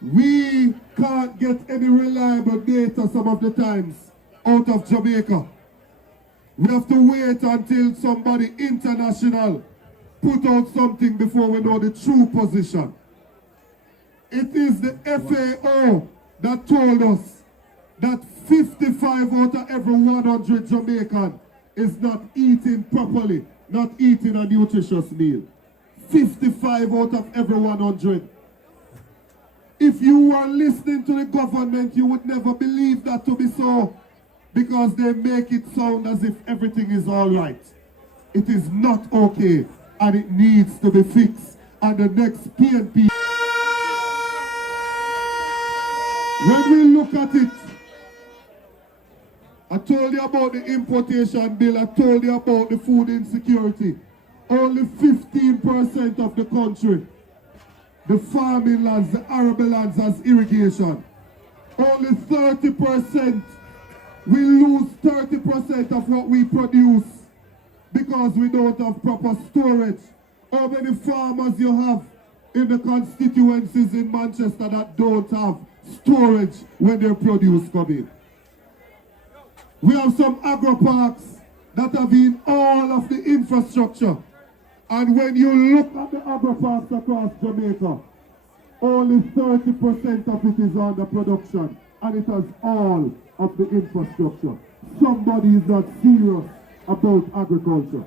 We can't get any reliable data some of the times out of Jamaica. We have to wait until somebody international put out something before we know the true position. It is the FAO that told us that 55 out of every 100 Jamaican is not eating properly, not eating a nutritious meal. 55 out of every 100. If you were listening to the government, you would never believe that to be so, because they make it sound as if everything is all right. It is not okay, and it needs to be fixed. And the next PNP, when we look at it, I told you about the importation bill, I told you about the food insecurity. Only 15% of the country, the farming lands, the arable lands, has irrigation. Only 30%, we lose 30% of what we produce because we don't have proper storage. How many farmers you have in the constituencies in Manchester that don't have storage when their produce come in? We have some agro parks that have in all of the infrastructure. And when you look at the agro parks across Jamaica, only 30% of it is under production, and it has all of the infrastructure. Somebody is not serious about agriculture.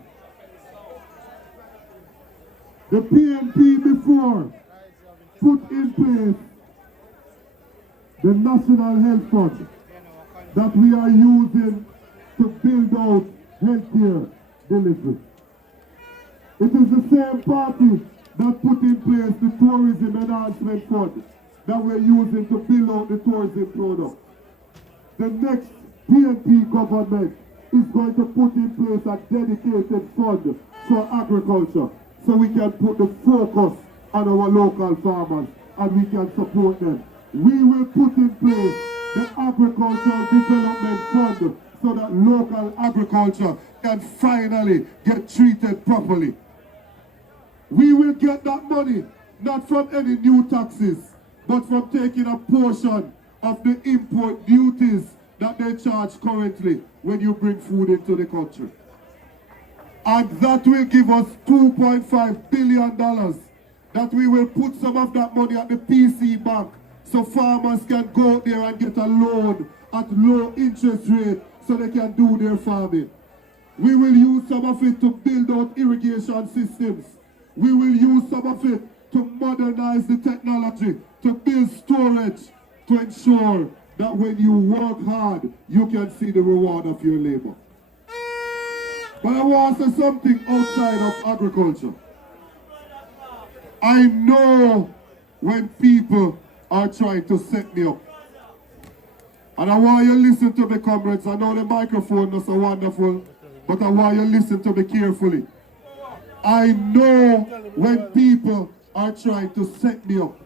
The PNP before put in place the National Health Fund that we are using to build out healthcare delivery. It is the same party that put in place the Tourism Enhancement Fund that we're using to build out the tourism product. The next PNP government is going to put in place a dedicated fund for agriculture so we can put the focus on our local farmers and we can support them. We will put in place the Agricultural Development Fund so that local agriculture can finally get treated properly. We will get that money not from any new taxes, but from taking a portion of the import duties that they charge currently when you bring food into the country. And that will give us $2.5 billion that we will put some of that money at the PC Bank so farmers can go out there and get a loan at low interest rate so they can do their farming. We will use some of it to build out irrigation systems. We will use some of it to modernize the technology, to build storage, to ensure that when you work hard, you can see the reward of your labor. But I want to say something outside of agriculture. I know when people are trying to set me up. And I want you to listen to me, comrades. I know the microphone is so wonderful, but I want you to listen to me carefully. I know when people are trying to set me up.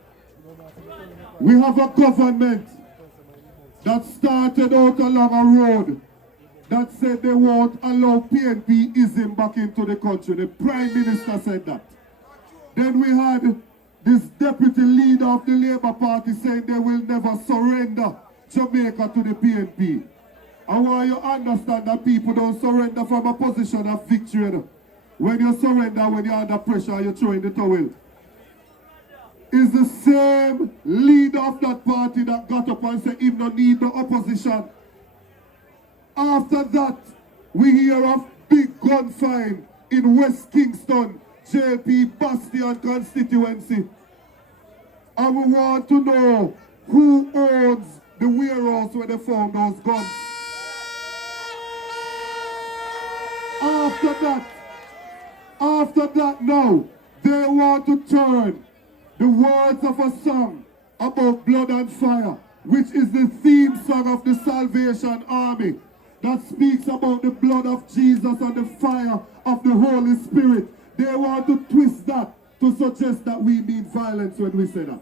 We have a government that started out along a road that said they won't allow PNP-ism back into the country. The Prime Minister said that. Then we had this deputy leader of the Labour Party saying they will never surrender Jamaica to the PNP. I want you to understand that people don't surrender from a position of victory. When you surrender, when you're under pressure, you throw in the towel. Is the same leader of that party that got up and said he don't need the opposition. After that, we hear of big gunfight in West Kingston, JP Bastion constituency. And we want to know who owns the warehouse where they found those guns. After that now, they want to turn the words of a song about blood and fire, which is the theme song of the Salvation Army, that speaks about the blood of Jesus and the fire of the Holy Spirit. They want to twist that to suggest that we mean violence when we say that.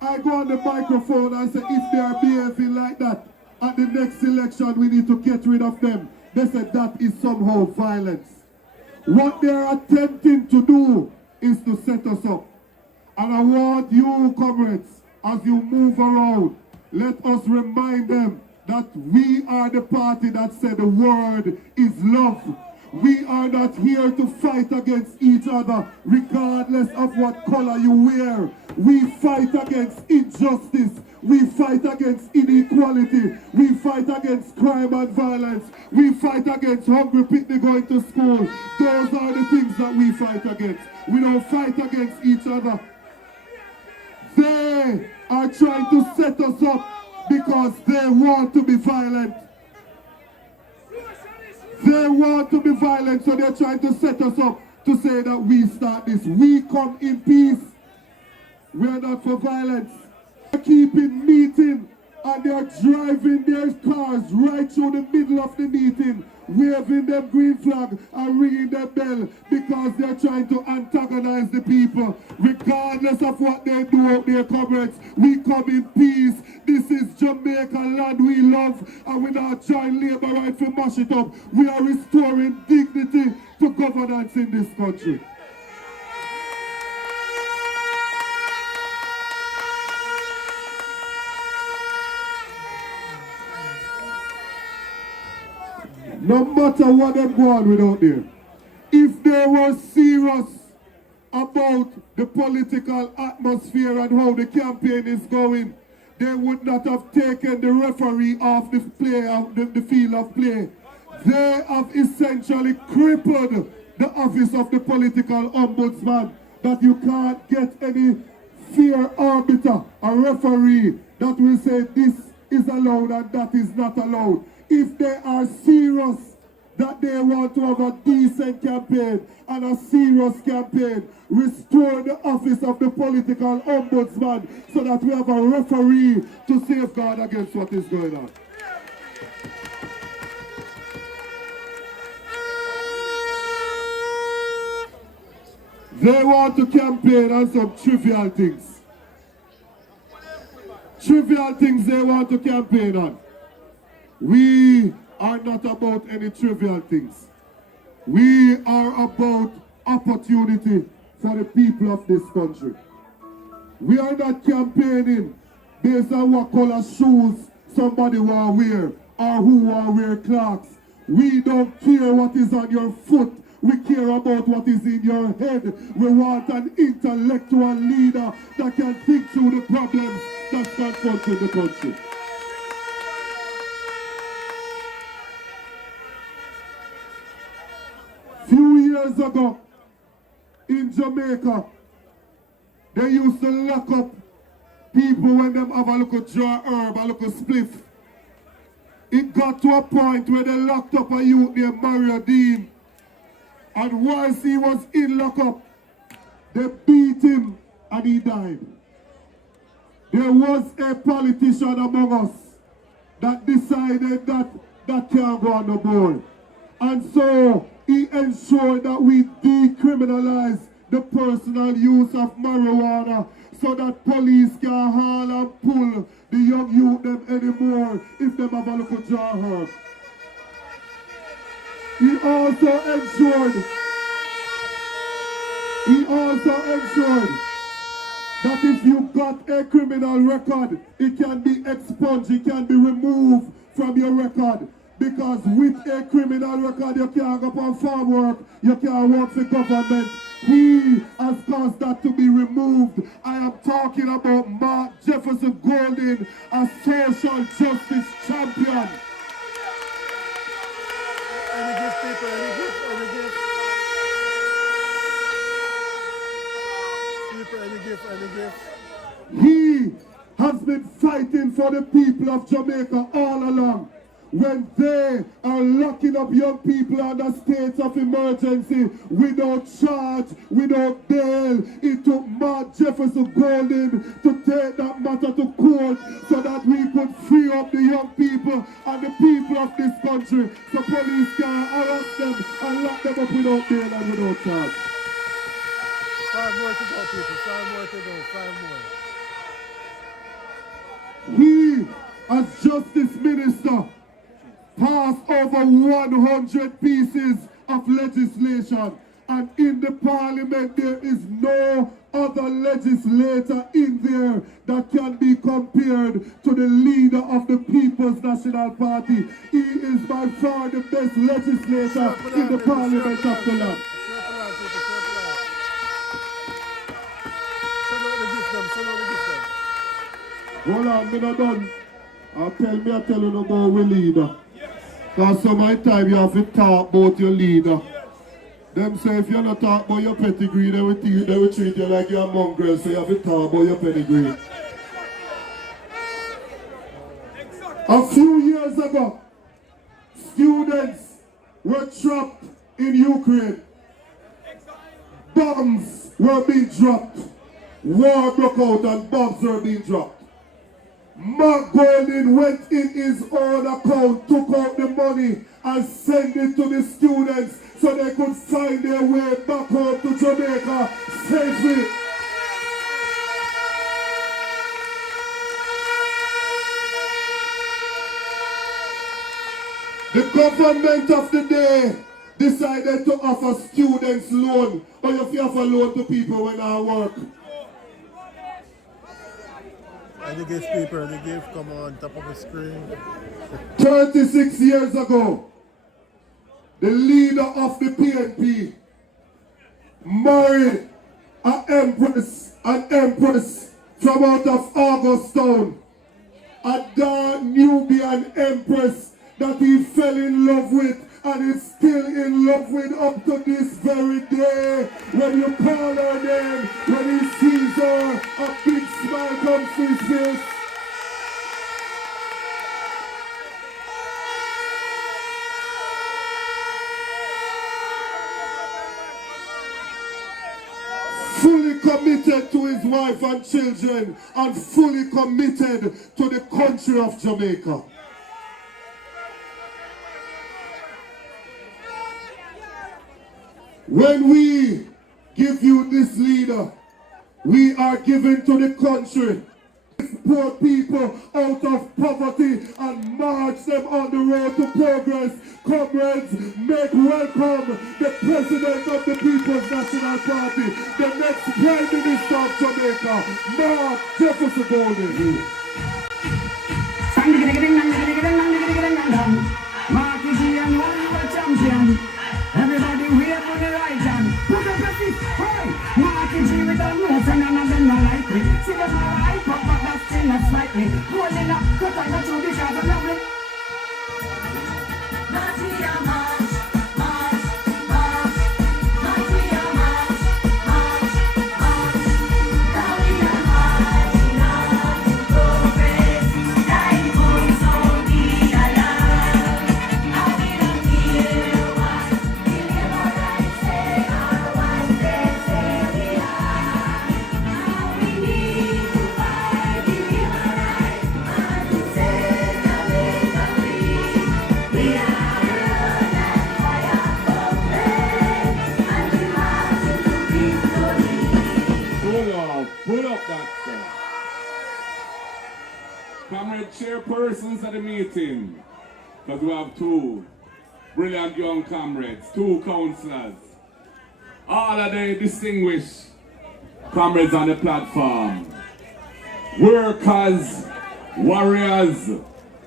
I go on the microphone and say if they are behaving like that at the next election, we need to get rid of them. They said that is somehow violence. What they are attempting to do is to set us up. And I want you, comrades, as you move around, let us remind them that we are the party that said the word is love. We are not here to fight against each other, regardless of what color you wear. We fight against injustice. We fight against inequality. We fight against crime and violence. We fight against hungry people going to school. Those are the things that we fight against. We don't fight against each other. They are trying to set us up because they want to be violent. They want to be violent, so they're trying to set us up to say that we start this. We come in peace. We're not for violence. They're keeping meeting and they're driving their cars right through the middle of the meeting, waving their green flag and ringing their bell because they're trying to antagonize the people. Regardless of what they do out there, comrades, we come in peace. This is Jamaica land we love, and we're not join labor right to mash it up. We are restoring dignity to governance in this country. No matter what they go on with out there, if they were serious about the political atmosphere and how the campaign is going, they would not have taken the referee off the field of play. They have essentially crippled the office of the political ombudsman, that you can't get any fair arbiter, a referee that will say this is allowed and that is not allowed. If they are serious that they want to have a decent campaign and a serious campaign, restore the office of the political ombudsman so that we have a referee to safeguard against what is going on. They want to campaign on some trivial things. Trivial things they want to campaign on. We are not about any trivial things. We are about opportunity for the people of this country. We are not campaigning based on what color shoes somebody will wear or who will wear clocks. We don't care what is on your foot. We care about what is in your head. We want an intellectual leader that can think through the problems that's confronting the country. Few years ago in Jamaica, They used to lock up people when them have a little dry herb, a little spliff. It got to a point where they locked up a youth named Mario Dean. And whilst he was in lockup, they beat him and he died. There was a politician among us that decided that can't go on the board. And so he ensured that we decriminalize the personal use of marijuana so that police can haul and pull the young youth them anymore if them have a little jar herb. He also ensured that if you got a criminal record, it can be expunged, it can be removed from your record. Because with a criminal record, you can't go on farm work, you can't work for government. He has caused that to be removed. I am talking about Mark Jefferson Golden, a social justice champion. Any gift, people, any gift, any gift. People, any gift, any gift. He has been fighting for the people of Jamaica all along. When they are locking up young people under states of emergency without charge, without bail, it took Mark Jefferson Golden to take that matter to court so that we could free up the young people and the people of this country so police can arrest them and lock them up without bail and without charge. 5 more to go, people. 5 more to go. 5 more. He, as Justice Minister, passed over 100 pieces of legislation, and in the parliament there is no other legislator in there that can be compared to the leader of the People's National Party. He is by far the best legislator in the parliament of the land. Hold on, me not done. I tell you no go with leader. Because some of the time you have to talk about your leader. Them say if you not talk about your pedigree, they will treat you like you're a mongrel, so you have to talk about your pedigree. A few years ago, students were trapped in Ukraine. Bombs were being dropped. War broke out and bombs were being dropped. Mark Golden went in his own account, took out the money and sent it to the students so they could find their way back home to Jamaica safely. The government of the day decided to offer students loan, or if you offer loan to people when I work. Any gift, people, any gift, come on top of the screen. 36 years ago, the leader of the PNP married an empress from out of Augustown, a dark Nubian empress that he fell in love with and is still in love with up to this very day. When you call her name, when he sees her, a big smile comes to his face. Fully committed to his wife and children and fully committed to the country of Jamaica. When we give you this leader, we are giving to the country poor people out of poverty and march them on the road to progress. Comrades, make welcome the President of the People's National Party, the next Prime Minister of Jamaica, Mark Jefferson Golden. Mark is here and one champion. Everybody wave on the right hand. Put up your feet. Hey! Mark is here with a no friend and then no like me. See them how I pop up that thing that's slightly. Holding up, cut I got you because I love it. March, we are march, march, march. March, we are march, march, march. the meeting because we have two brilliant young comrades, two councillors, all of the distinguished comrades on the platform, workers, warriors,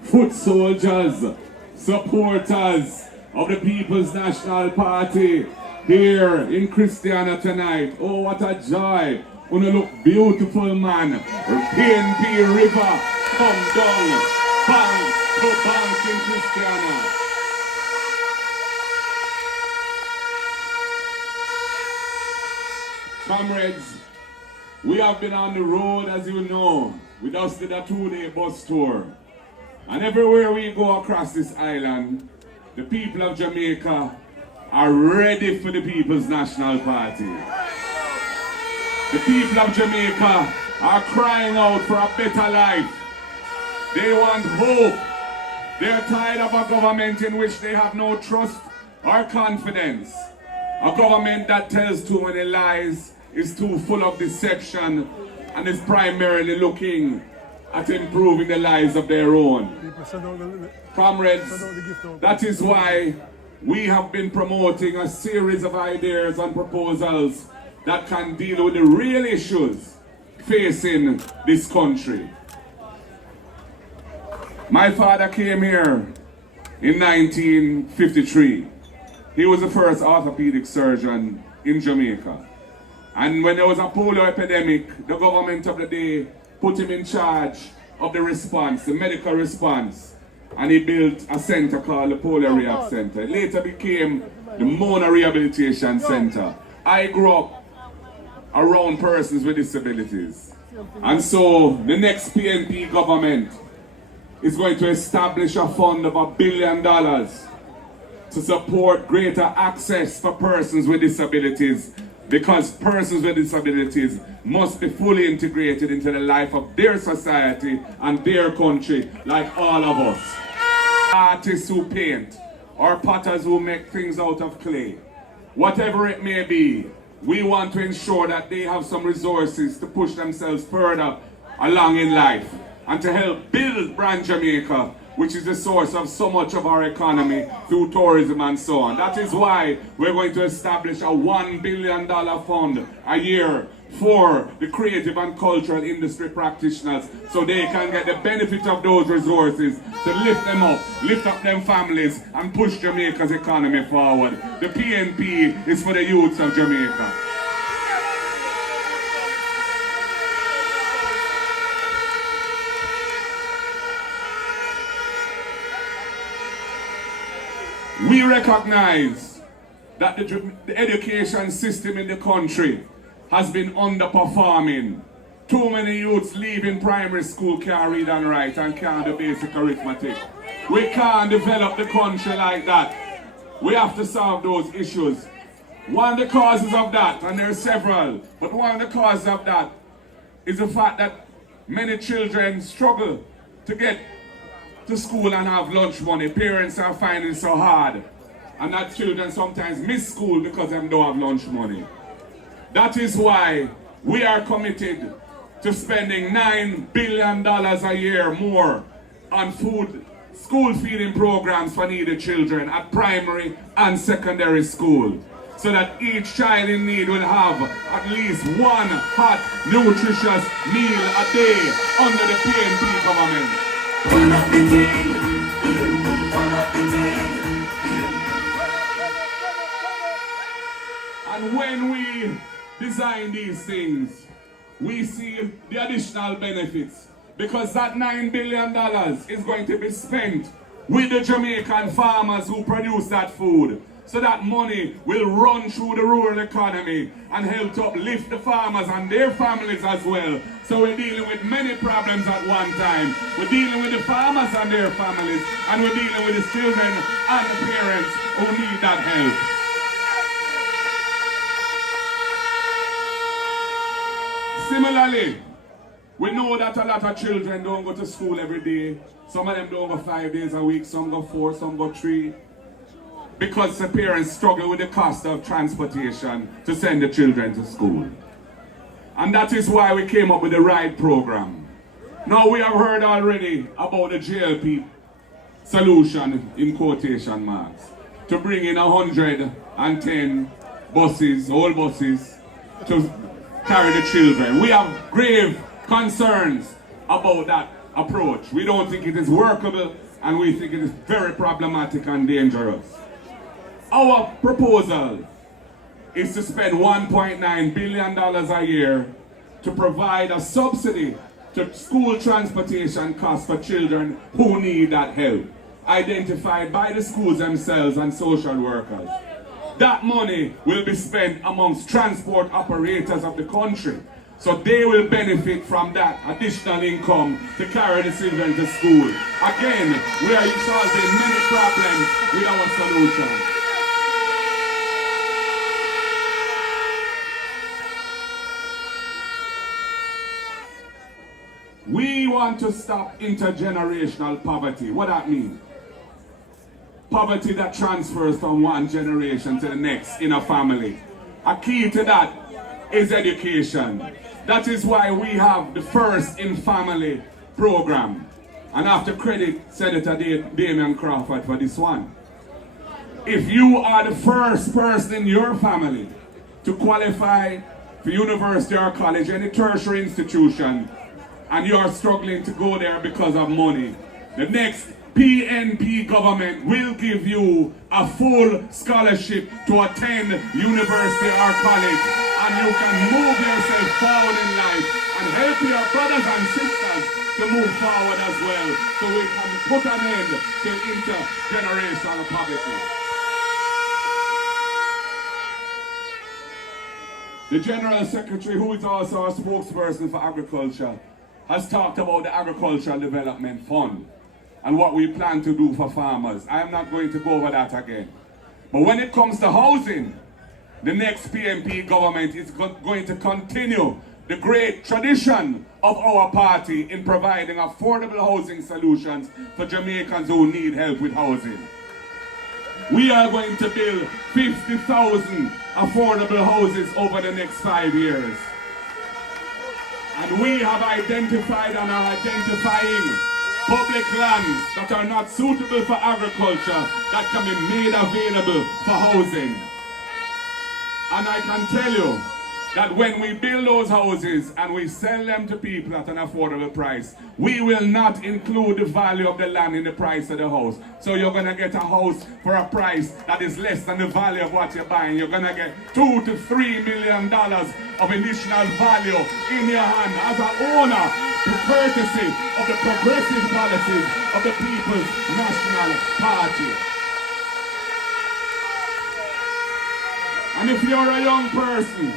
foot soldiers, supporters of the People's National Party here in Christiana tonight. Oh, what a joy. Wanna look beautiful, man. PNP River come down, bank to bank in Christiana. Comrades, we have been on the road, as you know. We just did a 2-day bus tour. And everywhere we go across this island, the people of Jamaica are ready for the People's National Party. The people of Jamaica are crying out for a better life. They want hope. They're tired of a government in which they have no trust or confidence. A government that tells too many lies, is too full of deception, and is primarily looking at improving the lives of their own. Comrades, that is why we have been promoting a series of ideas and proposals that can deal with the real issues facing this country. My father came here in 1953. He was the first orthopedic surgeon in Jamaica. And when there was a polio epidemic, the government of the day put him in charge of the response, the medical response. And he built a center called the Polio Rehab Center. It later became the Mona Rehabilitation Center. I grew up around persons with disabilities. And so the next PNP government is going to establish a fund of $1 billion to support greater access for persons with disabilities, because persons with disabilities must be fully integrated into the life of their society and their country like all of us. Artists who paint, or potters who make things out of clay, whatever it may be, we want to ensure that they have some resources to push themselves further along in life and to help build brand Jamaica, which is the source of so much of our economy through tourism and so on. That is why we're going to establish a $1 billion fund a year for the creative and cultural industry practitioners so they can get the benefit of those resources to lift them up, lift up them families, and push Jamaica's economy forward. The PNP is for the youths of Jamaica. We recognize that the education system in the country has been underperforming. Too many youths leaving primary school can't read and write and can't do basic arithmetic. We can't develop the country like that. We have to solve those issues. One of the causes of that, and there are several, but one of the causes of that is the fact that many children struggle to get to school and have lunch money. Parents are finding it so hard. And that children sometimes miss school because they don't have lunch money. That is why we are committed to spending $9 billion a year more on school feeding programs for needy children at primary and secondary school, so that each child in need will have at least one hot, nutritious meal a day under the PNP government. And when we design these things, we see the additional benefits, because that $9 billion is going to be spent with the Jamaican farmers who produce that food. So that money will run through the rural economy and help to uplift the farmers and their families as well. So we're dealing with many problems at one time. We're dealing with the farmers and their families, and we're dealing with the children and the parents who need that help. Similarly, we know that a lot of children don't go to school every day. Some of them don't go 5 days a week, some go 4, some go 3. Because the parents struggle with the cost of transportation to send the children to school. And that is why we came up with the RIDE program. Now we have heard already about the JLP solution in quotation marks to bring in 110 buses, old buses, to carry the children. We have grave concerns about that approach. We don't think it is workable, and we think it is very problematic and dangerous. Our proposal is to spend $1.9 billion a year to provide a subsidy to school transportation costs for children who need that help, identified by the schools themselves and social workers. That money will be spent amongst transport operators of the country, so they will benefit from that additional income to carry the children to school. Again, we are solving many problems with our solution. We want to stop intergenerational poverty. What that mean? Poverty that transfers from one generation to the next in a family. A key to that is education. That is why we have the First in Family program. And I have to credit Senator Damian Crawford for this one. If you are the first person in your family to qualify for university or college, any tertiary institution, and you are struggling to go there because of money, the next PNP government will give you a full scholarship to attend university or college, and you can move yourself forward in life and help your brothers and sisters to move forward as well, so we can put an end to intergenerational poverty. The General Secretary, who is also a spokesperson for agriculture, has talked about the Agricultural Development Fund and what we plan to do for farmers. I am not going to go over that again. But when it comes to housing, the next PNP government is going to continue the great tradition of our party in providing affordable housing solutions for Jamaicans who need help with housing. We are going to build 50,000 affordable houses over the next 5 years. And we have identified and are identifying public lands that are not suitable for agriculture that can be made available for housing. And I can tell you that when we build those houses and we sell them to people at an affordable price, we will not include the value of the land in the price of the house. So you're going to get a house for a price that is less than the value of what you're buying. You're going to get $2 to $3 million of additional value in your hand as an owner, courtesy of the progressive policies of the People's National Party. And if you're a young person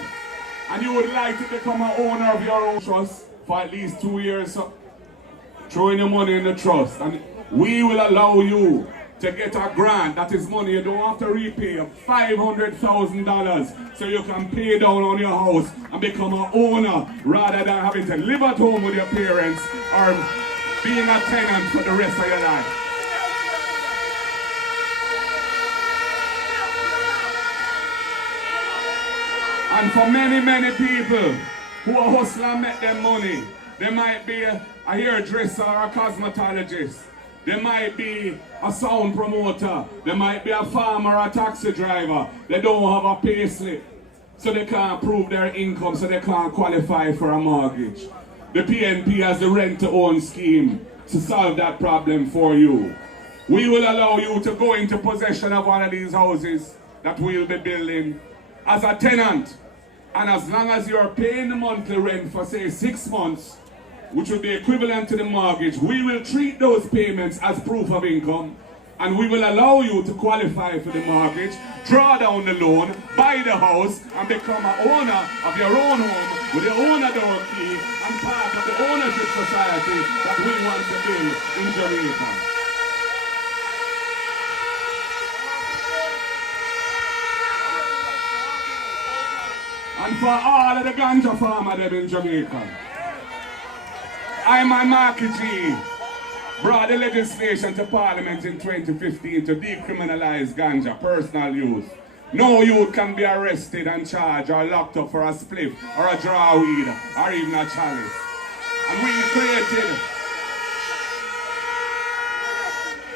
and you would like to become an owner of your own trust for at least 2 years, throwing your money in the trust, and we will allow you to get a grant. That is money you don't have to repay, $500,000, so you can pay down on your house and become an owner rather than having to live at home with your parents or being a tenant for the rest of your life. And for many, many people who are hustling and make them money, they might be a hairdresser or a cosmetologist. They might be a sound promoter. They might be a farmer or a taxi driver. They don't have a pay slip, so they can't prove their income, so they can't qualify for a mortgage. The PNP has the rent-to-own scheme to solve that problem for you. We will allow you to go into possession of one of these houses that we'll be building as a tenant. And as long as you're paying the monthly rent for, say, 6 months, which would be equivalent to the mortgage, we will treat those payments as proof of income, and we will allow you to qualify for the mortgage, draw down the loan, buy the house, and become an owner of your own home with your own door key and part of the ownership society that we want to build in Jamaica. And for all of the ganja farmers in Jamaica, I, man Marky G, brought the legislation to Parliament in 2015 to decriminalize ganja, personal use. No youth can be arrested and charged or locked up for a spliff or a draw weed or even a chalice.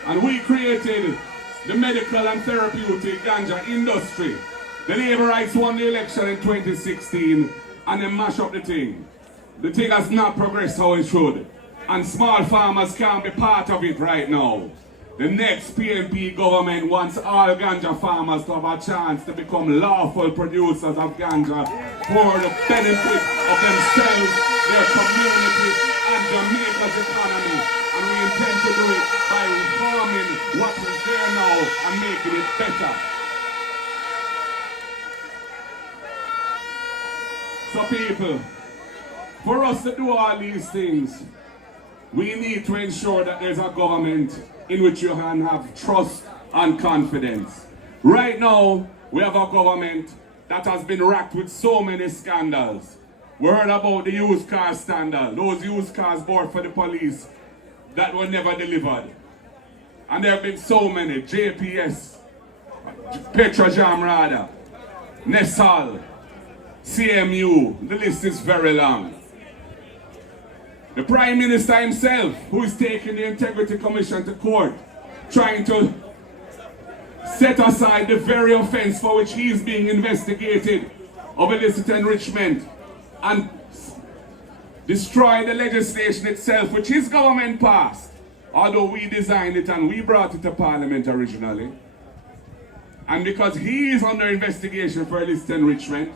And And we created the medical and therapeutic ganja industry. The Labourites won the election in 2016 and they mash up the thing. The thing has not progressed how it should. And small farmers can't be part of it right now. The next PNP government wants all ganja farmers to have a chance to become lawful producers of ganja for the benefit of themselves, their community, and Jamaica's economy. And we intend to do it by reforming what is there now and making it better. So people, for us to do all these things, we need to ensure that there's a government in which you can have trust and confidence. Right now, we have a government that has been racked with so many scandals. We heard about the used car scandal, those used cars bought for the police that were never delivered. And there have been so many, JPS, Petrojam rather, Nesal, CMU, the list is very long. The Prime Minister himself, who is taking the Integrity Commission to court, trying to set aside the very offense for which he is being investigated of illicit enrichment and destroy the legislation itself, which his government passed, although we designed it and we brought it to Parliament originally. And because he is under investigation for illicit enrichment,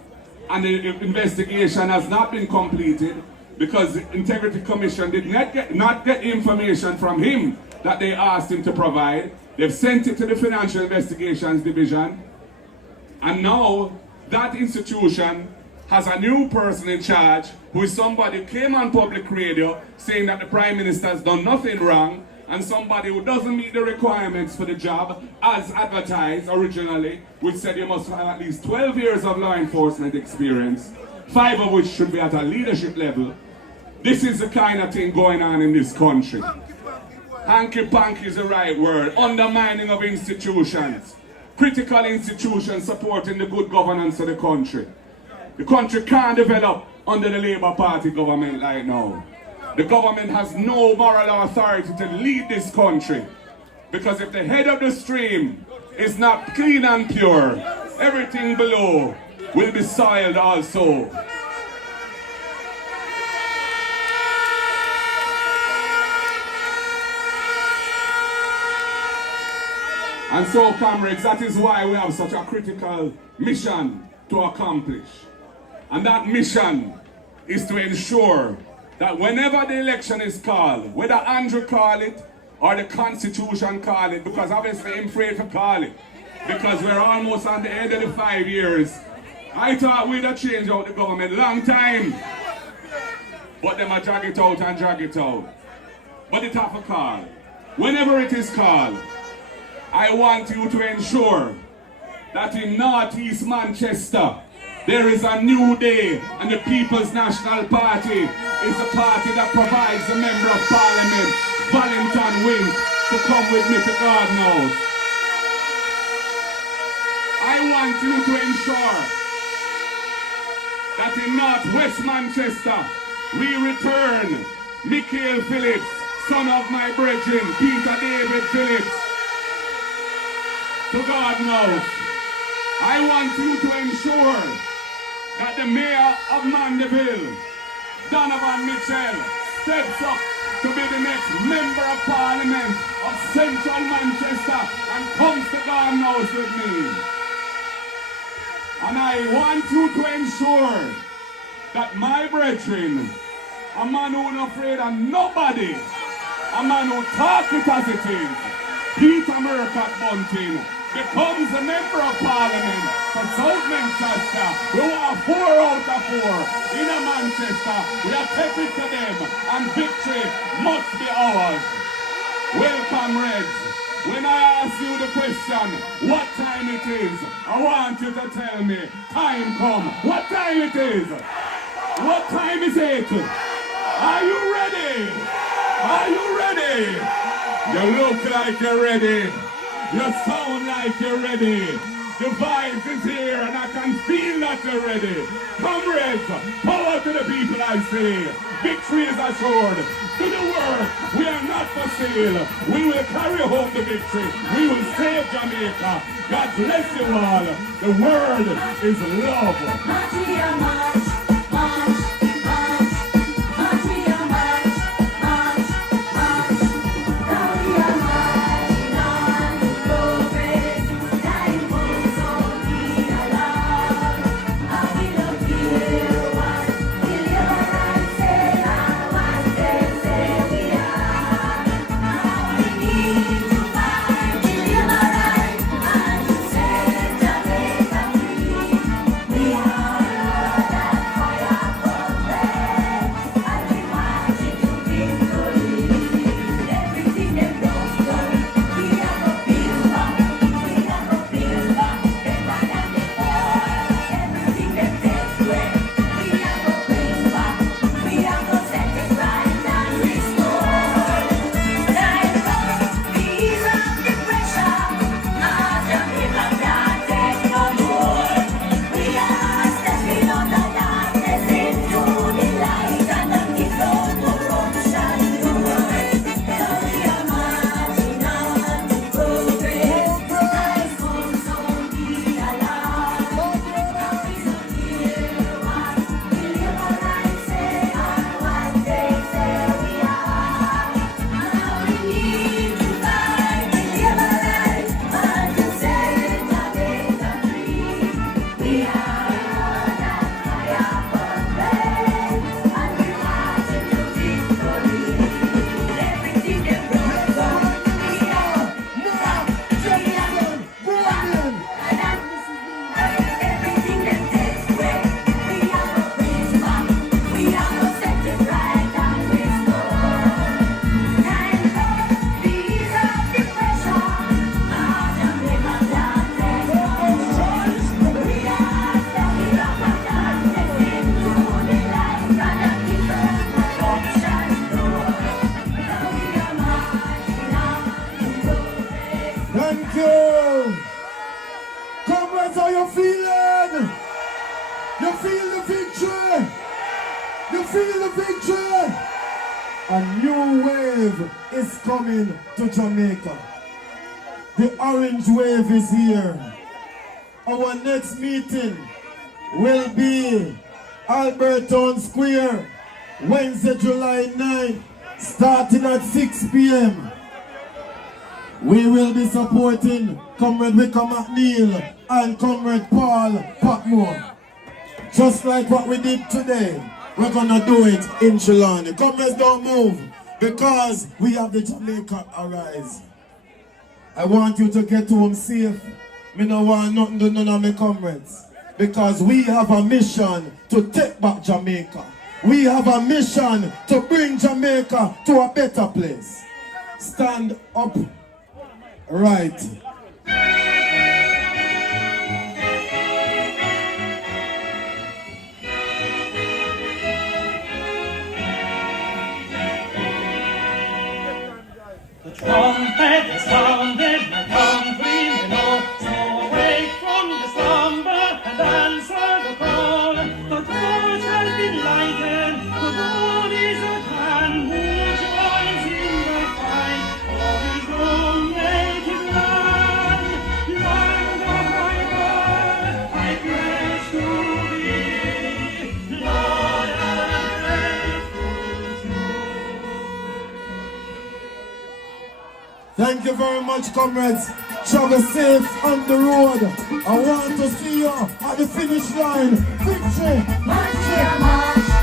and the investigation has not been completed, because the Integrity Commission did not get information from him that they asked him to provide. They've sent it to the Financial Investigations Division. And now that institution has a new person in charge who is somebody who came on public radio saying that the Prime Minister has done nothing wrong, and somebody who doesn't meet the requirements for the job as advertised originally, which said you must have at least 12 years of law enforcement experience, 5 of which should be at a leadership level. This is the kind of thing going on in this country. Hanky-panky is the right word. Undermining of institutions. Critical institutions supporting the good governance of the country. The country can't develop under the Labour Party government right now. The government has no moral authority to lead this country. Because if the head of the stream is not clean and pure, everything below will be soiled also. And so, comrades, that is why we have such a critical mission to accomplish. And that mission is to ensure that whenever the election is called, whether Andrew call it or the Constitution call it, because obviously I'm afraid to call it, because we're almost on the end of the 5 years. I thought we'd have changed out the government long time. But them a drag it out and drag it out. But it have a call. Whenever it is called, I want you to ensure that in Northeast Manchester, there is a new day, and the People's National Party is a party that provides the Member of Parliament, Valentin Wink, to come with me to God knows. I want you to ensure that in North West Manchester, we return Michael Phillips, son of my brethren, Peter David Phillips, to God knows. I want you to ensure that the Mayor of Mandeville, Donovan Mitchell, steps up to be the next Member of Parliament of Central Manchester and comes to God knows with me. And I want you to ensure that my brethren, a man who is not afraid of nobody, a man who talks it as it is, Peter Murcat Bunting, becomes a Member of Parliament for South Manchester. We want 4 out of 4 in a Manchester. We are taking to them, and victory must be ours. Well, comrades, when I ask you the question, what time it is, I want you to tell me, time come. What time it is? What time is it? Are you ready? Are you ready? You look like you're ready. You sound like you're ready. The vibes is here and I can feel that you're ready. Comrades, power to the people I say. Victory is assured. To the world, we are not for sale. We will carry home the victory. We will save Jamaica. God bless you all. The word is love. Thank you. Comrades, how you feeling? You feel the victory? You feel the victory? A new wave is coming to Jamaica. The orange wave is here. Our next meeting will be Alberton Square, Wednesday, July 9th, starting at 6 p.m. We will be supporting Comrade Wickham McNeil and Comrade Paul Patmore. Just like what we did today, we're gonna do it in Trelawney. Comrades, don't move, because we have the Jamaica Arise. I want you to get home safe. Me no want nothing to none of my comrades, because we have a mission to take back Jamaica. We have a mission to bring Jamaica to a better place. Stand up. Right. The trumpet sounded, my country may know. So awake from the slumber and answer the call. The torch has been lighted, the dawn is at hand. Who joins in the fight for his own native land? Land of my birth, I pledge to thee, Lord and faithful true. Thank you very much, comrades. Travel safe on the road. I want to see you at the finish line. Victory! March, yeah, march.